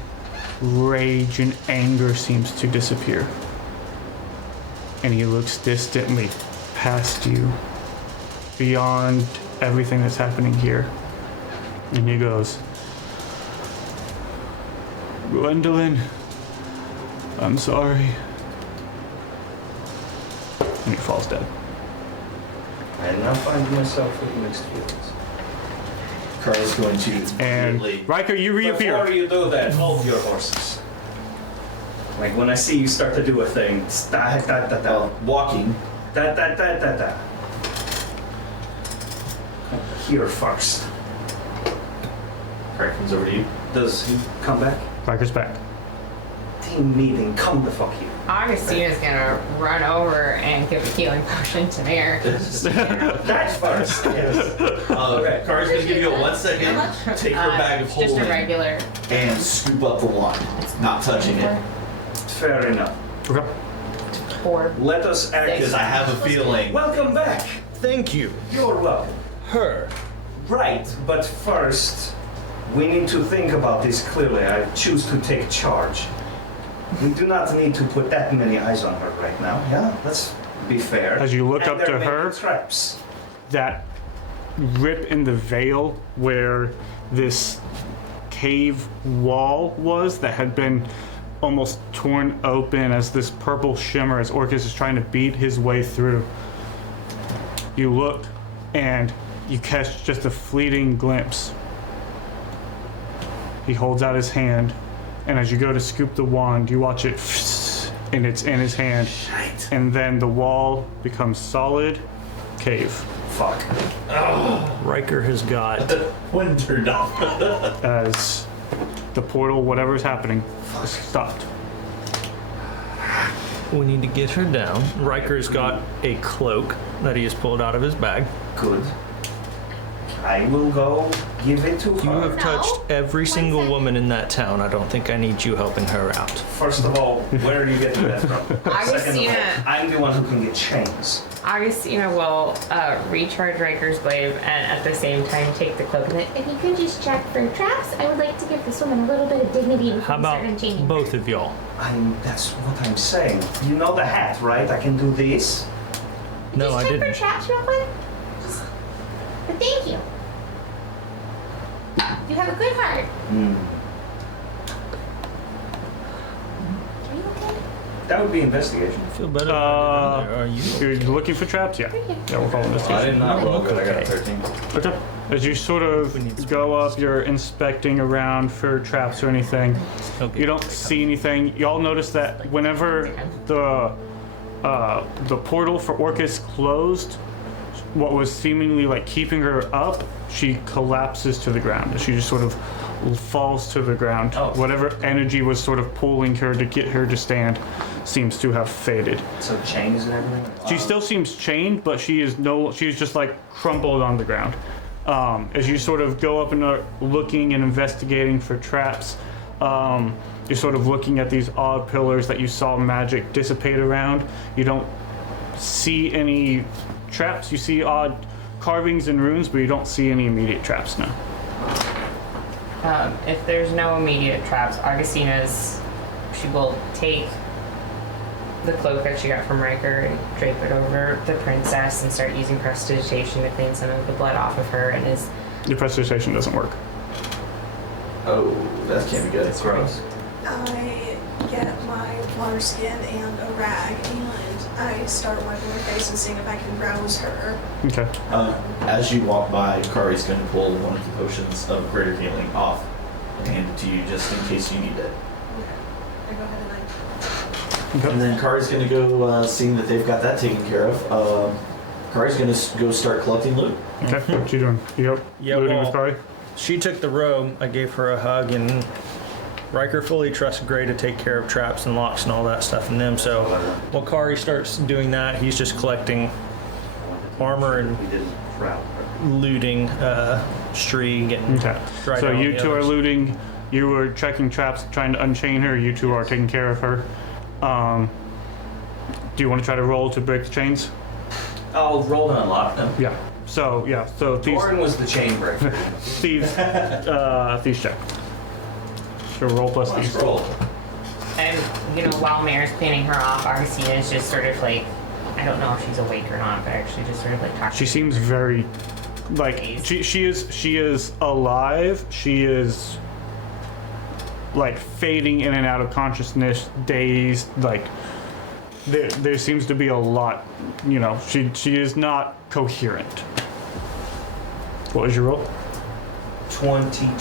rage and anger seems to disappear. And he looks distantly past you, beyond everything that's happening here. And he goes, Gwendolyn, I'm sorry. And he falls dead. I now find myself with mixed feelings. Carl's going to And immediately- Riker, you reappear. Before you do that, hold your horses. Like when I see you start to do a thing, da da da da walking. da da da da da. Here first. Craig comes over to you. Does he come back? Riker's back. Team meeting, come the fuck here. Augustina's gonna run over and give a healing potion to Mayor. That's first. Yes. Okay. Car's gonna give you a 1 second. Take her bag of Just a holding regular. and scoop up the wine, not touching it. Fair enough. Okay. 4. Let us act Because as. I have a feeling. Welcome back. Thank you. You're welcome. Her. Right, but first, we need to think about this clearly. I choose to take charge. We do not need to put that many eyes on her right now. Yeah, let's be fair. As you look And up there to may her- be traps. That rip in the veil where this cave wall was that had been almost torn open as this purple shimmer as Orcus is trying to beat his way through. You look and you catch just a fleeting glimpse. He holds out his hand, and as you go to scoop the wand, you watch it and it's in his hand. And then the wall becomes solid cave. Fuck. Riker has got When turned off. As the portal, whatever's happening, is stopped. We need to get her down. Riker's got a cloak that he has pulled out of his bag. Good. I will go give it to her. You have touched every One single second. woman in that town. I don't think I need you helping her out. First of all, where are you getting that from? Second of Augustina. all, I'm the one who can get chains. Augustina will recharge Riker's glaive and at the same time take the cloak. And If you could just check for traps, I would like to give this woman a little bit of dignity before How we start about unchaining both her. of y'all? That's what I'm saying. You know the hat, right? I can do this. No, just I check didn't. for traps real quick. Just, but thank you. You have a good heart. Are you okay? That would be investigation. I feel better. Than I did earlier. Are you? You're looking for traps? Yeah. Yeah, we'll call it I investigation. did not roll good. I got a Okay. 13. Okay. As you sort of go up, you're inspecting around for traps or anything. Okay. You don't see anything. Y'all notice that whenever the portal for Orcus closed, what was seemingly like keeping her up, she collapses to the ground. She just sort of falls to the ground. Oh. Whatever energy was sort of pulling her to get her to stand seems to have faded. So chains and everything? She still seems chained, but she's just like crumpled on the ground. As you sort of go up and are looking and investigating for traps, you're sort of looking at these odd pillars that you saw magic dissipate around. You don't see any traps. You see odd carvings and runes, but you don't see any immediate traps now. if there's no immediate traps, she will take the cloak that she got from Riker and drape it over the princess and start using prestidigitation to clean some of the blood off of her and is Your prestidigitation doesn't work. Oh, that can't be good. It's gross. I get my water skin and a rag and I start wiping her face and seeing if I can rouse her. Okay. As you walk by, Kari's going to pull one of the potions of greater healing off and hand it to you just in case you need it. I go ahead and And then Kari's going to go, seeing that they've got that taken care of, Kari's going to go start collecting loot. Okay. What you doing? You Yeah, looting well- with Kari? She took the robe. I gave her a hug, and Riker fully trusts Gray to take care of traps and locks and all that stuff in them. So while Kari starts doing that, he's just collecting armor and We didn't crowd. looting Stree, getting Okay. right So on you the two are others. looting. You were checking traps, trying to unchain her. You two are taking care of her. Do you want to try to roll to break the chains? I'll roll and unlock them. Yeah. So thieves Warren was the chain breaker. thieves check. So roll plus Let's thieves. roll. and while Mare's cleaning her off, Augustina is just sort of like, I don't know if she's awake or not, but actually just sort of like talking. She seems very like she is alive. She is like fading in and out of consciousness, dazed. Like there seems to be a lot. She is not coherent. What was your roll? 22.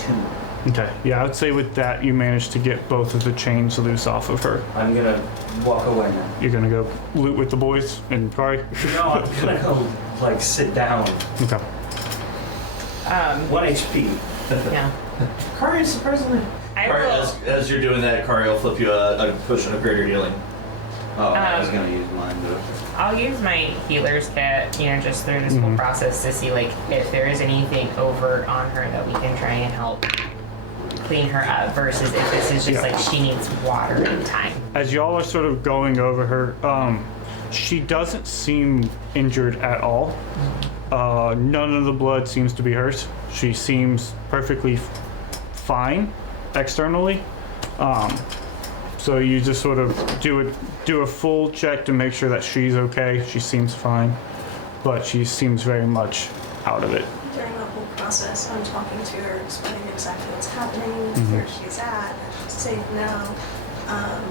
Okay. Yeah, I would say with that you managed to get both of the chains loose off of her. I'm gonna walk away now. You're gonna go loot with the boys and Kari. No, I'm gonna go, sit down. Okay. 1 HP. Yeah. Kari is surprisingly... I Kari, will. as you're doing that, Kari will flip you a potion of greater healing. Oh, I was Um, gonna use mine, but... I'll use my healer's kit, just through this whole process to see if there is anything overt on her that we can try and help clean her up versus if this is just Yeah. she needs water and time. As y'all are sort of going over her, she doesn't seem injured at all. None of the blood seems to be hers. She seems perfectly fine externally. So you just sort of do a full check to make sure that she's okay. She seems fine, but she seems very much out of it. during the whole process, I'm talking to her, explaining exactly what's happening, where she's at, that she's safe now.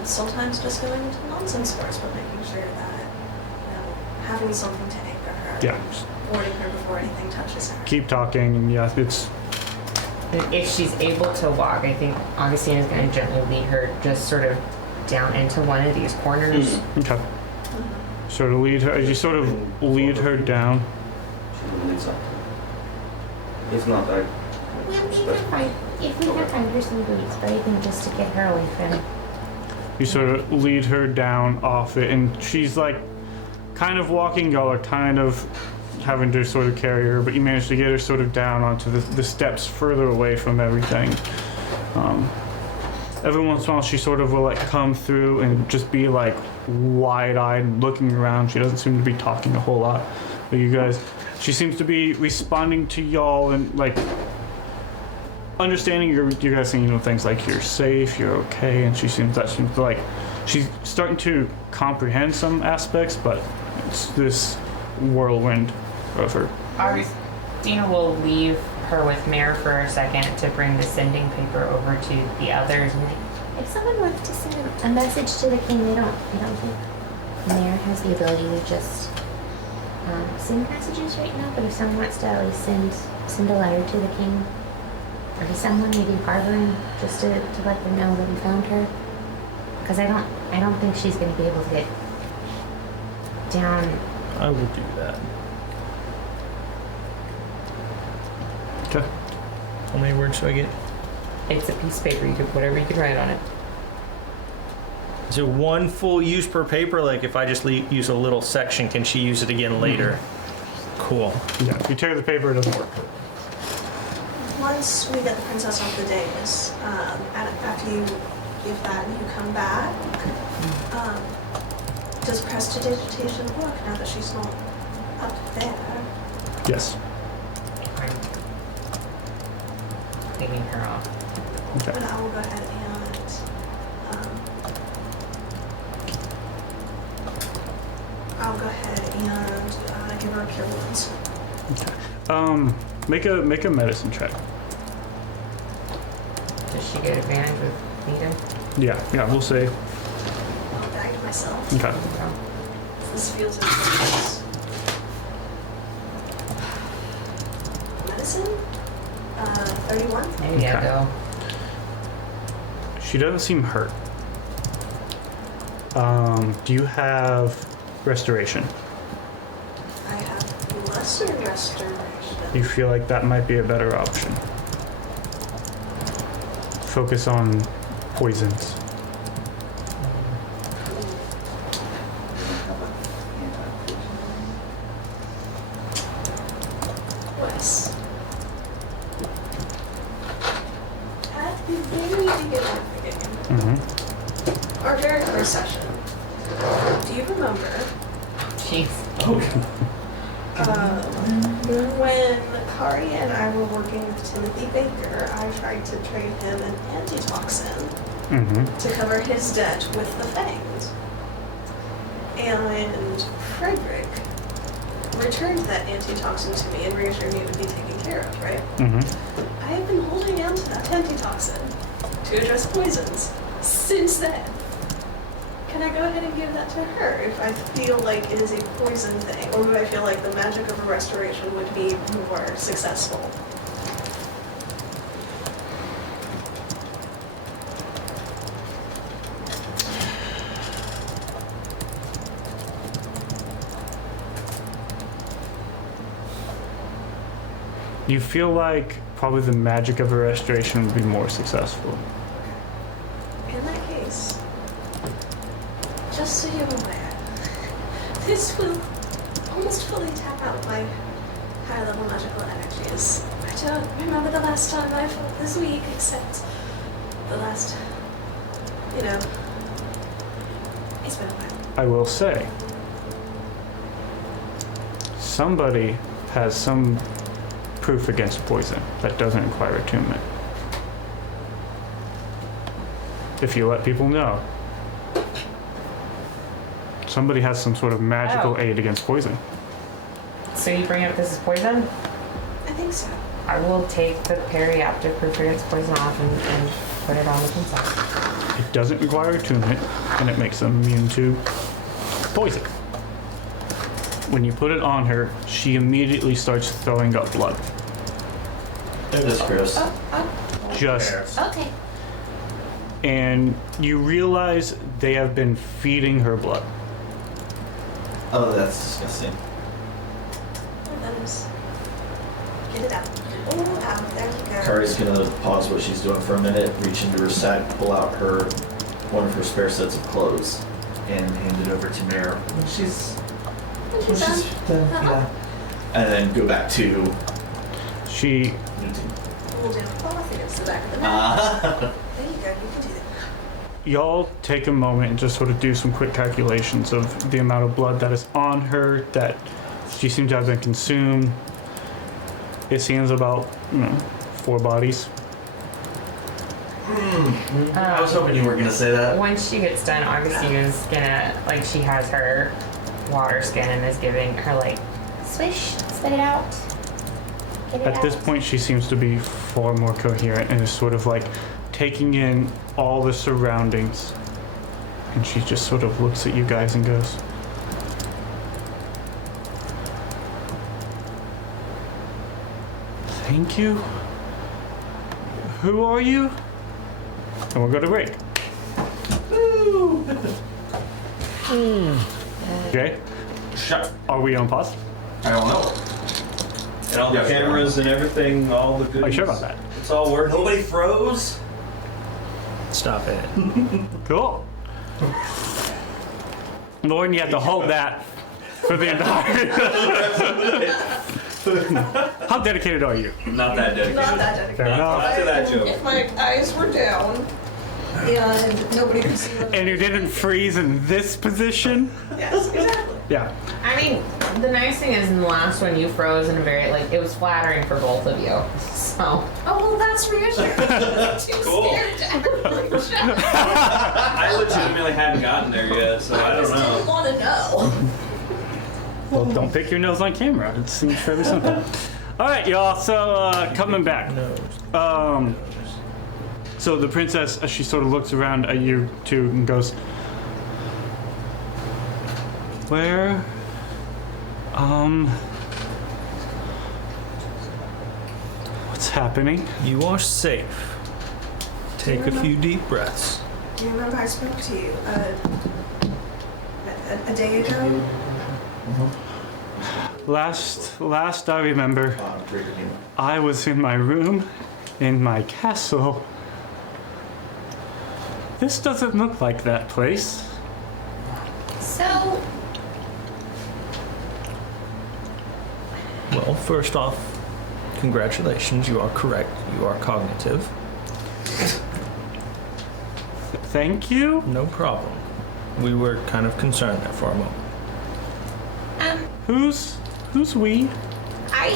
Sometimes just going into nonsense first, but making sure that, having something to anchor her. Yeah. Warning her before anything touches her. Keep talking, and yeah, it's If she's able to walk, I think Augustina's going to gently lead her just sort of down into one of these corners. okay. Sort of lead her as you sort of lead her down. She's gonna need something. If not, I... We have time. If we have time, there's some boots, but I think just to get her away from. You sort of lead her down off it, and she's like kind of walking. Y'all are kind of having to sort of carry her, but you manage to get her sort of down onto the steps further away from everything. Every once in a while, she sort of will like come through and just be like wide-eyed, looking around. She doesn't seem to be talking a whole lot. But you guys, she seems to be responding to y'all and like understanding you guys saying, things like you're safe, you're okay, and that seems like she's starting to comprehend some aspects, but it's this whirlwind of her. Augustina will leave her with Mare for a second to bring the sending paper over to the others. If someone wants to send a message to the king, I don't think Mare has the ability to just send messages right now. But if someone wants to at least send a letter to the king, or to someone, maybe Harvard, just to let them know that we found her, because I don't think she's going to be able to get down. I will do that. Okay. How many words do I get? It's a piece of paper. You could whatever you could write on it. Is it one full use per paper? Like if I just use a little section, can she use it again later? Cool. Yeah, if you tear the paper, it doesn't work. Once we get the princess off the dais, after you give that and you come back, does prestidigitation work now that she's not up there? Yes. I'm taking her off. Okay. Then I will go ahead and give her a cure wounds. Make a medicine check. Does she get advantage with Nita? Yeah, we'll say. I'll bag myself. Okay. This feels intense. Medicine? 31? There you go. She doesn't seem hurt. Do you have restoration? I have lesser restoration. You feel like that might be a better option. Focus on poisons. Nice. At the very beginning, our very first session, do you remember Jeez. when Kari and I were working with Timothy Baker, I tried to trade him an antitoxin to cover his debt with the Fanged. And Frederick returned that antitoxin to me and reassured me it would be taken care of, right? I have been holding on to that antitoxin to address poisons since then. Can I go ahead and give that to her if I feel like it is a poison thing? Or do I feel like the magic of a restoration would be more successful? You feel like probably the magic of a restoration would be more successful. In that case, just so you're aware, this will almost fully tap out my higher level magical energies. I don't remember the last time I felt this weak, except the last, it's been a while. I will say, somebody has some proof against poison that doesn't require attunement. If you let people know. Somebody has some sort of magical aid against poison. So you bring up this is poison? I think so. I will take the periaptic proof against poison off and put it on the princess. It doesn't require attunement, and it makes them immune to poison. When you put it on her, she immediately starts throwing up blood. That's gross. Just, Okay. and you realize they have been feeding her blood. Oh, that's disgusting. Oh, that is. Get it out. Oh, out. There you go. Kari's gonna pause what she's doing for a minute, reach into her sack, pull out one of her spare sets of clothes, and hand it over to Mare. She's She's done. yeah. and then go back to. She Pull down cloth against the back of the neck. There you go. You can do that. Y'all take a moment and just sort of do some quick calculations of the amount of blood that is on her, that she seems to have been consumed. It seems about 4 bodies. I was hoping you weren't gonna say that. Once she gets done, Augustina's gonna, like, she has her water skin and is giving her, like, Swish, spit it out. Get it At this out. point, she seems to be far more coherent and is sort of like taking in all the surroundings. And she just sort of looks at you guys and goes, "Thank you. Who are you?" And we'll go to break. Okay. Shut. Are we on pause? I don't know. And all the Yeah, cameras and everything, all the good. Are you sure about that? It's all working. Nobody froze. Stop it. Cool. Lauren, you have to hold that for the entire. How dedicated are you? Not that dedicated. Not that dedicated. Fair enough. After that joke. If my eyes were down and nobody could see what And you didn't freeze in this position? Yes, exactly. Yeah. I mean, the nice thing is in the last one you froze in a very, like, it was flattering for both of you. So. Oh, well, that's reassuring. Too Cool. scared to actually check. I legitimately hadn't gotten there yet, so I I don't just didn't know. want to know. Well, don't pick your nose on camera. It seems fairly simple. All right, y'all. So coming back. So the princess, as she sort of looks around at you two and goes, "Where? What's happening?" You are safe. Take a few deep breaths. Do you remember I spoke to you a day ago? Last I remember, I was in my room in my castle. This doesn't look like that place. So, Well, first off, congratulations. You are correct. You are cognitive. Thank you. No problem. We were kind of concerned there for a moment. Who's we? I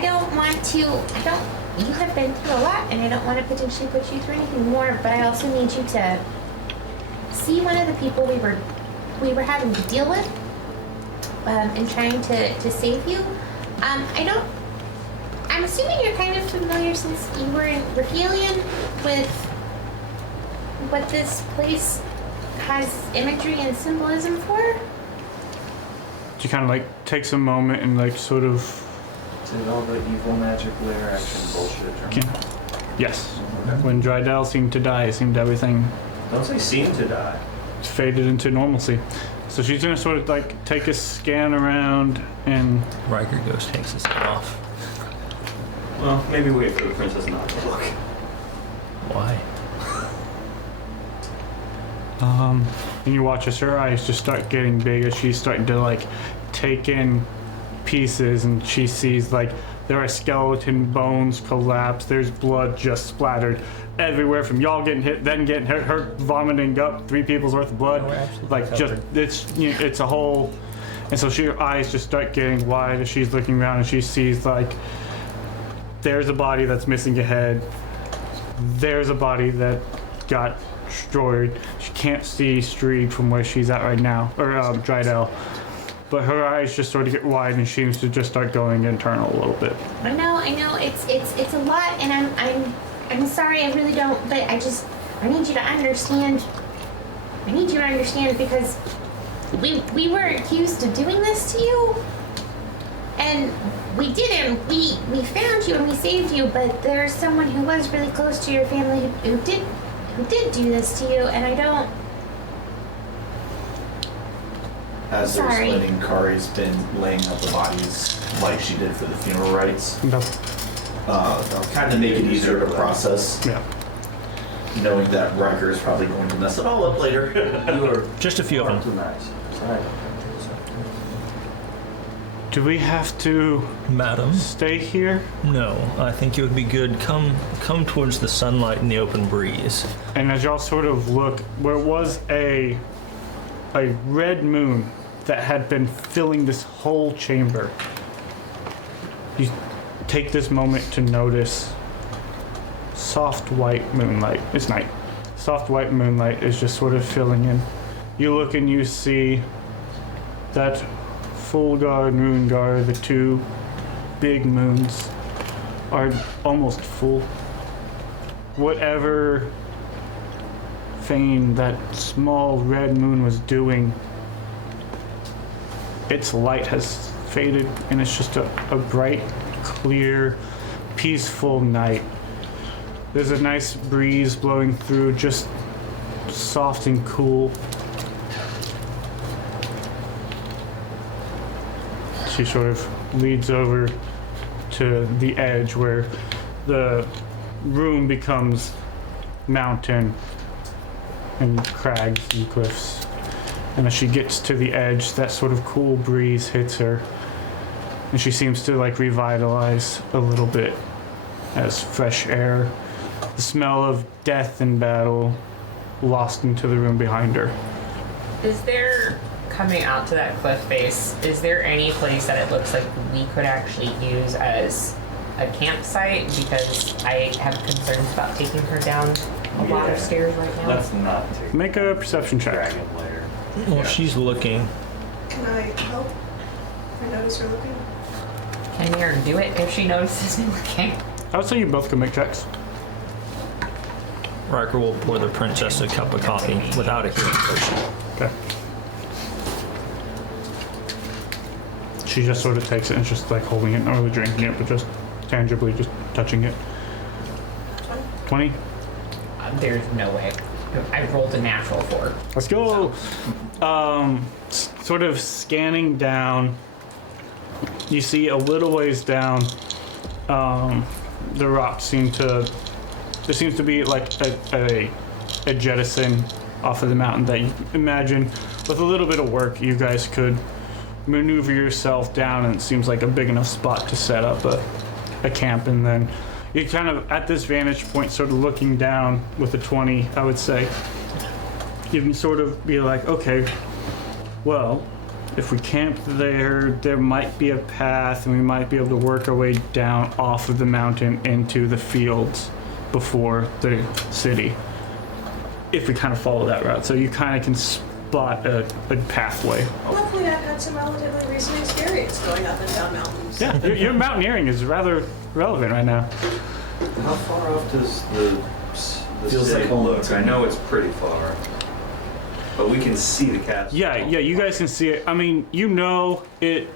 don't want to, you have been through a lot and I don't want to potentially put you through anything more, but I also need you to see one of the people we were having to deal with, and trying to save you. I'm assuming you're kind of familiar since you were in Raphelion with what this place has imagery and symbolism for. She kind of like takes a moment and like sort of. Did all the evil magic lair action bullshit? Yes. When Drydell seemed to die, it seemed everything Don't say seem to die. faded into normalcy. So she's gonna sort of like take a scan around and Riker goes, takes his hat off. Well, maybe wait for the princess not to look. Why? and you watch as her eyes just start getting big as she's starting to like take in pieces, and she sees like there are skeleton bones collapsed, there's blood just splattered everywhere from y'all getting hit, then getting hit, her vomiting up 3 people's worth of blood. we're absolutely Like just covered. it's a whole. And so her eyes just start getting wide as she's looking around, and she sees like there's a body that's missing a head, there's a body that got destroyed. She can't see Street from where she's at right now, or Drydell. But her eyes just sort of get wide, and she seems to just start going internal a little bit. I know, it's a lot, and I'm sorry, I really don't, but I need you to understand. I need you to understand because we were accused of doing this to you, and we didn't. We found you and we saved you, but there's someone who was really close to your family who did do this to you, and I don't. As they're Sorry. explaining, Kari's been laying out the bodies like she did for the funeral rites. Kind of make it easier to process, Yeah. knowing that Riker is probably going to mess it all up later. You are Just a few of them. too nice. Sorry. Do we have to Madam? stay here? No, I think it would be good. Come towards the sunlight and the open breeze. And as y'all sort of look, where was a red moon that had been filling this whole chamber, you take this moment to notice soft white moonlight. It's night. Soft white moonlight is just sort of filling in. You look and you see that full guard, moon guard, the two big moons are almost full. Whatever fame that small red moon was doing, its light has faded and it's just a bright, clear, peaceful night. There's a nice breeze blowing through, just soft and cool. She sort of leads over to the edge where the room becomes mountain and crags and cliffs. And as she gets to the edge, that sort of cool breeze hits her. And she seems to like revitalize a little bit as fresh air, the smell of death and battle lost into the room behind her. Is there, coming out to that cliff face, is there any place that it looks like we could actually use as a campsite? Because I have concerns about taking her down a lot of stairs right now. Let's not take Make a perception check. dragon later. Well, she's looking. Can I help? I notice her looking. Can Mira do it if she notices me looking? I would say you both can make checks. Riker will pour the princess a cup of coffee without a healing potion. Okay. She just sort of takes it and just like holding it, not really drinking it, but just tangibly just touching it. 20? There's no way. I rolled a natural 4. Let's go. Sort of scanning down, you see a little ways down, the rocks seem to, there seems to be like a jettison off of the mountain that you imagine with a little bit of work you guys could maneuver yourself down, and it seems like a big enough spot to set up a camp. And then you're kind of at this vantage point sort of looking down with a 20, I would say. You can sort of be like, okay, well, if we camp there might be a path and we might be able to work our way down off of the mountain into the fields before the city, if we kind of follow that route. So you kind of can spot a pathway. Luckily, I've had some relatively recent experience going up and down mountains. Yeah, your mountaineering is rather relevant right now. How far off does the Feels city like home look? to I me. know it's pretty far, but we can see the castle. Yeah, you guys can see it. I mean, you know it.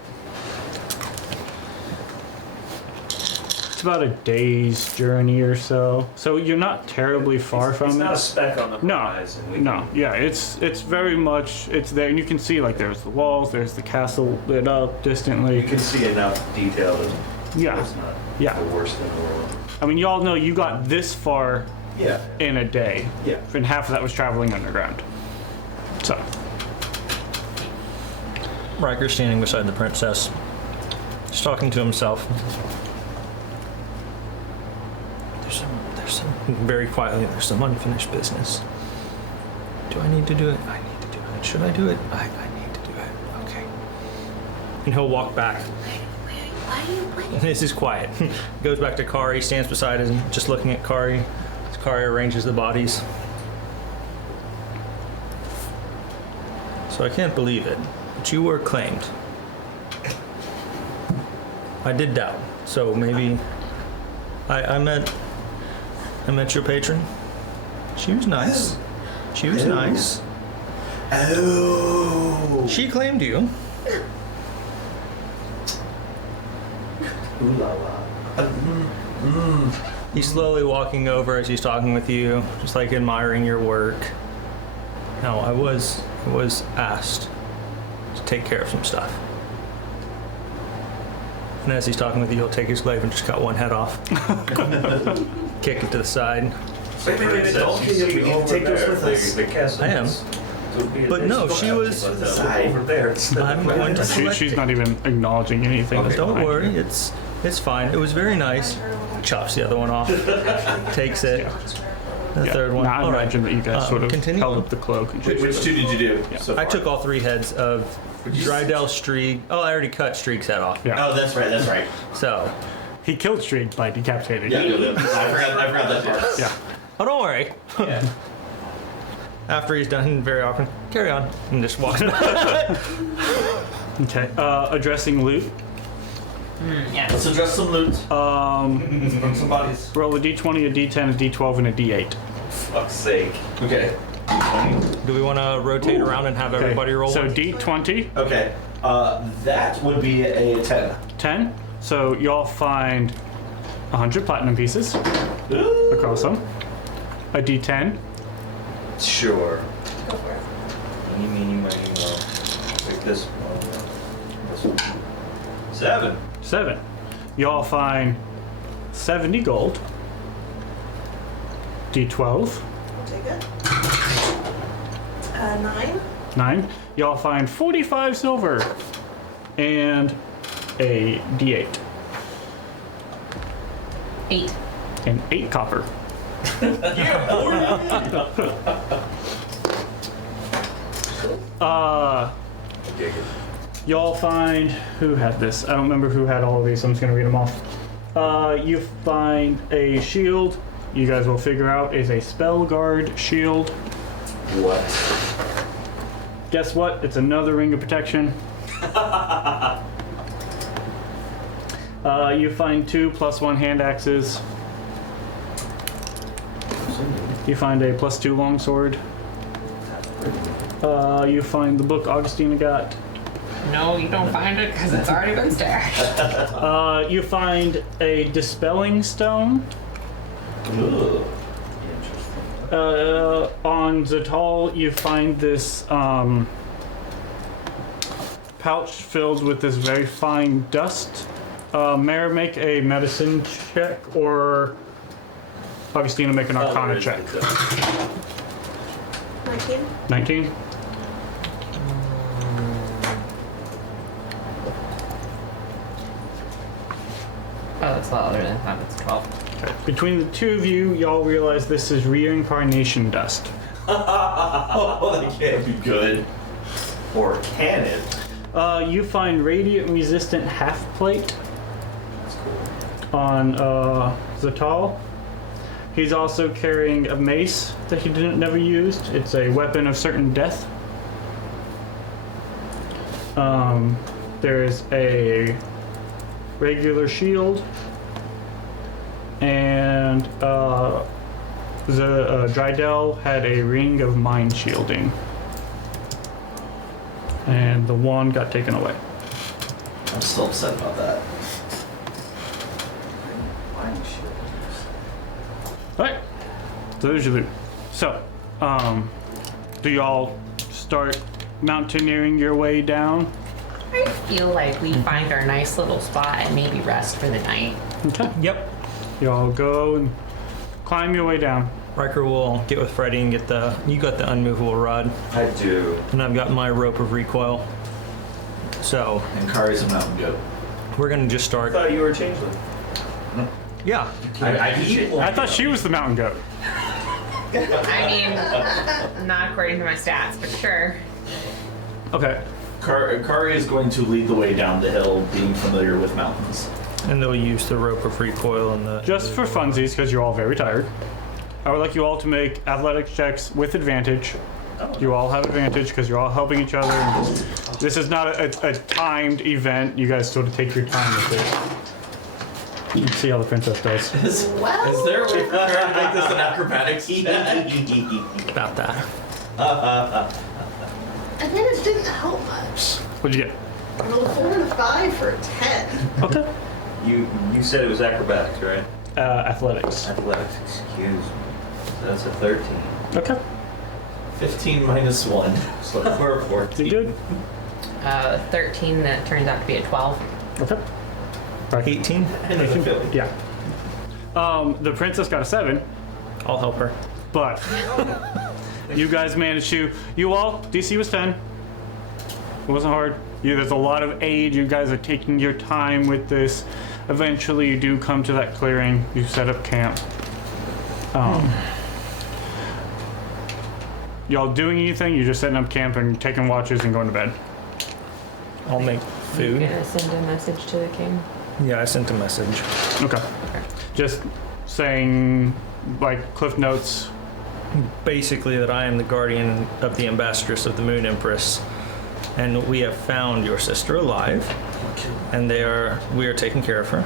It's about a day's journey or so. So you're not terribly far from It's it. not a speck on the No, horizon. We no, yeah, it's very much, it's there, and you can see like there's the walls, there's the castle lit up We distantly. can see enough detail that Yeah, it's not yeah. the worst in the world. I mean, you all know you got this far Yeah. in a day, Yeah. and half of that was traveling underground. So, Riker standing beside the princess, just talking to himself. There's some, very quietly, there's some unfinished business. Do I need to do it? I need to do it. Should I do it? I need to do it. Okay. And he'll walk back. This is quiet. Goes back to Kari, stands beside him, just looking at Kari. As Kari arranges the bodies. So I can't believe it, but you were claimed. I did doubt, so maybe I met your patron. She was nice. She was nice. Oh. She claimed you. Ooh la la. He's slowly walking over as he's talking with you, just like admiring your work. Now, I was asked to take care of some stuff. And as he's talking with you, he'll take his glaive and just cut one head off. Kick it to the side. Wait, don't You need to take those with us. The castle. I am. But no, she was. over there. I'm going to select She's it. not even acknowledging anything. that's Don't behind worry, you. it's fine. It was very nice. Chops the other one off. Takes it. The Yeah. third one. Now, I All right. imagine that you guys sort of continue. held up the cloak. And Which two did you do? So I far? took all 3 heads of Drydell, Streak. Oh, I already cut Streak's head off. Yeah. Oh, that's right. That's right. So, He killed Streak by decapitating. Yeah, I forgot that part. Yeah. oh, don't worry. Yeah. After he's done, very often, carry on, and just walks back. Okay. Addressing loot. Yeah. Let's address some loot. From some bodies. Roll a d20, a d10, a d12, and a d8. Fuck's sake. Okay. D20. Do we want to rotate around and have everybody roll? So one? d20, Okay. That would be a 10. 10. So y'all find 100 platinum pieces across them. A d10. Sure. Go for it. Eeny, meeny, miny, moe. Like this one. This one. 7. 7. Y'all find 70 gold. D12. I'll take it. 9. 9. Y'all find 45 silver. And a D8. 8. And 8 copper. Y'all find, who had this? I don't remember who had all of these, so I'm just gonna read them off. You find a shield. You guys will figure out is a spell guard shield. What? Guess what? It's another ring of protection. You find 2 +1 hand axes. You find a +2 longsword. You find the book Augustina got. No, you don't find it because it's already been stashed. You find a dispelling stone. Ugh. On Zatal, you find this pouch filled with this very fine dust. Mayor, make a medicine check, or Augustina, make an Arcana check. 19. 19. Oh, that's a lot other than that. It's 12. Between the two of you, y'all realize this is reincarnation dust. Oh, that can't be good. Or can it? You find radiant resistant half plate That's cool. on Zatal. He's also carrying a mace that he never used. It's a weapon of certain death. There's a regular shield, and Drydell had a ring of mind shielding, and the wand got taken away. I'm still upset about that. Alright, so there's your loot. So, do y'all start mountaineering your way down? I feel like we find our nice little spot and maybe rest for the night. Okay. Yep. Y'all go and climb your way down. Riker will get with Freddy and get the. You got the unmovable rod, I do. and I've got my rope of recoil. So And Kari's a mountain goat. we're gonna just I start. thought you were a changeling. Yeah. I did I thought she was the mountain goat. I mean, not according to my stats, but sure. Okay. Kari is going to lead the way down the hill, being familiar with mountains. And they'll use the rope of recoil and the. Just for funsies, because you're all very tired, I would like you all to make athletics checks with advantage. You all have advantage because you're all helping each other. And this is not a timed event. You guys sort of take your time with it. You can see how the princess does. Is there a way for Kari to make this an acrobatics check? About that. And then it didn't help much. What'd you get? I rolled a 4 and a 5 for a 10. Okay. You said it was acrobatics, right? Athletics. Athletics, excuse me. So that's a 13. Okay. 15 minus 1. So we're a 14. You good? 13 that turns out to be a 12. Okay. 18. And there's a Philly. Yeah. The princess got a 7, I'll help her. but You guys managed to. You all, DC was 10. It wasn't hard. There's a lot of aid. You guys are taking your time with this. Eventually, you do come to that clearing. You set up camp. Y'all doing anything? You're just setting up camp and taking watches and going to bed. I'll make You're food. gonna send a message to the king. Yeah, I sent a message. Okay. Just saying, like, cliff notes. Basically, that I am the guardian of the ambassadress of the Moon Empress, and we have found your sister alive, and we are taking care of her.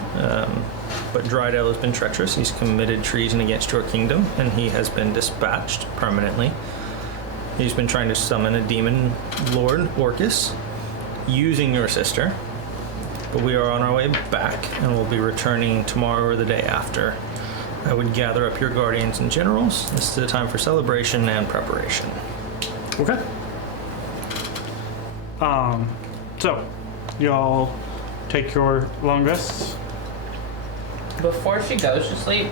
But Drydale has been treacherous. He's committed treason against your kingdom, and he has been dispatched permanently. He's been trying to summon a demon lord, Orcus, using your sister. But we are on our way back, and we'll be returning tomorrow or the day after. I would gather up your guardians and generals. This is the time for celebration and preparation. Okay. So, y'all take your long rests. Before she goes to sleep,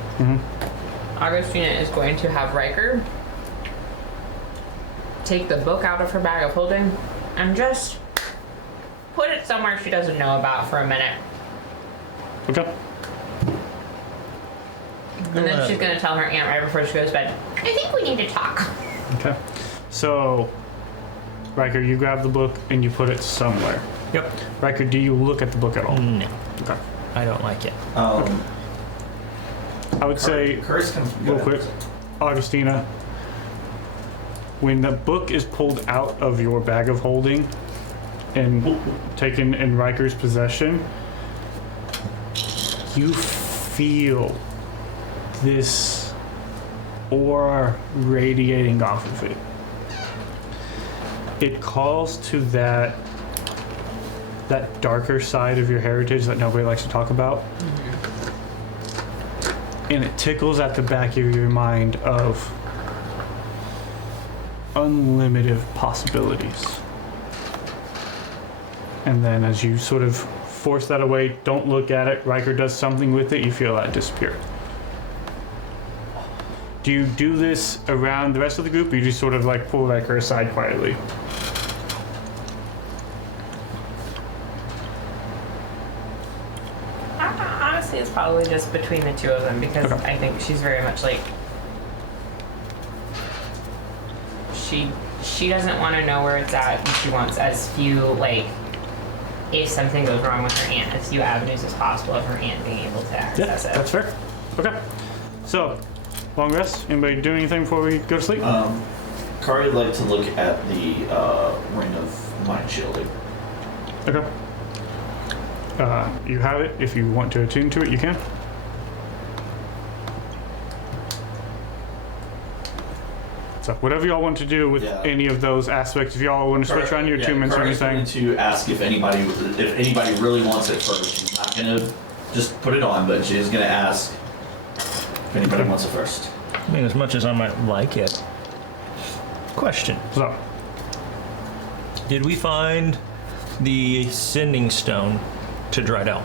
Augustina is going to have Riker take the book out of her bag of holding and just put it somewhere she doesn't know about for a minute. Okay. And then she's going to tell her aunt right before she goes to bed, I think we need to talk. Okay. So, Riker, you grab the book and you put it somewhere. Yep. Riker, do you look at the book at all? No, Okay. I don't like it. I would say, Curse can real quick, Augustina, when the book is pulled out of your bag of holding and taken in Riker's possession, you feel this aura radiating off of it. It calls to that darker side of your heritage that nobody likes to talk about. And it tickles at the back of your mind of unlimited possibilities. And then as you sort of force that away, don't look at it, Riker does something with it, you feel that disappear. Do you do this around the rest of the group, or you just sort of like pull Riker aside quietly? Honestly, it's probably just between the two of them because Okay. I think she's very much like she doesn't want to know where it's at, and she wants as few, like, if something goes wrong with her aunt, as few avenues as possible of her aunt being able to access it. That's fair. Okay. So, long rest. Anybody doing anything before we go to sleep? Kari would like to look at the ring of mind shielding. Okay. You have it. If you want to attune to it, you can. So whatever y'all want to do with any of those aspects, if y'all want to switch around your attunements or Kari's anything. going to ask if anybody really wants it first. She's not going to just put it on, but she is going to ask if anybody wants it first. I mean, as much as I might like it. Question. So, Did we find the sending stone to Drydell?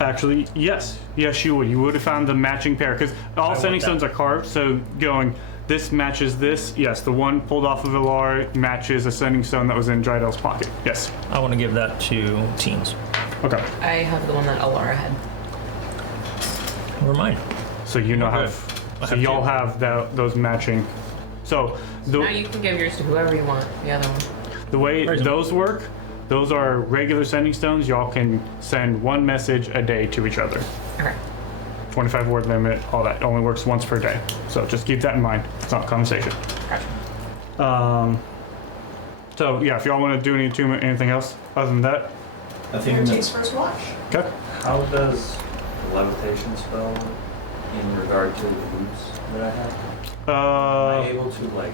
actually, yes. Yes, you would. You would have found the matching pair, because all sending stones are carved, so going, this matches this. Yes, the one pulled off of Ilar matches a sending stone that was in Drydell's pocket. Yes. I want to give that to teens. Okay. I have the one that Alara had. Never mind. So you know Okay. so y'all have those matching. So Now you can give yours to whoever you want, the other one. the way Raise 'em. those work, those are regular sending stones. Y'all can send one message a day to each other. Okay. 25 word limit, all that. Only works once per day. So just keep that in mind. It's not a conversation. Gotcha. So yeah, if y'all want to do any attunement, anything else other than that, I think Here that- takes first watch. okay. How does the levitation spell in regard to the boots that I have? Am I able to like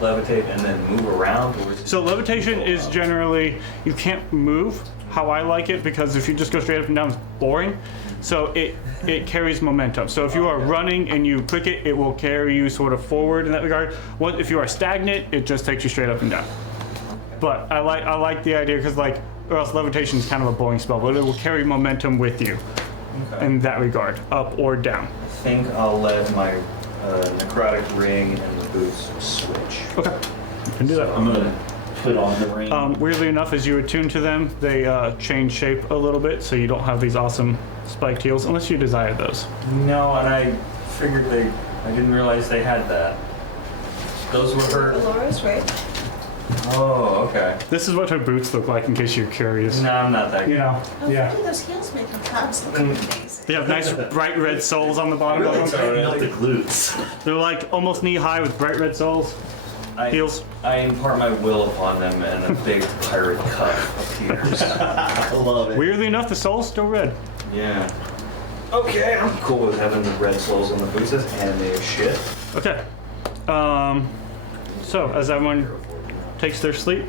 levitate and then move around, or is it So levitation is generally, you can't move how I like it, because if you just go straight up and down, it's boring. So it carries momentum. So if you are running and you click it, it will carry you sort of forward in that regard. If you are stagnant, it just takes you straight up and down. But I like the idea, because like, or else levitation is kind of a boring spell, but it will carry momentum with you Okay. in that regard, up or down. I think I'll let my necrotic ring and the boots switch. Okay, you can do that. I'm gonna put on the ring. Weirdly enough, as you attune to them, they change shape a little bit, so you don't have these awesome spiked heels, unless you desire those. No, and I figured I didn't realize they had that. Those were her. Laura's right. Oh, okay. This is what her boots look like, in case you're curious. No, I'm not that good. You know, Oh, yeah. look at those heels make them calves look amazing. They have nice bright red soles on the bottom Really of them. tighten up the glutes. They're like almost knee high with bright red soles. Heels. I impart my will upon them, and a big pirate cuff appears. I love it. Weirdly enough, the sole's still red. Yeah. Okay, I'm cool with having the red soles on the boots. That's anime as shit. Okay. So as everyone takes their sleep,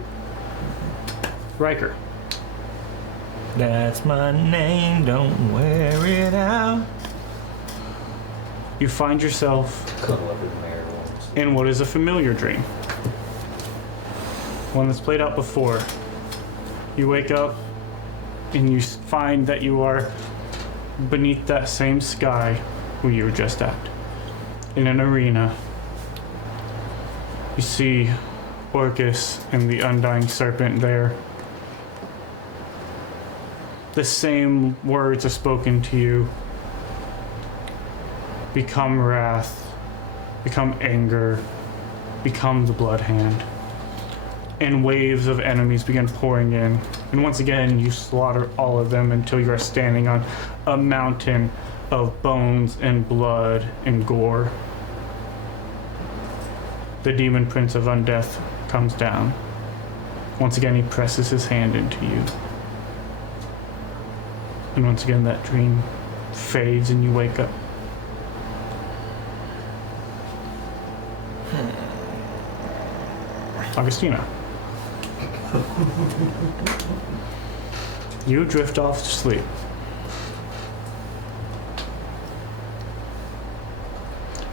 Riker. That's my name, don't wear it out. You find yourself Cuddle up in there once. in what is a familiar dream. One that's played out before. You wake up and you find that you are beneath that same sky where you were just at. In an arena. You see Orcus and the Undying Serpent there. The same words are spoken to you. Become wrath, become anger, become the Blood Hand. And waves of enemies begin pouring in. And once again, you slaughter all of them until you are standing on a mountain of bones and blood and gore. The Demon Prince of Undeath comes down. Once again, he presses his hand into you. And once again, that dream fades and you wake up. Augustina. You drift off to sleep.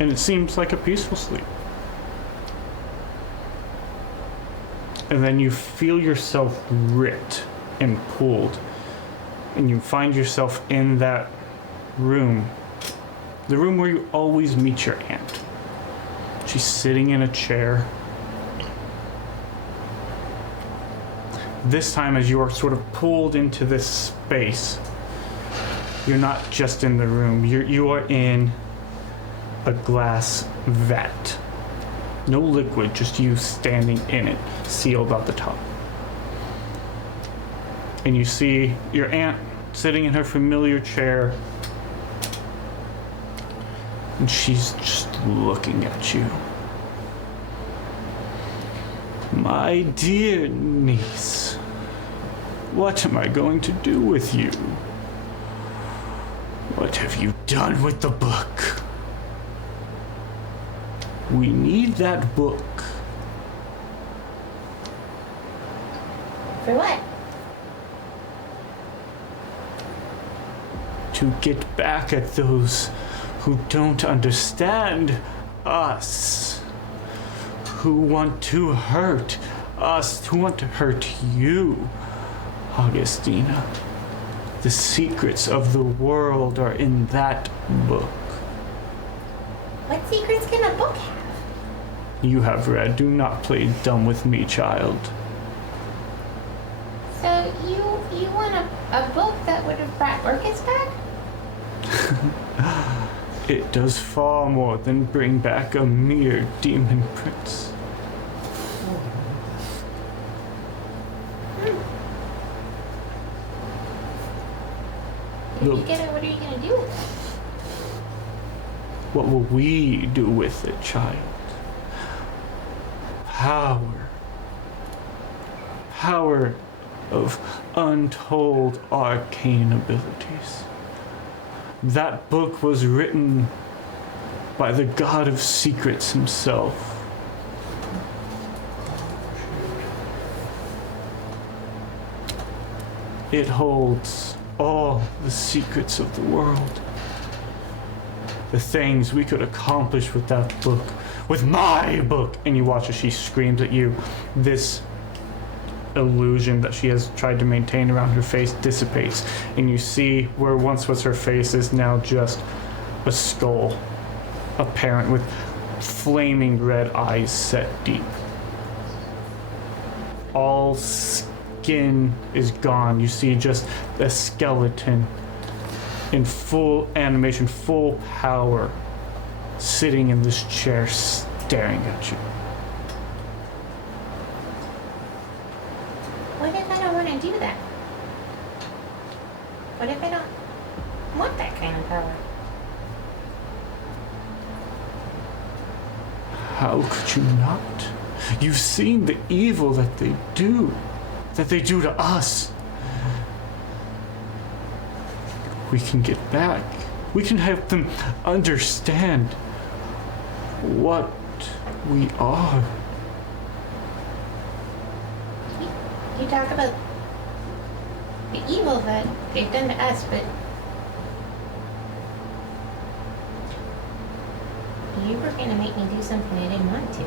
And it seems like a peaceful sleep. And then you feel yourself ripped and pulled. And you find yourself in that room. The room where you always meet your aunt. She's sitting in a chair. This time, as you are sort of pulled into this space, you're not just in the room. You are in a glass vat. No liquid, just you standing in it, sealed at the top. And you see your aunt sitting in her familiar chair, and she's just looking at you. My dear niece, what am I going to do with you? What have you done with the book? We need that book. For what? To get back at those who don't understand us. Who want to hurt us, who want to hurt you, Augustina. The secrets of the world are in that book. What secrets can a book have? You have read. Do not play dumb with me, child. So you want a book that would have brought Orcus back? It does far more than bring back a mere demon prince. If you get it, what are you gonna do with it? What will we do with it, child? Power. Power of untold arcane abilities. That book was written by the God of Secrets himself. It holds all the secrets of the world. The things we could accomplish with that book, with my book. And you watch as she screams at you. This illusion that she has tried to maintain around her face dissipates, and you see where once was her face is now just a skull apparent with flaming red eyes set deep. All skin is gone. You see just a skeleton in full animation, full power, sitting in this chair staring at you. What if I don't want to do that? What if I don't want that kind of power? How could you not? You've seen the evil that they do to us. We can get back. We can help them understand what we are. You talk about the evil that they've done to us, but you were gonna make me do something I didn't want to.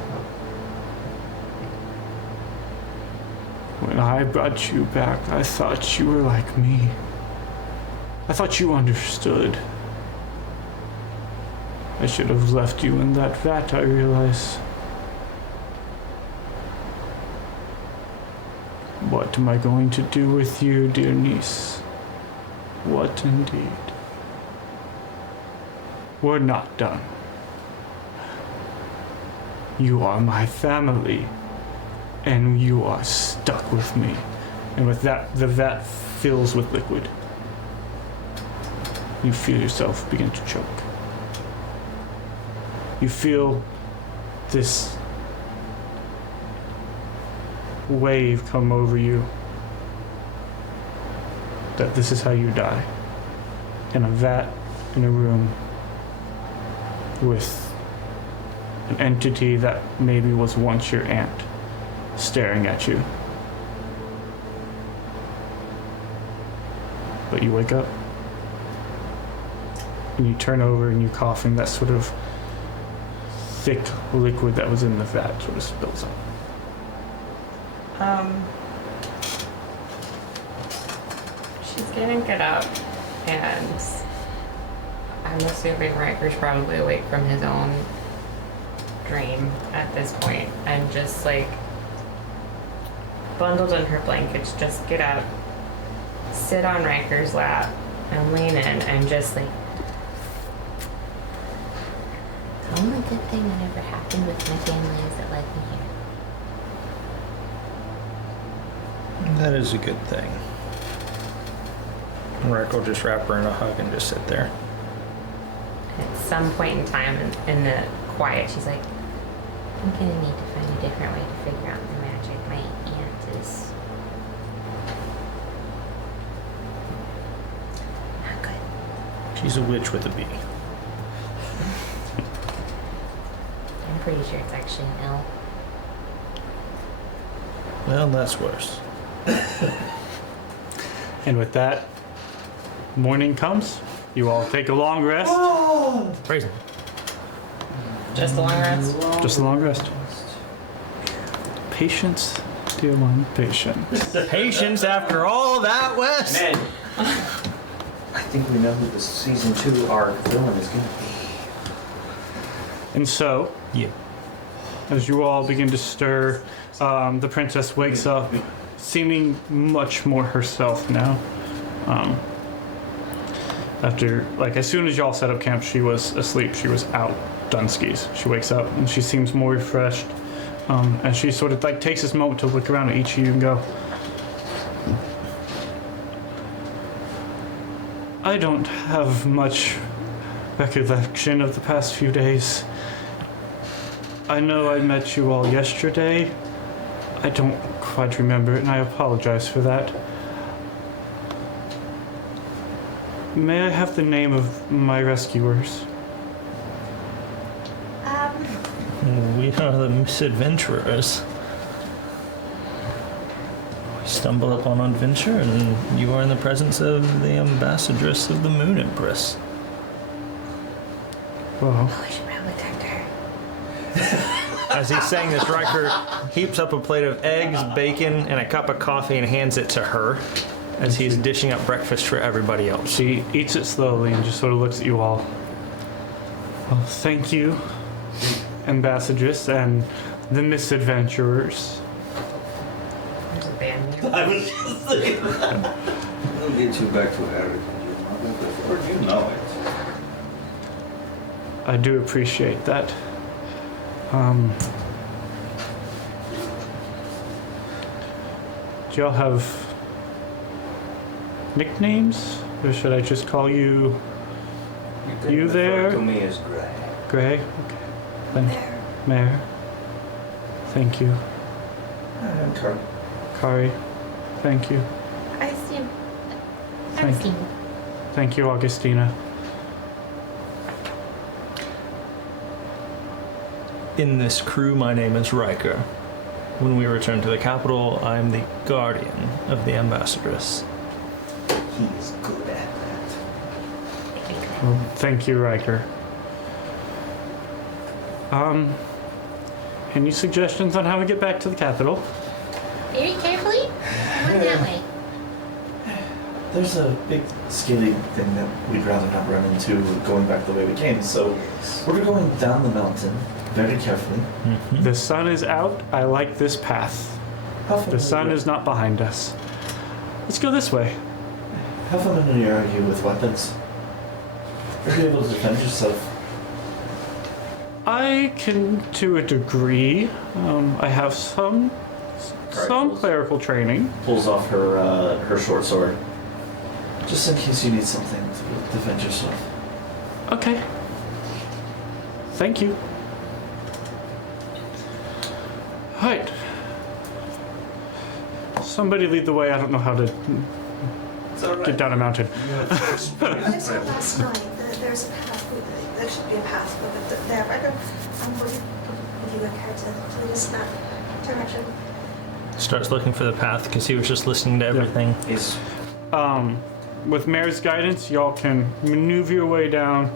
When I brought you back, I thought you were like me. I thought you understood. I should have left you in that vat, I realize. What am I going to do with you, dear niece? What indeed? We're not done. You are my family, and you are stuck with me. And with that, the vat fills with liquid. You feel yourself begin to choke. You feel this wave come over you, that this is how you die. In a vat, in a room, with an entity that maybe was once your aunt, staring at you. But you wake up, and you turn over and you cough, and that sort of thick liquid that was in the vat sort of spills out. She's gonna get up, and I'm assuming Riker's probably awake from his own dream at this point, and just like bundled in her blankets, just get up, sit on Riker's lap, and lean in, and just like, The only good thing that ever happened with my family is it led me here. That is a good thing. Rick will just wrap her in a hug and just sit there. at some point in time in the quiet, she's like, I'm gonna need to find a different way to figure out the magic. My aunt is not good. She's a witch with a bee. I'm pretty sure it's actually an L. Well, that's worse. And with that, morning comes. You all take a long rest. Praise him. just a long rest. Just a long rest. Patience, dear one, patience. Patience after all that, Wes? Man, I think we know who the season 2 arc villain is going to be. And so, Yeah. as you all begin to stir, the princess wakes up, seeming much more herself now. After, like, as soon as y'all set up camp, she was asleep. She was out, done skis. She wakes up and she seems more refreshed. And she sort of, like, takes this moment to look around at each of you and go, I don't have much recollection of the past few days. I know I met you all yesterday. I don't quite remember it, and I apologize for that. May I have the name of my rescuers? We are the misadventurers. We stumble upon an adventure, and you are in the presence of the ambassadress of the Moon Empress. Well, Oh, I should probably talk to her. As he's saying this, Riker heaps up a plate of eggs, bacon, and a cup of coffee and hands it to her as he's dishing up breakfast for everybody else. she eats it slowly and just sort of looks at you all. Well, thank you, Ambassadress, and the misadventurers. There's a band name. I was just saying that. We'll get you back to attitude. You know it. I do appreciate that. Do y'all have nicknames? Or should I just call you can You refer there? To me as Gray. Gray? Okay. Then There. Mayor. Thank you. And Kurt. Kari. Thank you. I assume. Thank- Augustine. Thank you, Augustina. In this crew, my name is Riker. When we return to the capital, I'm the guardian of the ambassadress. He's good at that. Well, thank you, Riker. Any suggestions on how we get back to the capital? Very carefully. One that way. There's a big scaly thing that we'd rather not run into going back the way we came, so we're going down the mountain very carefully. Mm-hmm. The sun is out. I like this path. How The sun familiar- is not behind us. Let's go this way. How familiar are you with weapons? Are you able to defend yourself? I can, to a degree. I have some Rifles. clerical training. Pulls off her short sword. Just in case you need something to defend yourself. Okay. Thank you. Right. Somebody lead the way. I don't know how to It's all right. get down a mountain. I saw last night that there's a path. There should be a path over there. I don't. Would you care to lead us in that direction? Starts looking for the path because he was just listening to everything. Is With Mayor's guidance, y'all can maneuver your way down.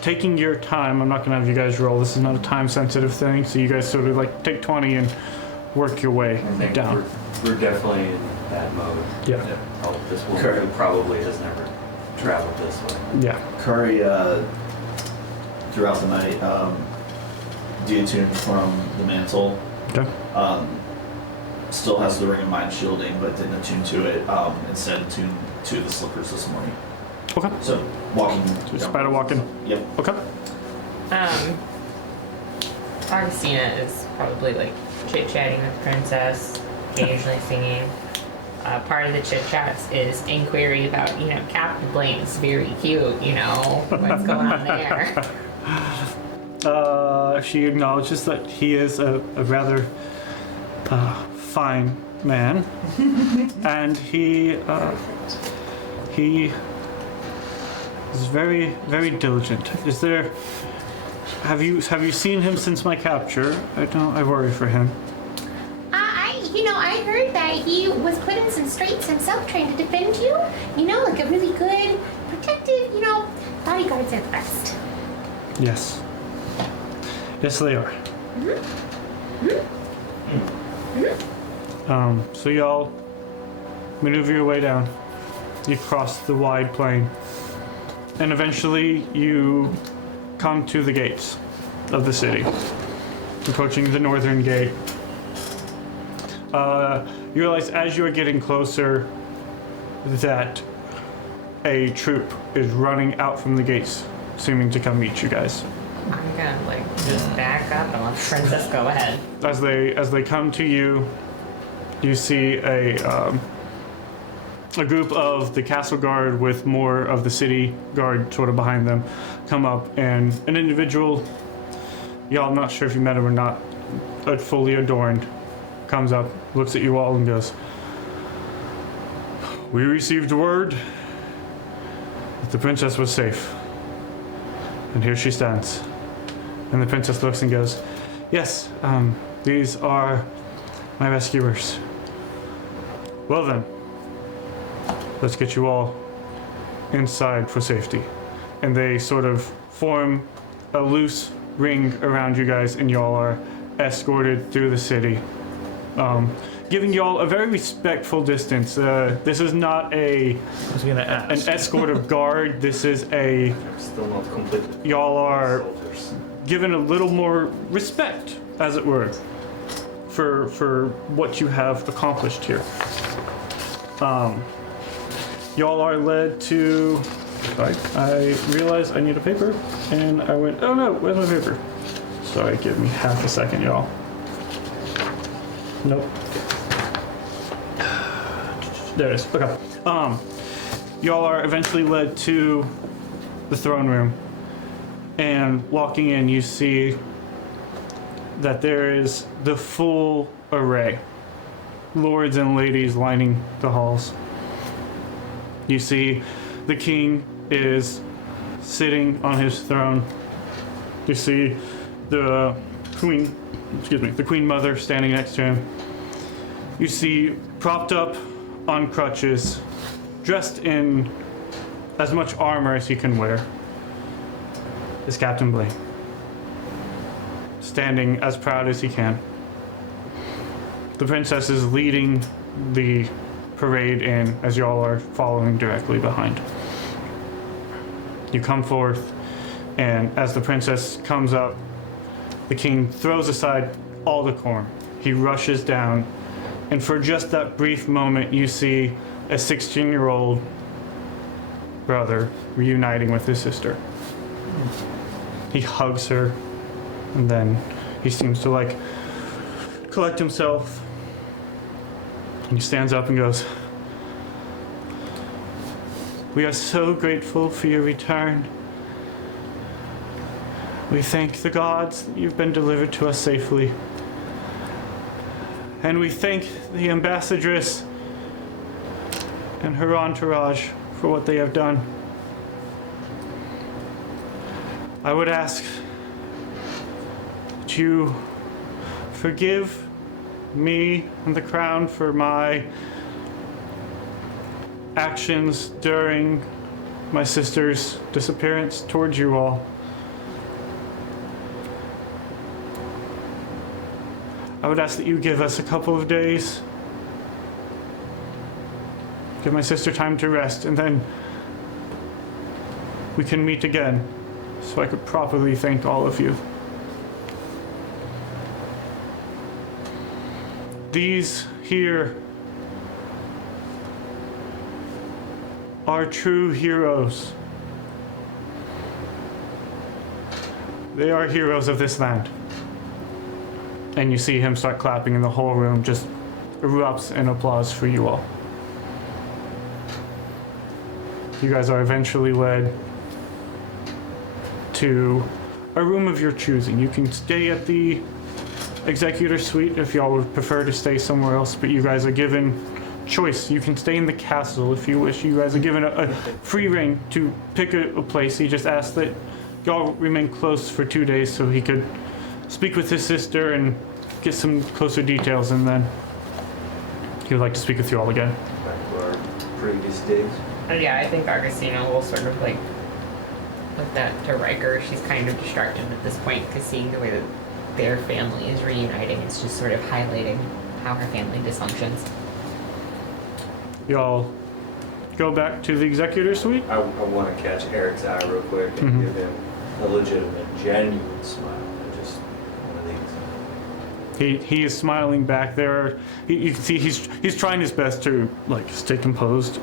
Taking your time. I'm not gonna have you guys roll. This is not a time-sensitive thing, so you guys sort of like take 20 and work your way I think down. we're definitely in that mode. Yeah. Oh, this woman Kurt. who probably has never traveled this way. Yeah. Kari, throughout the night, deattuned from the mantle. Okay. Still has the ring of mind shielding, but didn't attune to it. Instead attuned to the slippers this morning. Okay. So walking. So down- spider walking. Yep. Okay. Augustina is probably like chit-chatting with the princess, occasionally singing. Part of the chit-chats is inquiry about, Captain Blaine's very cute, what's going on there. She acknowledges that he is a rather fine man, and he is very, very diligent. Is there? Have you seen him since my capture? I worry for him. I heard that he was put in some straits himself trying to defend you. Like a really good, protective, bodyguards at best. Yes. Yes, they are. So y'all maneuver your way down. You cross the wide plain, and eventually you come to the gates of the city. Approaching the northern gate. You realize as you are getting closer that a troop is running out from the gates, seeming to come meet you guys. I'm gonna just back up and let the princess go ahead. As they come to you, you see a group of the castle guard with more of the city guard sort of behind them come up, and an individual, y'all not sure if you met him or not, fully adorned, comes up, looks at you all and goes, "We received word that the princess was safe, and here she stands." And the princess looks and goes, "Yes, these are my rescuers." "Well then, let's get you all inside for safety." And they sort of form a loose ring around you guys, and y'all are escorted through the city. giving y'all a very respectful distance. This is not I was gonna an ask. escort of guard. This is a Still not completely. y'all are Soldiers. given a little more respect, as it were, for what you have accomplished here. Y'all are led to. Sorry, I realized I need a paper, and I went, oh no, where's my paper? Sorry, give me half a second, y'all. Nope. There it is. Okay. Y'all are eventually led to the throne room, and walking in, you see that there is the full array, lords and ladies lining the halls. You see the king is sitting on his throne. You see the queen mother standing next to him. You see propped up on crutches, dressed in as much armor as he can wear, is Captain Blaine, standing as proud as he can. The princess is leading the parade in as y'all are following directly behind. You come forth, and as the princess comes up, the king throws aside all decorum. He rushes down, and for just that brief moment, you see a 16-year-old brother reuniting with his sister. He hugs her, and then he seems to like collect himself, and he stands up and goes, "We are so grateful for your return. We thank the gods that you've been delivered to us safely. And we thank the ambassadress and her entourage for what they have done. I would ask that you forgive me and the crown for my actions during my sister's disappearance towards you all. I would ask that you give us a couple of days. Give my sister time to rest, and then we can meet again so I could properly thank all of you. These here are true heroes. They are heroes of this land." And you see him start clapping, and the whole room just erupts in applause for you all. You guys are eventually led to a room of your choosing. You can stay at the executor suite if y'all would prefer to stay somewhere else, but you guys are given choice. You can stay in the castle if you wish. You guys are given a free rein to pick a place. He just asked that y'all remain close for 2 days so he could speak with his sister and get some closer details, and then he would like to speak with you all again. Back to our previous days. And yeah, I think Augustina will sort of like look that to Riker. She's kind of distracted at this point because seeing the way that their family is reuniting, it's just sort of highlighting how her family dysfunctions. Y'all go back to the executor suite. I want to catch Eric's eye real quick and give him a legitimate, genuine smile. Just one of these. He is smiling back there. You can see he's trying his best to like stay composed,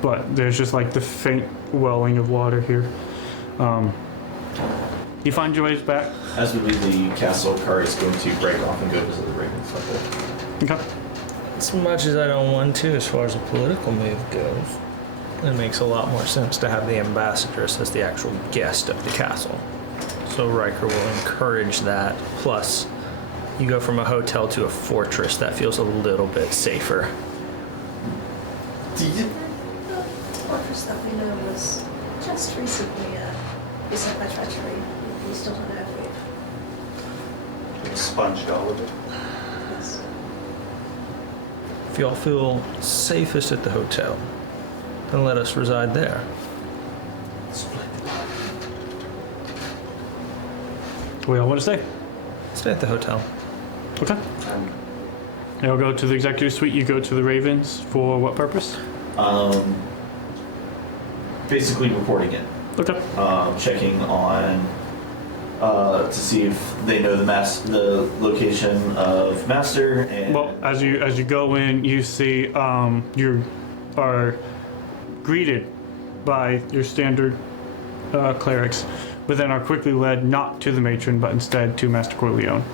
but there's just like the faint welling of water here. You find your ways back. As we leave the castle, Kari is going to break off and go visit the Raven Temple. Okay. As much as I don't want to, as far as a political move goes, it makes a lot more sense to have the ambassadress as the actual guest of the castle. So Riker will encourage that. Plus, you go from a hotel to a fortress. That feels a little bit safer. The fortress that we know was just recently beset by treachery. We still don't know if we've... Expunged all of it. Yes. If y'all feel safest at the hotel, then let us reside there. We all want to stay. Stay at the hotel. Okay. You'll go to the executive suite. You go to the Ravens for what purpose? Basically reporting it. Okay. Checking on to see if they know the location of Master. And Well, as you go in, you see you are greeted by your standard clerics, but then are quickly led not to the matron, but instead to Master Corleone,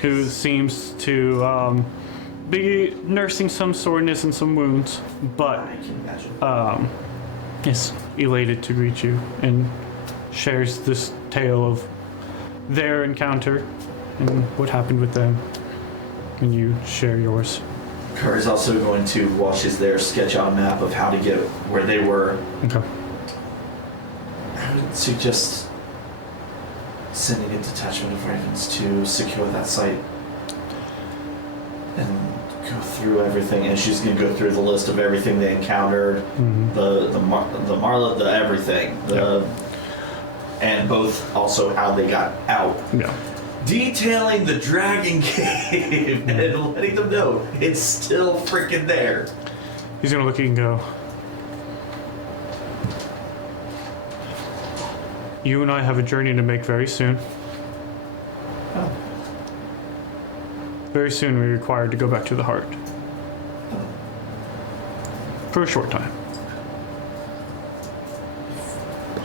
who seems to be nursing some soreness and some wounds, but I can imagine. is elated to greet you and shares this tale of their encounter and what happened with them, and you share yours. Curry's also going to, while she's there, sketch out a map of how to get where they were. Okay. I would suggest sending a detachment of Ravens to secure that site and go through everything. And she's going to go through the list of everything they encountered, the Marla, the everything, and both also how they got out. Yeah. Detailing the Dragon Cave and letting them know it's still freaking there. He's gonna look at you and go, you and I have a journey to make very soon. Oh. Very soon we're required to go back to the heart. For a short time.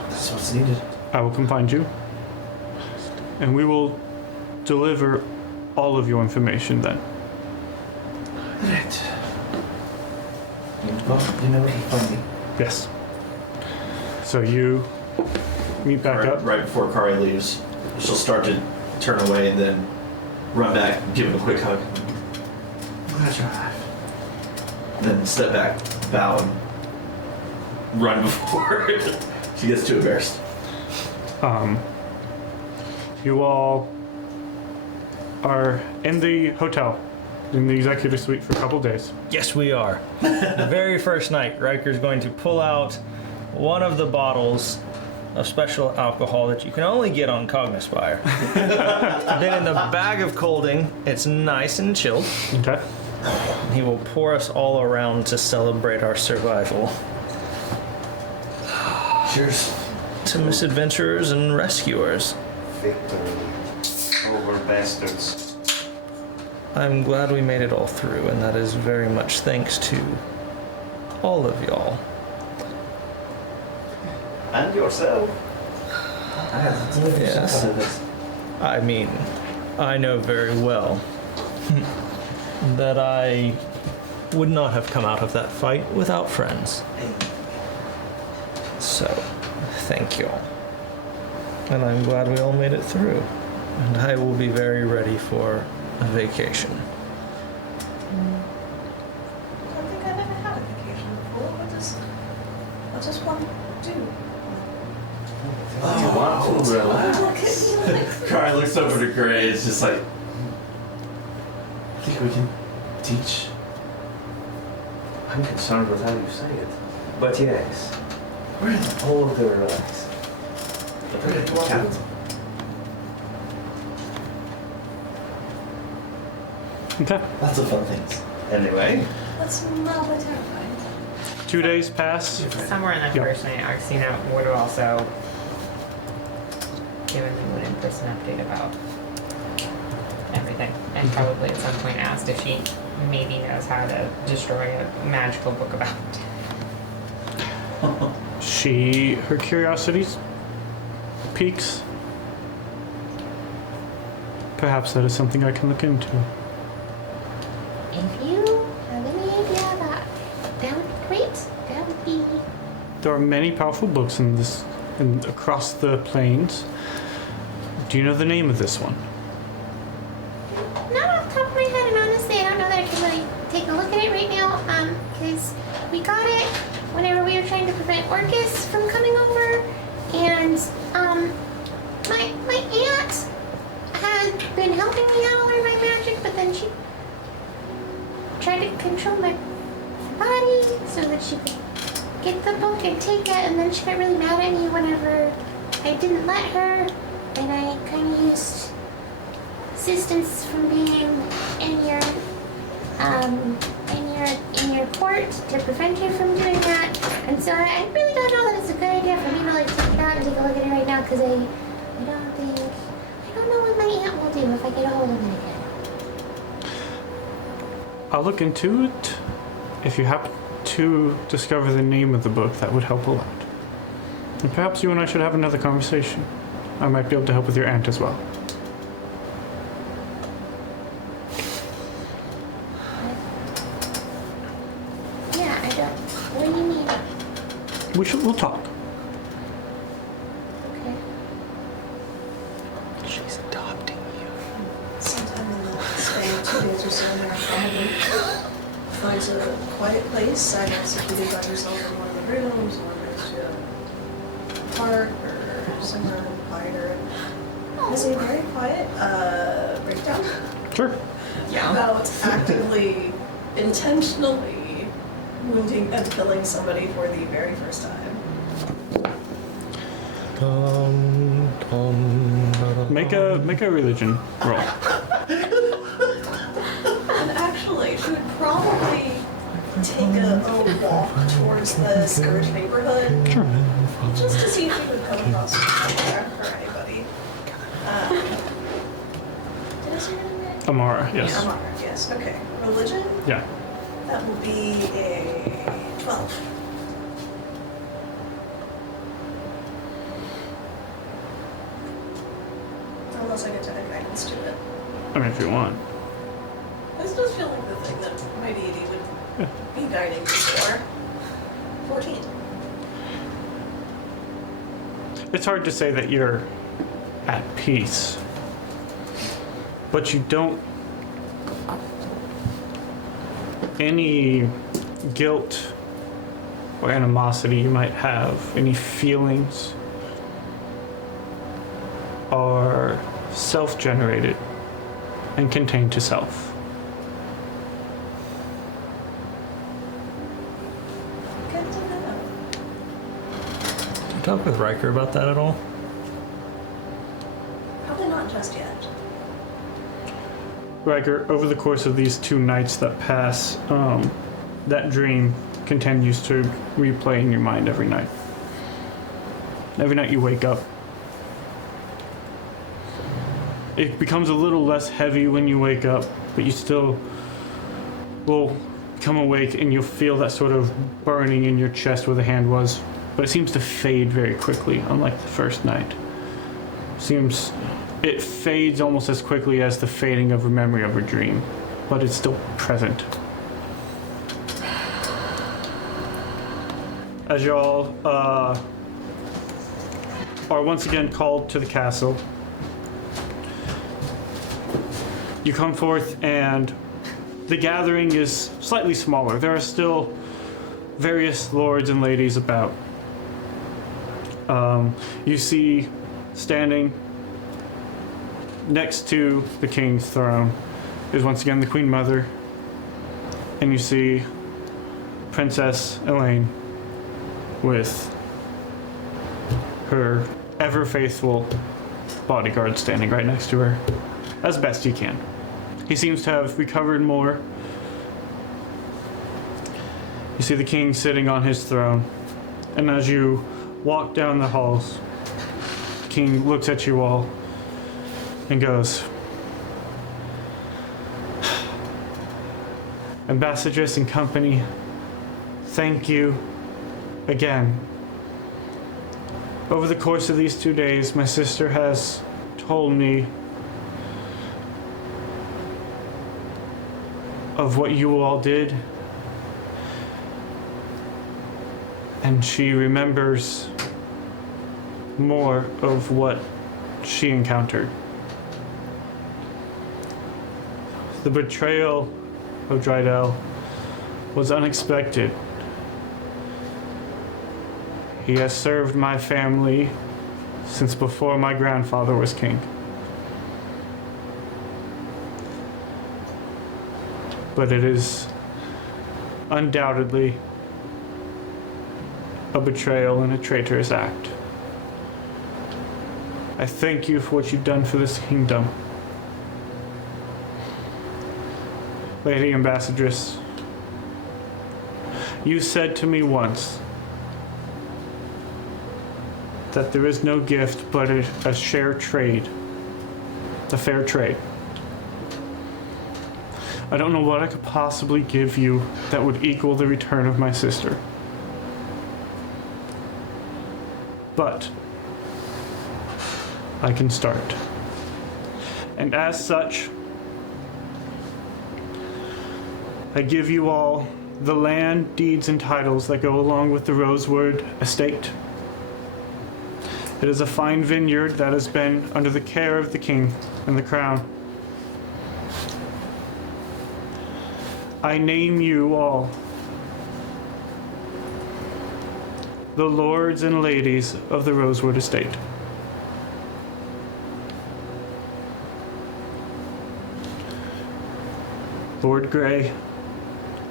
That's what's needed. I will come find you. And we will deliver all of your information then. Right. Well, you know where to find me. Yes. So you meet back up. Right before Kari leaves, she'll start to turn away and then run back, give him a quick hug. I'm glad you're alive. And then step back, bow, and run before she gets too embarrassed. You all are in the hotel, in the executive suite for a couple days. Yes, we are. The very first night, Riker's going to pull out one of the bottles of special alcohol that you can only get on Cognispire. Then in the bag of colding, it's nice and chilled. Okay. He will pour us all around to celebrate our survival. Cheers. To misadventurers and rescuers. Victory over bastards. I'm glad we made it all through, and that is very much thanks to all of y'all. And yourself. I have to deliver Yes. some kind of this. I mean, I know very well that I would not have come out of that fight without friends. So, thank you all. And I'm glad we all made it through. And I will be very ready for a vacation. I don't think I've ever had a vacation before. What does one do? You want to relax? Look at me like. Kari looks over to Gray. It's just like, I think we can teach. I'm concerned with how you say it. But yes, Really? all of their lives. Okay. Lots of fun things. Anyway, That's mildly terrifying. 2 days pass. Somewhere in that Yeah. first night, Arxina would have also given the Moon Empress an update about everything, and probably at some point asked if she maybe knows how to destroy a magical book about Her curiosity piques. Perhaps that is something I can look into. If you have any idea that would be great. That would be. There are many powerful books in this, across the plains. Do you know the name of this one? Not off the top of my head, and honestly, I don't know that I can really take a look at it right now. Because we got it whenever we were trying to prevent Orcus from coming over, and my aunt had been helping me out learn my magic, but then she tried to control my body so that she could get the book and take it, and then she got really mad at me whenever I didn't let her, and I kind of used assistance from being in your in your court to prevent you from doing that. And so I really don't know that it's a good idea for me to like take it out and take a look at it right now because I don't know what my aunt will do if I get a hold of it again. I'll look into it. If you happen to discover the name of the book, that would help a lot. And perhaps you and I should have another conversation. I might be able to help with your aunt as well. Yeah, I don't. What do you mean? We'll talk. Okay. She's adopting you. Sometime in the span of 2 days or so, Mary probably finds a quiet place. I guess if you do by yourself in one of the rooms, or next to a park, or somewhere quieter. Has a very quiet breakdown Sure. about actively, intentionally wounding and killing somebody for the very first time. Make a religion roll. And actually, she would probably take a walk towards the Scourge neighborhood. Sure. Just to see if we could come across anyone there or anybody. Did I say her name? Amara, yes. Amara, yes. Okay. Religion? Yeah. That will be a 12. Unless I get to add guidance to it. I mean, if you want. This does feel like the thing that my deity would be guiding me for. 14. It's hard to say that you're at peace, but you don't. Any guilt or animosity you might have, any feelings, are self-generated and contained to self. Good to know. Did you talk with Riker about that at all? Probably not just yet. Riker, over the course of these 2 nights that pass, that dream continues to replay in your mind every night. Every night you wake up. It becomes a little less heavy when you wake up, but you still will come awake and you'll feel that sort of burning in your chest where the hand was, but it seems to fade very quickly, unlike the first night. It fades almost as quickly as the fading of a memory of a dream, but it's still present. As y'all are once again called to the castle, you come forth and the gathering is slightly smaller. There are still various lords and ladies about. You see standing next to the king's throne is once again the Queen Mother, and you see Princess Elaine with her ever faithful bodyguard standing right next to her, as best he can. He seems to have recovered more. You see the king sitting on his throne, and as you walk down the halls, the king looks at you all and goes, "Ambassadress and company, thank you again. Over the course of these 2 days, my sister has told me of what you all did, and she remembers more of what she encountered. The betrayal of Drydell was unexpected. He has served my family since before my grandfather was king. But it is undoubtedly a betrayal and a traitorous act. I thank you for what you've done for this kingdom. Lady Ambassadress, you said to me once that there is no gift but a share trade, a fair trade. I don't know what I could possibly give you that would equal the return of my sister. But I can start. And as such, I give you all the land, deeds, and titles that go along with the Rosewood estate. It is a fine vineyard that has been under the care of the king and the crown. I name you all the lords and ladies of the Rosewood estate. Lord Grey,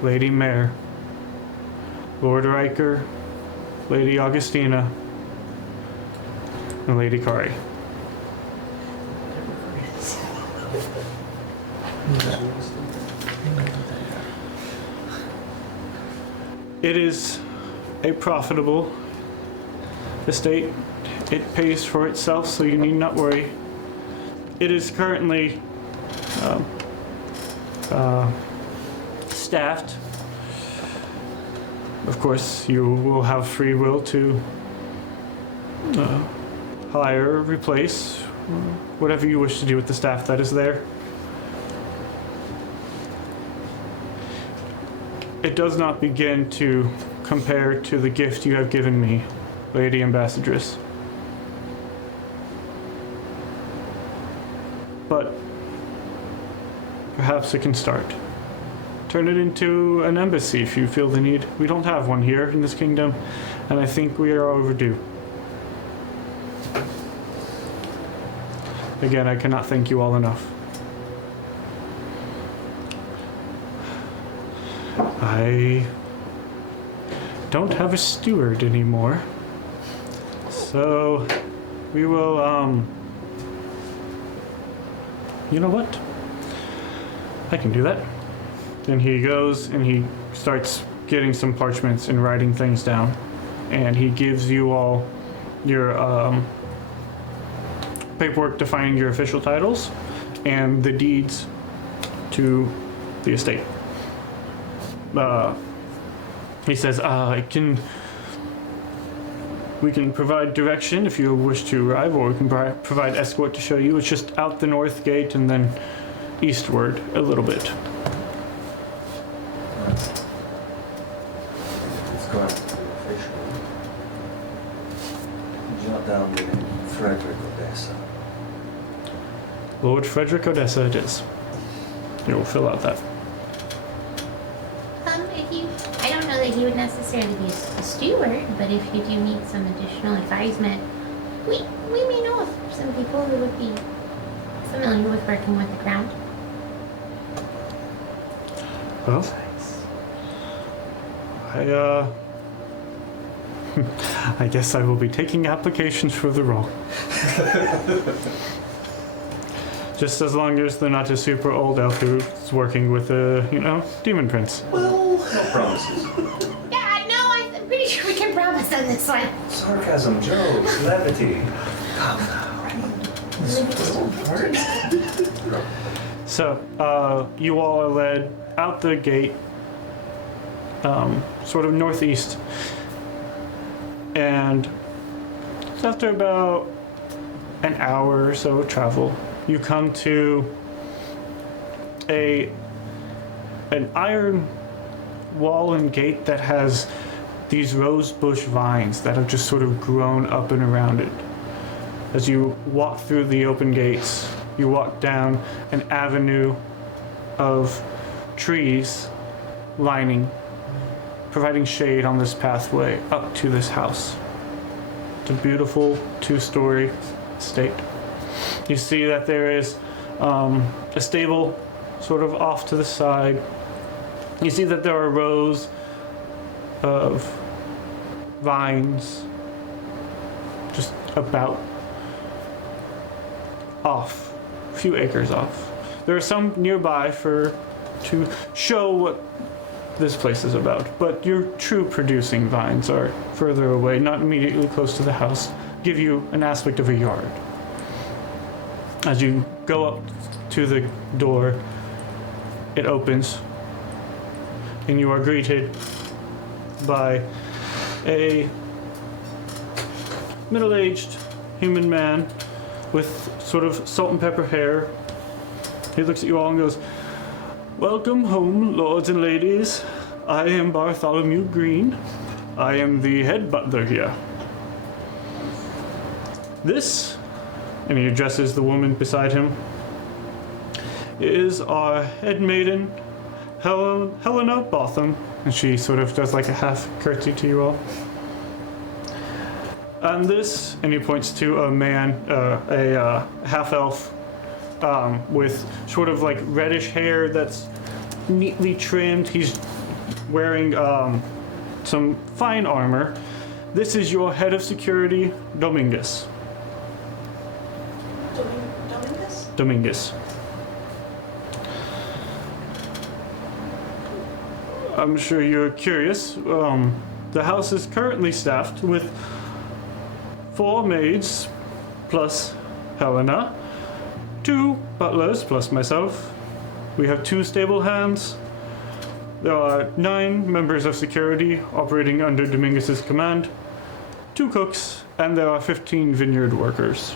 Lady Mare, Lord Riker, Lady Augustina, and Lady Kari. It is a profitable estate. It pays for itself, so you need not worry. It is currently staffed. Of course, you will have free will to hire, replace, whatever you wish to do with the staff that is there. It does not begin to compare to the gift you have given me, Lady Ambassadress. But perhaps it can start. Turn it into an embassy if you feel the need. We don't have one here in this kingdom, and I think we are overdue. Again, I cannot thank you all enough. I don't have a steward anymore, so we will, you know what? I can do that. Then he goes and he starts getting some parchments and writing things down, and he gives you all your paperwork defining your official titles and the deeds to the estate. He says, we can provide direction if you wish to arrive, or we can provide escort to show you. It's just out the north gate and then eastward a little bit. It's going to be official. Jot down the name Frederick Odessa. Lord Frederick Odessa it is. You'll fill out that. I don't know that he would necessarily be a steward, but if you do need some additional advisement, we may know of some people who would be familiar with working with the crown. Well, I guess I will be taking applications for the role. Just as long as they're not a super old elf who's working with a, demon prince. No promises. Yeah, no, I'm pretty sure we can promise on this one. Sarcasm, jokes, levity. So, you all are led out the gate, sort of northeast, and after about an hour or so of travel, you come to an iron wall and gate that has these rose bush vines that have just sort of grown up and around it. As you walk through the open gates, you walk down an avenue of trees providing shade on this pathway up to this house. It's a beautiful 2-story estate. You see that there is a stable sort of off to the side. You see that there are rows of vines just about off, a few acres off. There are some nearby for to show what this place is about. But your true producing vines are further away, not immediately close to the house, give you an aspect of a yard. As you go up to the door, it opens, and you are greeted by a middle-aged human man with sort of salt and pepper hair. He looks at you all and goes, "Welcome home, lords and ladies. I am Bartholomew Green. I am the head butler here. This," and he addresses the woman beside him, "is our head maiden, Helena Botham." And she sort of does like a half curtsy to you all. And this, and he points to a man, a half-elf, with sort of like reddish hair that's neatly trimmed. He's wearing some fine armor. This is your head of security, Dominguez. Dominguez? Dominguez. I'm sure you're curious. The house is currently staffed with 4 maids plus Helena, 2 butlers plus myself. We have 2 stable hands. There are 9 members of security operating under Dominguez's command, 2 cooks, and there are 15 vineyard workers.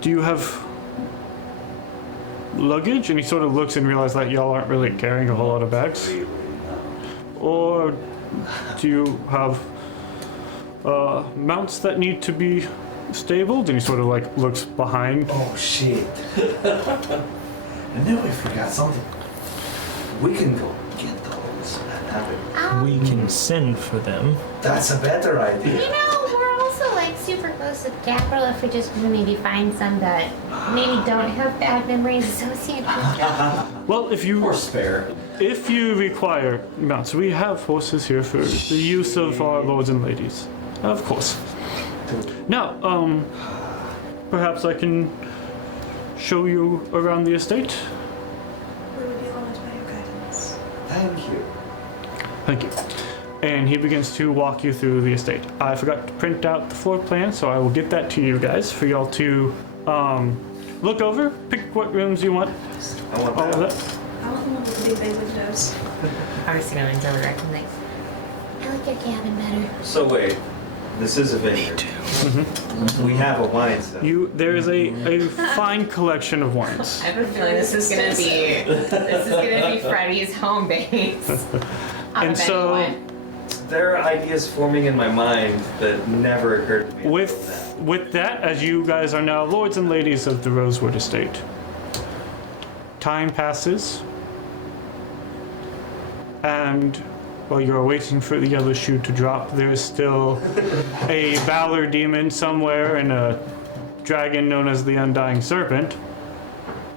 Do you have luggage? And he sort of looks and realizes that y'all aren't really carrying a whole lot of bags. Or do you have mounts that need to be stabled? And he sort of like looks behind. Oh shit. I knew I forgot something. We can go get those and have it. We can send for them. That's a better You idea. know, we're also like super close to the capital if we just maybe find some that maybe don't have bad memories associated with them. Well, if you Or spare. if you require mounts, we have horses here for the use of our lords and ladies. Of course. Now, perhaps I can show you around the estate. We would be honored by your guidance. Thank you. Thank you. And he begins to walk you through the estate. I forgot to print out the floor plan, so I will get that to you guys for y'all to look over, pick what rooms you want, I want all of that. that. I want the one with the big bay windows. Obviously, no one's ever recognized. I like your cabin better. So wait, this is a vineyard. We have a wine cellar. There is a fine collection of wines. I have a feeling this is gonna be Freddy's home base. And so, There are ideas forming in my mind that never occurred to me. with that, as you guys are now lords and ladies of the Rosewood Estate, time passes, and while you're waiting for the yellow shoe to drop, there is still a Valor demon somewhere and a dragon known as the Undying Serpent.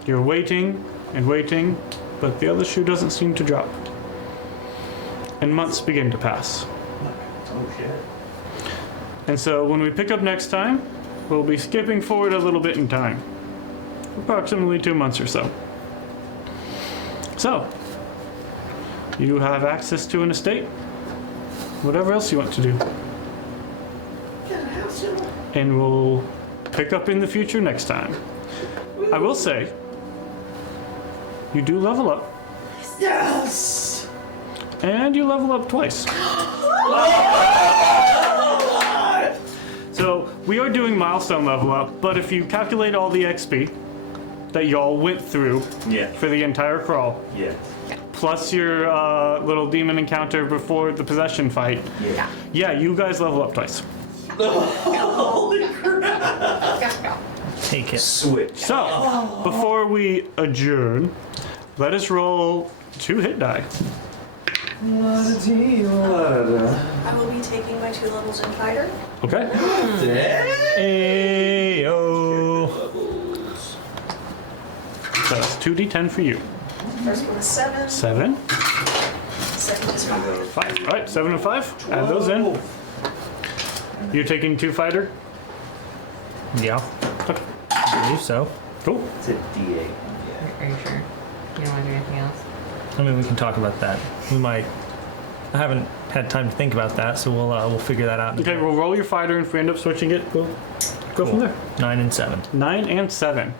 You're waiting and waiting, but the other shoe doesn't seem to drop. And months begin to pass. Oh shit. And so when we pick up next time, we'll be skipping forward a little bit in time. Approximately 2 months or so. So, you have access to an estate. Whatever else you want to do. And we'll pick up in the future next time. I will say, you do level up. Yes! And you level up twice. So we are doing milestone level up, but if you calculate all the XP that y'all went through Yeah. for the entire crawl, Yeah. plus your little demon encounter before the possession fight, yeah, you guys level up twice. Holy crap! Take it. Switch. So before we adjourn, let us roll 2 hit die. What a deal. I will be taking my 2 levels in fighter. Okay. Ayo. So that's 2d10 for you. First one is 7. 7, Second is 5. 5. All right, 7 and 5. Add those in. You're taking 2 fighter. Yeah. Okay. I believe so. Cool. It's a D8. Are you sure? You don't want to do anything else? I mean, we can talk about that. We might. I haven't had time to think about that, so we'll figure that out. Okay, we'll roll your fighter, and if we end up switching it, we'll go from there. 9 and 7. 9 and 7.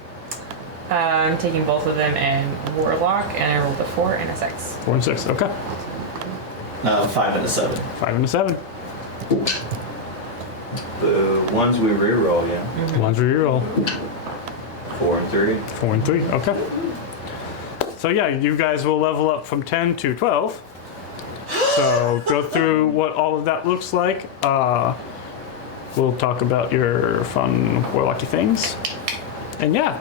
I'm taking both of them in Warlock, and I rolled a 4 and a 6. 4 and 6. Okay. 5 and a 7. 5 and a 7. The ones we reroll, yeah. One's reroll. 4 and 3. 4 and 3. Okay. So yeah, you guys will level up from 10 to 12. So go through what all of that looks like. We'll talk about your fun warlocky things. And yeah.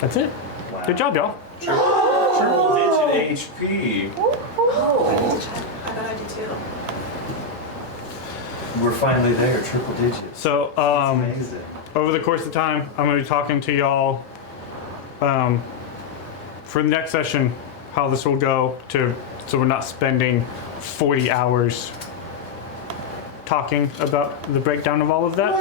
That's it. Wow. Good job, y'all. Triple digit HP. Oh, I bet I do too. We're finally there, triple digits. So Amazing. over the course of time, I'm going to be talking to y'all for the next session, how this will go, so we're not spending 40 hours talking about the breakdown of all of that.